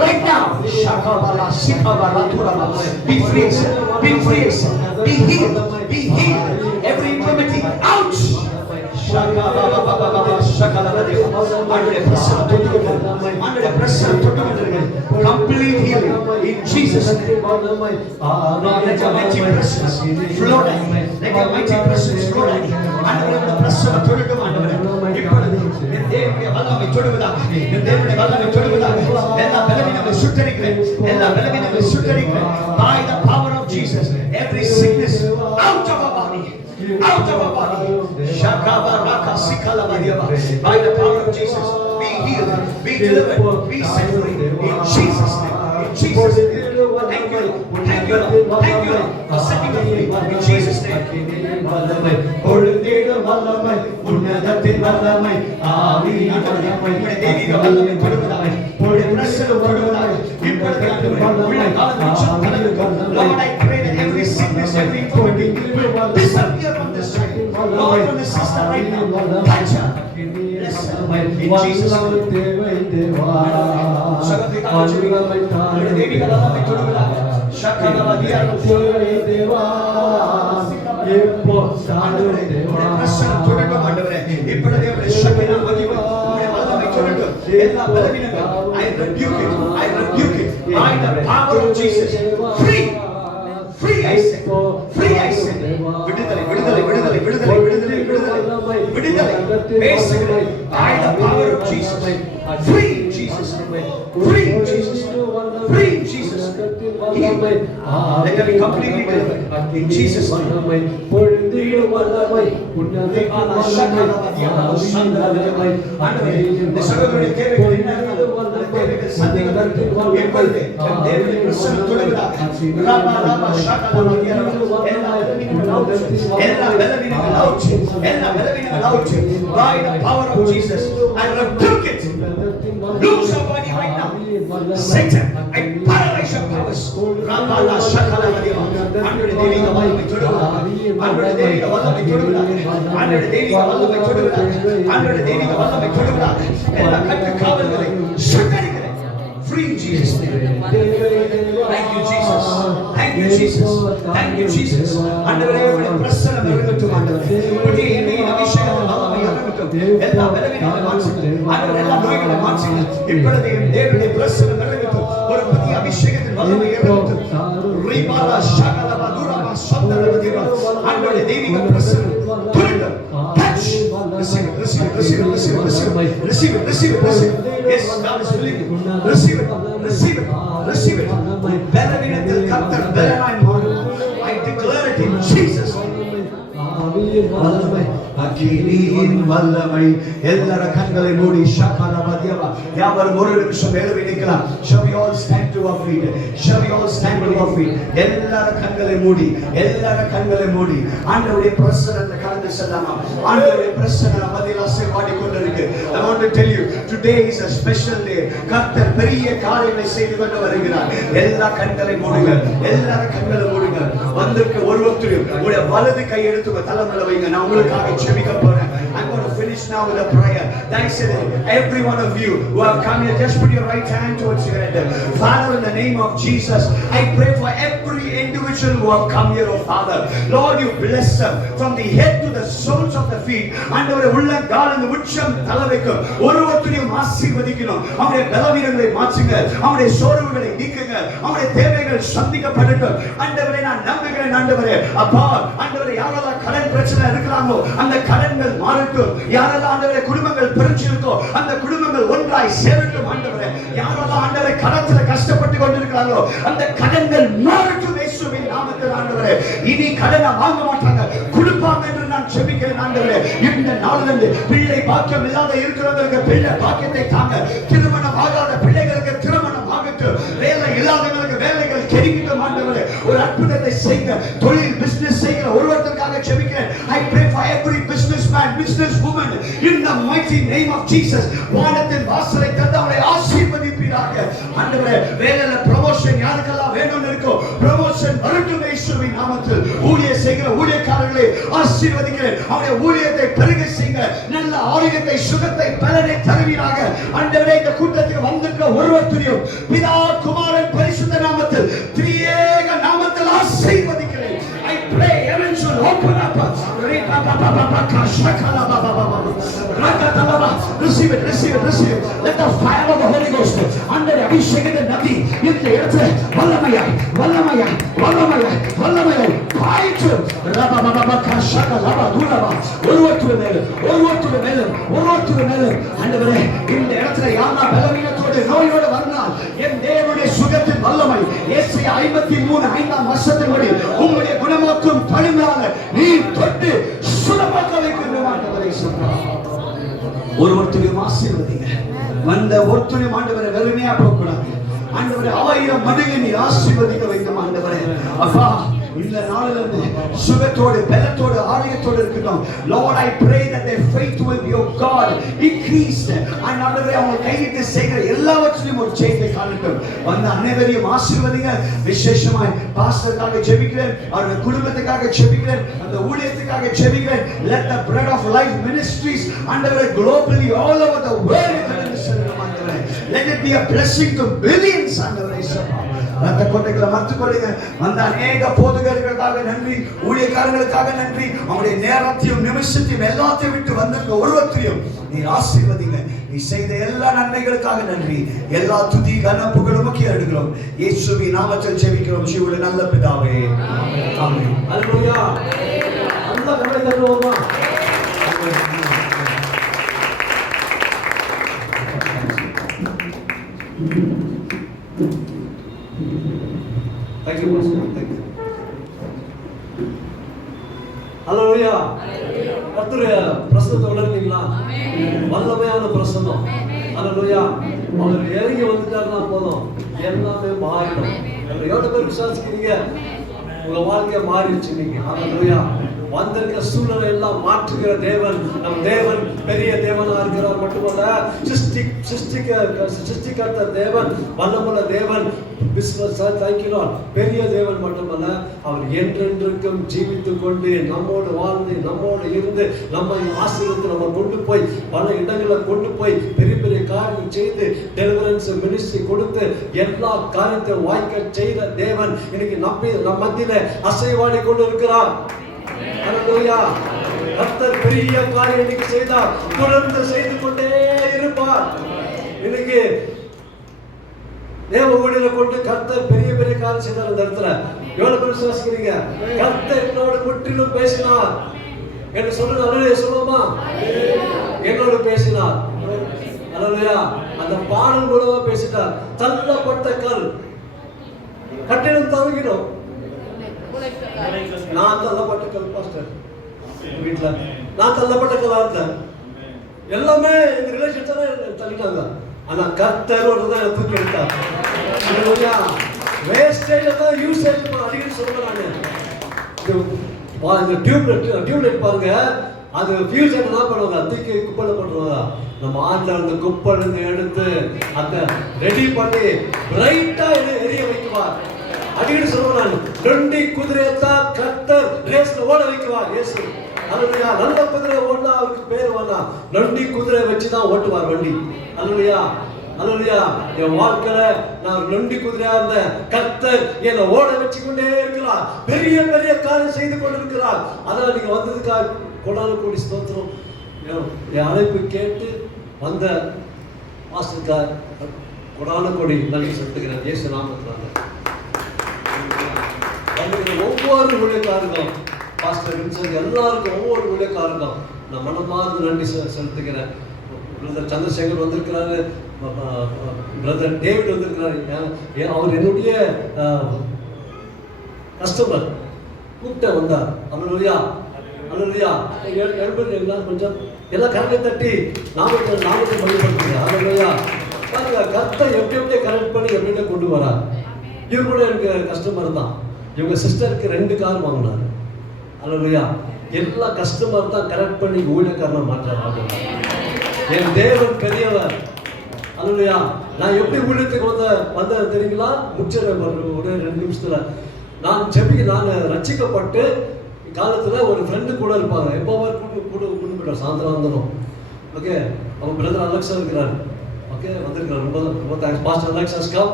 Right now, Shakabala, Sikabala, Turaba. Be free, be free, be healed, be healed. Every infirmity, out. Under the pressure of complete healing in Jesus' name. Let your mighty presence flow down. Let your mighty presence flow down. Under the pressure of தேவனுடைய வல்லமை தொடுவதாக. தேவனுடைய வல்லமை தொடுவதாக. எல்லா பலவீனங்களை சுட்டரிக்கிறேன். எல்லா பலவீனங்களை சுட்டரிக்கிறேன். By the power of Jesus, every sickness out of our body. Out of our body. Shakaba Raka Sikala Mariaba. By the power of Jesus, be healed, be delivered, be set free. In Jesus' name. In Jesus' name. Thank you. Thank you. Thank you for setting us free. In Jesus' name. Vallamai, Polindil Vallamai, Unnadathil Vallamai, Amin. உம்முடைய தெய்வீக வல்லமை தொடுவதாக. உம்முடைய பிரசன்னம் தொடுவதாக. இப்பொழுது உள்ள காலத்தில் Lord, I pray that every sickness, every infirmity will disappear from this child. Lord, from the sister right now. Touch her. Bless her. In Jesus' name. உம்முடைய தெய்வீக வல்லமை தொடுவதாக. Shakalabadiya Deva. பிரசன்னம் தொடட்டும் ஆண்டவரே. இப்பொழுதே உம்முடைய சக்தியை மகிமை உம்முடைய வல்லமை தொடட்டும். எல்லா பலவீனங்கள் I rebuke it. I rebuke it. By the power of Jesus. Free. Free I say. Free I say. விடுதலை விடுதலை விடுதலை விடுதலை விடுதலை விடுதலை விடுதலை பேசுகிறேன். By the power of Jesus. Free in Jesus name. Free in Jesus name. Free in Jesus name. Let them be completely delivered. In Jesus name. By the power of Jesus, I rebuke it. Lose your body right now. Satan, I paralyze your powers. Rabala Shakala Vadiva. Under the Devi Gavalami Tudula. Under the Devi Gavalami Tudula. Under the Devi Gavalami Tudula. Under the Devi Gavalami Tudula. And the country Kavalami. Shakari. Free in Jesus' name. Thank you, Jesus. Thank you, Jesus. Thank you, Jesus. Under the pressure of the river to under the enemy of the Shaka, எல்லா பலவீனங்களை மாற்றி ஆண்டவர் எல்லா நோய்களை மாற்றி இப்பொழுது தேவனுடைய பிரசன்னம் நிறைவேற்று ஒரு புதிய அபிஷேகத்தின் வல்லமை ஏற்படுத்து ரிபாலா ஷகலபா துரபா சந்தரபதிவா ஆண்டவருடைய தெய்வீக பிரசன்னம் துரித touch receive it receive it receive it receive it receive it receive it receive it yes God is filling you receive it receive it receive it பலவீனத்தில் கர்த்தர் பலனாய் மாறும் I declare it in Jesus name வல்லமை அக்கினியின் வல்லமை எல்லார கண்களை மூடி ஷகலபதிவா யாவரும் ஒரு நிமிஷம் எழுப்பி நிக்கலாம் shall we all stand to to our feet. Shall we all stand to our feet? எல்லார கண்களை மூடி ஆண்டவருடைய பிரசன்னத்தை கடந்து செல்லலாம். ஆண்டவருடைய பிரசன்ன மத்தியில் ஆசீர்வாடி கொண்டிருக்கு. I want to tell you, today is a special day. கர்த்தர் பெரிய காரியங்களை செய்து கொண்டு வருகிறார். எல்லா கண்களை மூடுங்க. வந்திருக்க ஒருவரையும் உங்களுடைய வலது கை எடுத்து தலைமையில வைங்க. நான் உங்களுக்காக ஜெபிக்க போறேன். I'm going to finish now with a prayer. Thanks to every one of you who have come here. Just put your right hand towards your head. Father, in the name of Jesus, I pray for every individual who have come here, oh Father. Lord, you bless them from the head to the soles of the feet. ஆண்டவரே, உள்ளங்கால் இந்த உச்சம் தலைவைக்கும் ஒருவரையும் ஆசீர்வதிக்கணும். அவருடைய பலவீனங்களை மாற்றுங்க. அவருடைய சோர்வுகளை நீக்குங்க. அவருடைய தேவைகள் சந்திக்கப்படட்டும். ஆண்டவரே, நான் நம்புகிறேன். ஆண்டவரே, அப்பா, ஆண்டவரே, யாரெல்லாம் கடன் பிரச்சனை இருக்கிறாங்களோ அந்த கடன்கள் மாறட்டும். யாரெல்லாம் ஆண்டவரே குடும்பங்கள் பிரிஞ்சிருக்கோ அந்த குடும்பங்கள் ஒன்றாய் சேரட்டும். ஆண்டவரே, யாரெல்லாம் ஆண்டவரே கடத்துல கஷ்டப்பட்டு கொண்டிருக்கிறாங்களோ அந்த கடன்கள் மாறட்டும். இயேசுவின் நாமத்தில் ஆண்டவரே, இனி கடனை வாங்க மாட்டாங்க, கொடுப்பாங்க என்று நான் ஜெபிக்கிறேன். ஆண்டவரே, இந்த நாளிலிருந்து பிள்ளை பாக்கியம் இல்லாத இருக்கிறவங்களுக்கு பிள்ளை பாக்கியத்தை தாங்க. திருமணம் ஆகாத பிள்ளைகளுக்கு திருமணம் ஆகட்டும். வேலை இல்லாதவங்களுக்கு வேலைகள் கிடைக்கட்டும். ஆண்டவரே, ஒரு அற்புதத்தை செய்யுங்க. தொழில் பிசினஸ் செய்கிற ஒருவருக்காக ஜெபிக்கிறேன். I pray for every businessman, businesswoman in the mighty name of Jesus. வானத்தின் வாசலை திறந்து அவரை ஆசீர்வதிப்பீராக. ஆண்டவரே, வேலையில ப்ரமோஷன் யாருக்கெல்லாம் வேணும்னு இருக்கோ ப்ரமோஷன் வரட்டும் இயேசுவின் நாமத்தில். ஊழியம் செய்கிற ஊழியக்காரர்களை ஆசீர்வதிக்கிறேன். அவருடைய ஊழியத்தை பெருக செய்யுங்க. நல்ல ஆரோக்கியத்தை, சுகத்தை, பலனை தருவீராக. ஆண்டவரே, இந்த கூட்டத்துக்கு வந்திருக்கிற ஒருவரையும் பிதா, குமாரன், பரிசுத்த நாமத்தில், திரியேக நாமத்தில் ஆசீர்வதிக்கிறேன். I pray heaven should open up. Receive it. Let the fire of the Holy Ghost under the அபிஷேகத்தின் நதி இந்த இடத்துல வல்லமையாய் பாய்ச்சு. ஒருவருடைய மேல ஆண்டவரே, இந்த இடத்துல யாரா பலவீனத்தோடு நோயோடு வரலாம், என் தேவனுடைய சுகத்தின் வல்லமை ஏசாயா 53:5 வசனத்தின்படி உங்களுடைய குணமாக்கும் பணினால நீ தொட்டு சுகமாக்க வைக்கணும். ஆண்டவரே, ஒருவருடைய ஆசீர்வதிங்க. வந்த ஒருத்தரை ஆண்டவரை வெறுமையா போக கூடாது. ஆண்டவரே, 1000 மடங்கு நீ ஆசீர்வதிக்க வேண்டும். ஆண்டவரே, அப்பா, இந்த நாளிலிருந்து சுகத்தோடு, பலத்தோடு, ஆரோக்கியத்தோடு இருக்கட்டும். Lord, I pray that their faith will be, oh God, increased. ஆண்டவரே, அவங்க கையிட்டு செய்கிற எல்லாவற்றிலும் ஒரு ஜெயத்தை காணட்டும். வந்த அனைவரையும் ஆசீர்வதிங்க. விசேஷமாய் பாஸ்டருக்காக ஜெபிக்கிறேன், அவருடைய குடும்பத்துக்காக ஜெபிக்கிறேன், அந்த ஊழியத்துக்காக ஜெபிக்கிறேன். Let the bread of life ministries ஆண்டவரே globally all over the world let it be a blessing to billions. ஆண்டவரே, ரத்த கோட்டைகளை மத்துக்கொள்ளுங்க. வந்த அநேக போதகர்களுக்காக நன்றி, ஊழியக்காரர்களுக்காக நன்றி. அவருடைய நேரத்தையும் நிமிஷத்தையும் எல்லாத்தையும் விட்டு வந்திருக்க ஒருவரையும் நீ ஆசீர்வதிங்க. நீ செய்த எல்லா நன்மைகளுக்காக நன்றி. எல்லா துதி கன புகழும் எடுக்கிறோம். இயேசுவின் நாமத்தில் ஜெபிக்கிறோம். ஜீவனுள்ள நல்ல பிதாவே, ஆமென். அல்லேலூயா. அந்த கரை தருவோமா? Thank you, Pastor. Thank you. Hallelujah. கர்த்தருடைய பிரசன்னத்தை உணர்ந்தீங்களா? வல்லமையான பிரசன்னம். Hallelujah. அவர் இறங்கி வந்துட்டாருன்னா போதும், எல்லாமே மாறிடும். எவ்வளவு பேர் விசுவாசிக்கிறீங்க? உங்க வாழ்க்கை மாறிடுச்சு நீங்க. Hallelujah. வந்திருக்கிற சூழ்நிலை எல்லாம் மாற்றுகிற தேவன் நம் தேவன் பெரிய தேவனா இருக்கிறார். மட்டுமல்ல, சிருஷ்டிகர்த்த தேவன், வல்லமுள்ள தேவன், பெரிய தேவன் மட்டுமல்ல, அவர் என்றென்றுக்கும் ஜீவித்துக் கொண்டு நம்மோடு வாழ்ந்து நம்மோடு இருந்து நம்மை ஆசீர்வதித்து நம்ம கொண்டு போய் பல இடங்களில் கொண்டு போய் பெரிய பெரிய காரியம் செய்து டெலிவரன்ஸ் மினிஸ்ட்ரி கொடுத்து எல்லா காரியத்தை வாய்க்க செய்த தேவன் இன்னைக்கு நம்ம மத்தியில அசைவாடி கொண்டு இருக்கிறார். அல்லேலூயா. கர்த்தர் பெரிய காரியம் இன்னைக்கு செய்தார், தொடர்ந்து செய்து கொண்டே இருப்பார். இன்னைக்கு தேவ ஊழியரை கொண்டு கர்த்தர் பெரிய பெரிய காரியம் செய்தார். இந்த இடத்துல எவ்வளவு பேர் விசுவாசிக்கிறீங்க? கர்த்தர் என்னோடு முற்றிலும் பேசினார் என்று சொல்லுங்க. அல்லேலூயா சொல்லுமா? என்னோடு பேசினார். அல்லேலூயா. அந்த பாடல் மூலமா பேசிட்டார். தள்ளப்பட்ட கல் கட்டிடம் தங்கிடும். நான் தள்ளப்பட்ட கல் பாஸ்டர் வீட்டுல, நான் தள்ளப்பட்ட கல்லா இருந்தேன். எல்லாமே இந்த ரிலேஷன்ஸ் தள்ளிட்டாங்க. ஆனா கர்த்தர் ஒரு தான் தூக்கி எடுத்தார். அல்லேலூயா. வேஸ்டேஜ் எல்லாம் யூசேஜ் அடிக்கடி சொல்றேன் நான். இந்த டியூப்லைட் பாருங்க, அது ஃபியூஸ் என்ன பண்ணுவாங்க, தூக்கி குப்பையில போட்டுருவாங்க. நம்ம ஆண்ல அந்த குப்பையில எடுத்து அந்த ரெடி பண்ணி பிரைட்டா எரிய வைக்குவார். அடிக்கடி சொல்றேன் நான், நொண்டி குதிரையத்தான் கர்த்தர் ரேஸ்ல ஓட வைக்குவார் இயேசு. அல்லேலூயா. நல்ல குதிரை ஓடினா அவருக்கு பேர் வேணாம், நொண்டி குதிரை வச்சுதான் ஓட்டுவார் வண்டி. அல்லேலூயா. அல்லேலூயா. என் வாழ்க்கையில நான் நொண்டி குதிரையா இருந்த கர்த்தர் என்னை ஓட வச்சுக்கொண்டே இருக்கிறார், பெரிய பெரிய காரியம் செய்து கொண்டிருக்கிறார். அதனால நீங்க வந்ததுக்காக கொடான கோடி ஸ்தோத்திரம். என் அழைப்பு கேட்டு வந்த மாஸ்டருக்காக கொடான கோடி நன்றி செலுத்துகிறேன் இயேசு நாமத்தினால. ஒவ்வொரு ஊழியக்காரர்களும் பாஸ்டர் வின்சென்ட் எல்லாருக்கும் ஒவ்வொரு ஊழியக்காரர்களும் நான் மனமார்ந்து நன்றி செலுத்துகிறேன். பிரதர் சந்திரசேகர் வந்திருக்கிறாரு, பிரதர் டேவிட் வந்திருக்கிறாரு. அவர் என்னுடைய கஸ்டமர் கூப்பிட்ட வந்தார். அல்லேலூயா. அல்லேலூயா. எல்லாரும் கொஞ்சம் எல்லாம் கரண்டை தட்டி நாமத்தை மகிழ்படுத்துங்க. அல்லேலூயா. பாருங்க, கர்த்தர் எப்படி கரெக்ட் பண்ணி எப்படி கொண்டு வரார். இவர் கூட எனக்கு கஸ்டமர் தான். இவங்க சிஸ்டருக்கு 2 கார் வாங்கினாரு. அல்லேலூயா. எல்லா கஸ்டமர் தான் கரெக்ட் பண்ணி ஊழியக்காரனை மாற்றாரு. என் தேவன் பெரியவர். அல்லேலூயா. நான் எப்படி ஊழியத்துக்கு வந்த தெரியுங்களா? முடிச்சிடறேன் ஒரு 2 நிமிஷத்துல. நான் ரட்சிக்கப்பட்டு காலத்துல ஒரு ஃப்ரெண்டு கூட இருப்பாங்க, எப்போவர் கூட போயிட்டார் சாயந்தரம். ஓகே, அவங்க பிரதர் அலெக்ஸா இருக்கிறார். ஓகே, வந்திருக்கிறார். ரொம்ப ரொம்ப தேங்க்ஸ் பாஸ்டர் அலெக்ஸாஸ் கம்.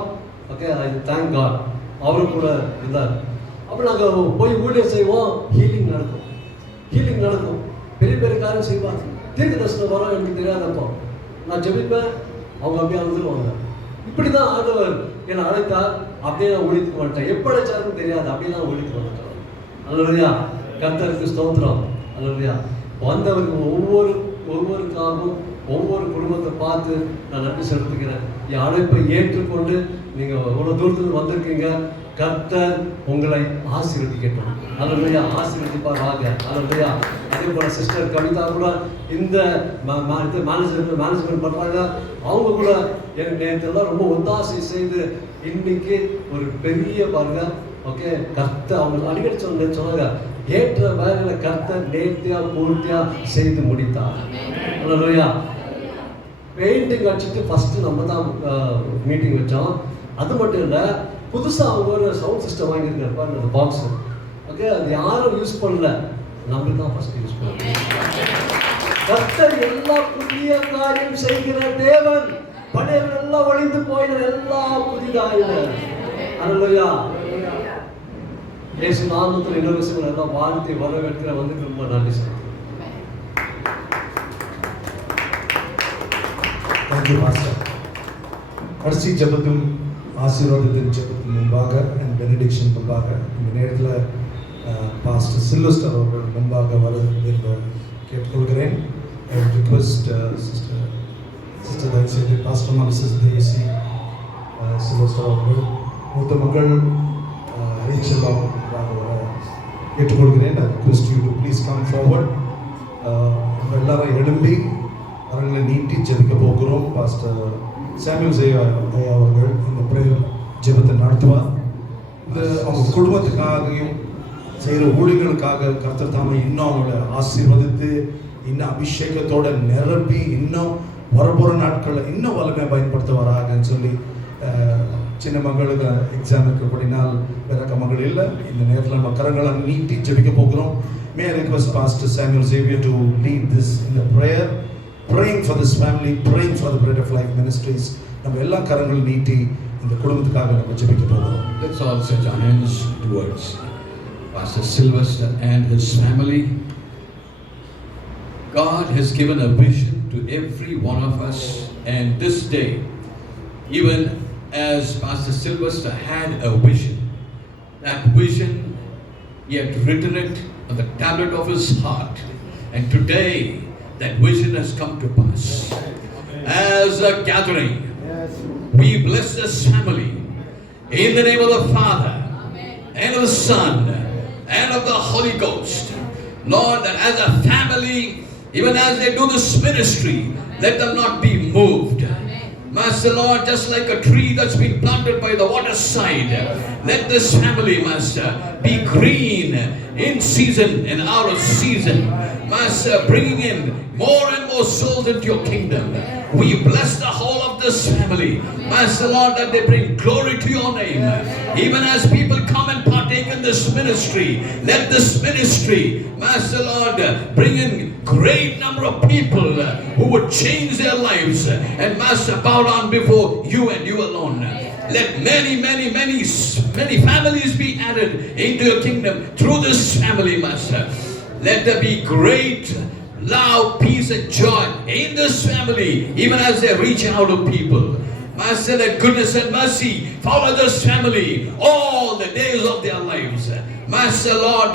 Okay, I thank God. அவரும் கூட இருந்தார். அப்போ நாங்கள் போய் ஊழியம் செய்வோம், ஹீலிங் நடக்கும், பெரிய பெரிய காரியம் செய்வாங்க. தீர்க்க தரிசனம் வரோம் எனக்கு தெரியாதப்போ நான் ஜெபிப்பேன், அவங்க அப்படியே அழுதுருவாங்க. இப்படி தான் ஆண்டவர் என்னை அழைத்தார். அப்படியே நான் ஊழியத்துக்கு வந்துட்டேன். எப்போ அழைச்சாருன்னு தெரியாது, அப்படியே தான் ஊழியத்துக்கு வந்துட்டேன். அல்லேலூயா. கர்த்தருக்கு ஸ்தோத்திரம். அல்லேலூயா. வந்தவருக்கு ஒவ்வொருக்காகவும் ஒவ்வொரு குடும்பத்தை பார்த்து நான் நன்றி செலுத்துகிறேன். என் அழைப்பை ஏற்றுக்கொண்டு நீங்கள் இவ்வளோ தூரத்துக்கு வந்திருக்கீங்க. கர்த்தர் உங்களை ஆசீர்வதிக்கட்டும். அல்லேலூயா. ஆசீர்வதிப்பாராக. அல்லேலூயா. அதே போல சிஸ்டர் கவிதா கூட இந்த மேனேஜ்மெண்ட் பண்ணுறாங்க. அவங்க கூட எனக்கு நேரத்தெல்லாம் ரொம்ப ஒத்தாசை செய்து இன்னைக்கு ஒரு பெரிய பாருங்க. ஓகே, கர்த்தர் அவங்க அடிக்கடி சொன்னாங்க, ஏற்ற வேலையில கர்த்தர் நேர்த்தியா பூர்த்தியா செய்து முடித்தார். அல்லேலூயா. பெயிண்டிங் அடிச்சுட்டு ஃபர்ஸ்ட் நம்ம தான் மீட்டிங் வச்சோம். அது மட்டும் இல்லை, புதுசாக அவங்க ஒரு சவுண்ட் சிஸ்டம் வாங்கியிருக்காரு பாருங்க, அந்த பாக்ஸ். ஓகே, அது யாரும் யூஸ் பண்ணல, நம்ம தான் ஃபர்ஸ்ட் யூஸ் பண்ணோம். கர்த்தர் எல்லா புதிய காரியம் செய்கிற தேவன். பழைய எல்லாம் ஒழிந்து போயின எல்லாம் புதிதாயின. அல்லேலூயா. இயேசு நாமத்தில் இன்னொரு விஷயம் எல்லாம் வாழ்த்தி வரவேற்கிற வந்து ரொம்ப நன்றி சொல்றேன். Thank you master. கடைசி ஜெபத்தும் ஆசீர்வாதத்தின் ஜெபத்தின் முன்பாக அண்ட் பெனடிக்ஷன் முன்பாக இந்த நேரத்தில் பாஸ்டர் சில்வஸ்டர் அவர்கள் முன்பாக வர கேட்டுக்கொள்கிறேன். ஐ ரிக்வெஸ்ட் சிஸ்டர் தயவுசெய்து பாஸ்டர் மிஸ்ஸஸ் தேசி சில்வஸ்டர் அவர்கள் மூத்த மகள் ரேச்சல் அவர்களுக்காக வர கேட்டுக்கொள்கிறேன். I request you to please come forward. எல்லாரும் எழும்பி அவர்களை நீட்டி ஜெபிக்க போகிறோம். பாஸ்டர் சாமுவேல் ஐயா அவர்கள் இந்த பிரேயர் ஜெபத்தை நடத்துவார். இந்த அவங்க குடும்பத்துக்காகவும் செய்கிற ஊழியர்களுக்காக கர்த்தர் தாமே இன்னும் அவங்கள ஆசீர்வதித்து இன்னும் அபிஷேகத்தோட நிரப்பி இன்னும் வரப்போகிற நாட்களில் இன்னும் வல்லமையாக பயன்படுத்துவாராகன்னு சொல்லி சின்ன மகளுக்கு எக்ஸாம் இருக்கப்படினால் வேற மகள் இல்லை. இந்த நேரத்தில் நம்ம கரங்களை நீட்டி ஜெபிக்க போகிறோம். May I request Pastor Samuel Xavier to lead this in the prayer, praying for this family, praying for the Bread of Life Ministries. நம்ம எல்லா கரங்களை நீட்டி இந்த குடும்பத்துக்காக நம்ம ஜெபிக்க போகிறோம். Let's all set our hands towards Pastor Sylvester and his family. God has given a vision to every one of us, and this day, even as Pastor Sylvester had a vision, that vision, he had written it on the tablet of his heart, and today that vision has come to pass. As a gathering, we bless this family in the name of the Father, and of the Son, and of the Holy Ghost. Lord, that as a family, even as they do this ministry, let them not be moved. Master Lord, just like a tree that's been planted by the waterside, let this family, Master, be green in season and out of season. Master, bringing in more and more souls into your kingdom. We bless the whole of this family. Master Lord, that they bring glory to your name. Even as people come and partake in this ministry, let this ministry, Master Lord, bring in great number of people who would change their lives and Master, bow down before you and you alone. Let many families be added into your kingdom through this family, Master. Let there be great love, peace and joy in this family, even as they reach out to people. Master, let goodness and mercy follow this family all the days of their lives. Master Lord,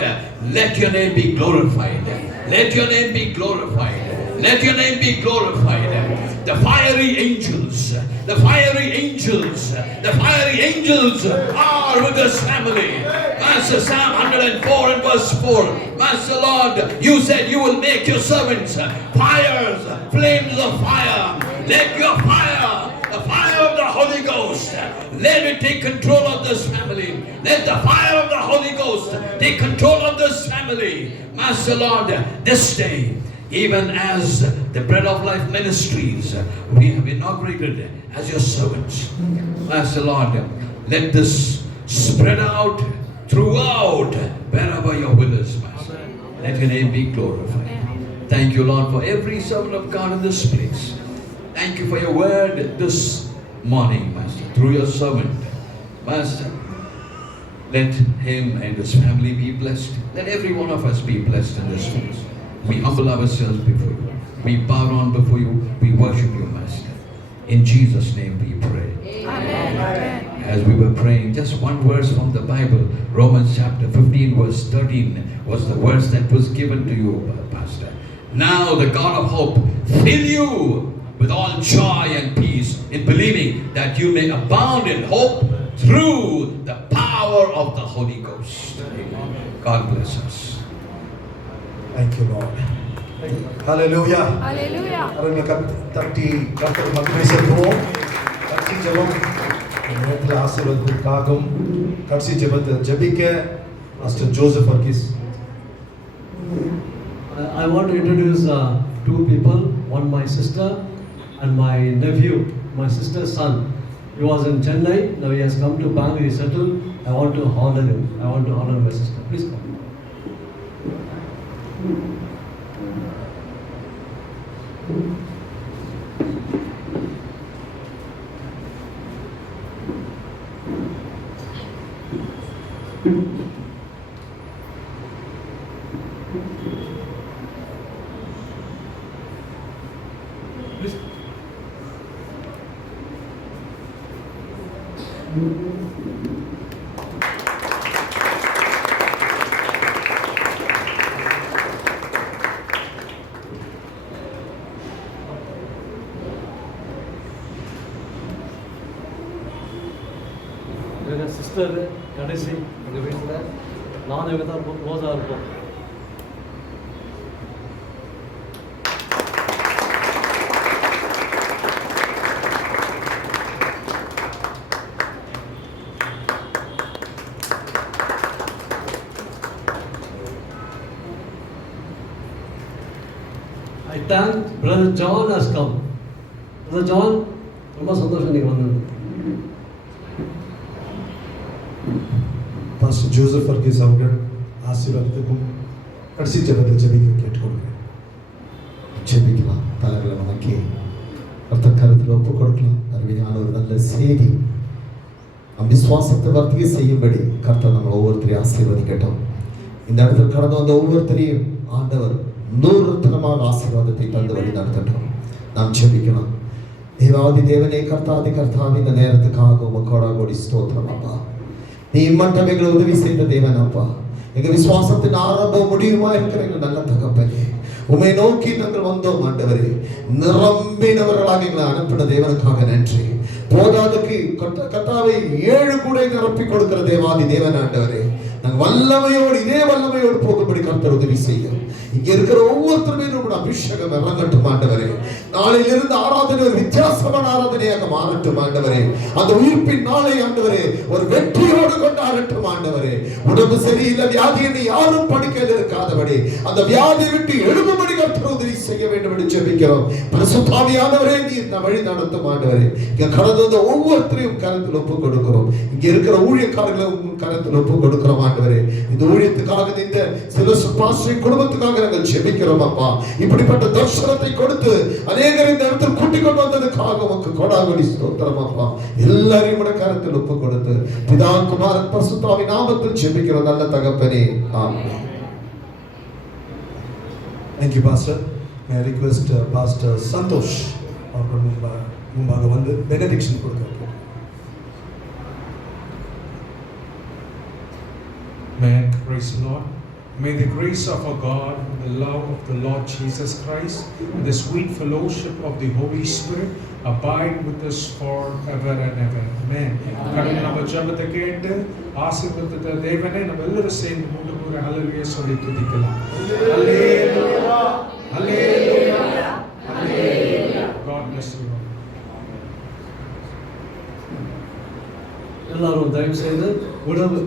let your name be glorified. Let your name be glorified. Let your name be glorified. The fiery angels, the fiery angels, the fiery angels are with this family. Master, Psalm 104 and verse 4. Master Lord, you said you will make your servants fires, flames of fire. Let your fire, the fire of the Holy Ghost, let it take control of this family. Let the fire of the Holy Ghost take control of this family. Master Lord, this day, even as the Bread of Life Ministries, we have inaugurated as your servants. Master Lord, let this spread out throughout wherever your will is, Master. Let your name be glorified. Thank you, Lord, for every servant of God in this place. Thank you for your word this morning, Master, through your servant. Master, let him and his family be blessed. Let every one of us be blessed in this place. We humble ourselves before you. We bow down before you. We worship you, Master. In Jesus' name we pray. Amen. As we were praying, just one verse from the Bible, Romans chapter 15 verse 13 was the verse that was given to you, Pastor. Now the God of hope fill you with all joy and peace in believing that you may abound in hope through the power of the Holy Ghost. God bless us. Thank you, Lord. Hallelujah. Hallelujah. அவர்களுக்கு தட்டி கர்த்தர் மகிமை செலுத்துவோம். கடைசி ஜெபம் நேரத்தில் ஆசீர்வாதத்திற்காகவும் கடைசி ஜெபத்தை ஜெபிக்க Pastor Joseph Verghese. I want to introduce two people, one my sister and my nephew, my sister's son. He was in Chennai, now he has come to Bangalore, he settled. I want to honor him. I want to honor my sister. Please come. Please. எங்கள் sister கடைசி எங்கள் வீட்டில் நானும் இவங்க தான் ரொம்ப க்ளோஸாக இருப்போம். I thank Brother John has come. Brother John, ரொம்ப சந்தோஷம் நீங்கள் வந்தது. Pastor Joseph Verghese அவர்கள் ஆசீர்வாதத்துக்கும் கடைசி ஜெபத்தை ஜெபிக்க கேட்டுக்கொள்கிறேன். ஜெபிக்கலாம். தலைகளை வணக்கி கர்த்தர் கருத்தில் ஒப்புக் கொடுக்கலாம். அருமையான ஒரு நல்ல செய்தி. நம் விசுவாசத்தை வர்த்திக்க செய்யும்படி கர்த்தர் நம்ம ஒவ்வொருத்தரையும் ஆசீர்வதிக்கட்டும். இந்த இடத்துல கடந்து வந்த ஒவ்வொருத்தரையும் ஆண்டவர் 100% ஆசீர்வாதத்தை தந்து வழி நடத்தட்டும். நாம் ஜெபிக்கலாம். தேவாதி தேவனே, கர்த்தாதி கர்த்தாவே, இந்த நேரத்துக்காக உமக்கோடா கோடி ஸ்தோத்திரம் அப்பா. நீ மட்டும் எங்களை உதவி செய்த தேவன் அப்பா. எங்க விசுவாசத்தின் ஆரம்பம் முடியுமா இருக்கிற எங்கள் நல்ல தகப்பனே, உம்மை நோக்கி நாங்கள் வந்தோம் ஆண்டவரே. நிரம்பினவர்களாக எங்களை அனுப்பின தேவனுக்காக நன்றி. போதாதுக்கு கர்த்தாவை 7 கூடை நிரப்பி கொடுக்கிற தேவாதி தேவன் ஆண்டவரே, நாங்கள் வல்லமையோடு இதே வல்லமையோடு போகும்படி கர்த்தர் உதவி செய்யும். இங்க இருக்கிற ஒவ்வொருத்தருமே நம்முடைய அபிஷேகம் இறங்கட்டும் ஆண்டவரே. நாளையிலிருந்து ஆராதனை ஒரு வித்தியாசமான ஆராதனையாக மாறட்டும் ஆண்டவரே. அந்த உயிர்ப்பின் நாளை ஆண்டவரே ஒரு வெற்றியோடு கொண்டாடட்டும் ஆண்டவரே. உடம்பு சரியில்லை, வியாதியை யாரும் படுக்கையில் இருக்காதபடி அந்த வியாதியை விட்டு எழும்படி கர்த்தர் உதவி செய்ய வேண்டும் என்று ஜெபிக்கிறோம். பரிசுத்த ஆவியானவரே, நீர் வழி நடத்தும் ஆண்டவரே. இங்க கடந்து வந்த ஒவ்வொருத்தரையும் கருத்தில் ஒப்பு கொடுக்கிறோம். இங்க இருக்கிற ஊழியக்காரர்களை கருத்தில் ஒப்பு கொடுக்கிறோம் ஆண்டவரே. இந்த ஊழியத்துக்காக இந்த பாஸ்டரின் குடும்பத்துக்காக நாங்கள் ஜெபிக்கிறோம் அப்பா. இப்படிப்பட்ட தரிசனத்தை கொடுத்து அநேகர் இந்த இடத்தில் கூட்டிக் கொண்டு வந்ததுக்காக உமக்கு கொடாகடி ஸ்தோத்திரம் அப்பா. எல்லாரையும் உடைய கருத்தில் ஒப்பு கொடுத்து பிதா குமாரன் பரிசுத்த ஆவி நாமத்தில் ஜெபிக்கிறோம் நல்ல தகப்பனே, ஆமென். Thank you, Pastor. May I request Pastor Santosh அவர்கள் முன்பாக வந்து benediction கொடுக்க. Amen. Praise the Lord. May the grace of our God, the love of the Lord Jesus Christ, and the sweet fellowship of the Holy Spirit abide with us forever and ever. Amen. கடவுள் நம்ம ஜெபத்தை கேட்டு ஆசீர்வதித்த தேவனே, நம்ம எல்லாரும் சேர்ந்து மூன்று ஹல்லேலூயா சொல்லி துதிக்கலாம். ஹல்லேலூயா, ஹல்லேலூயா, ஹல்லேலூயா. God bless you. எல்லாரும் தயவு செய்து உணவு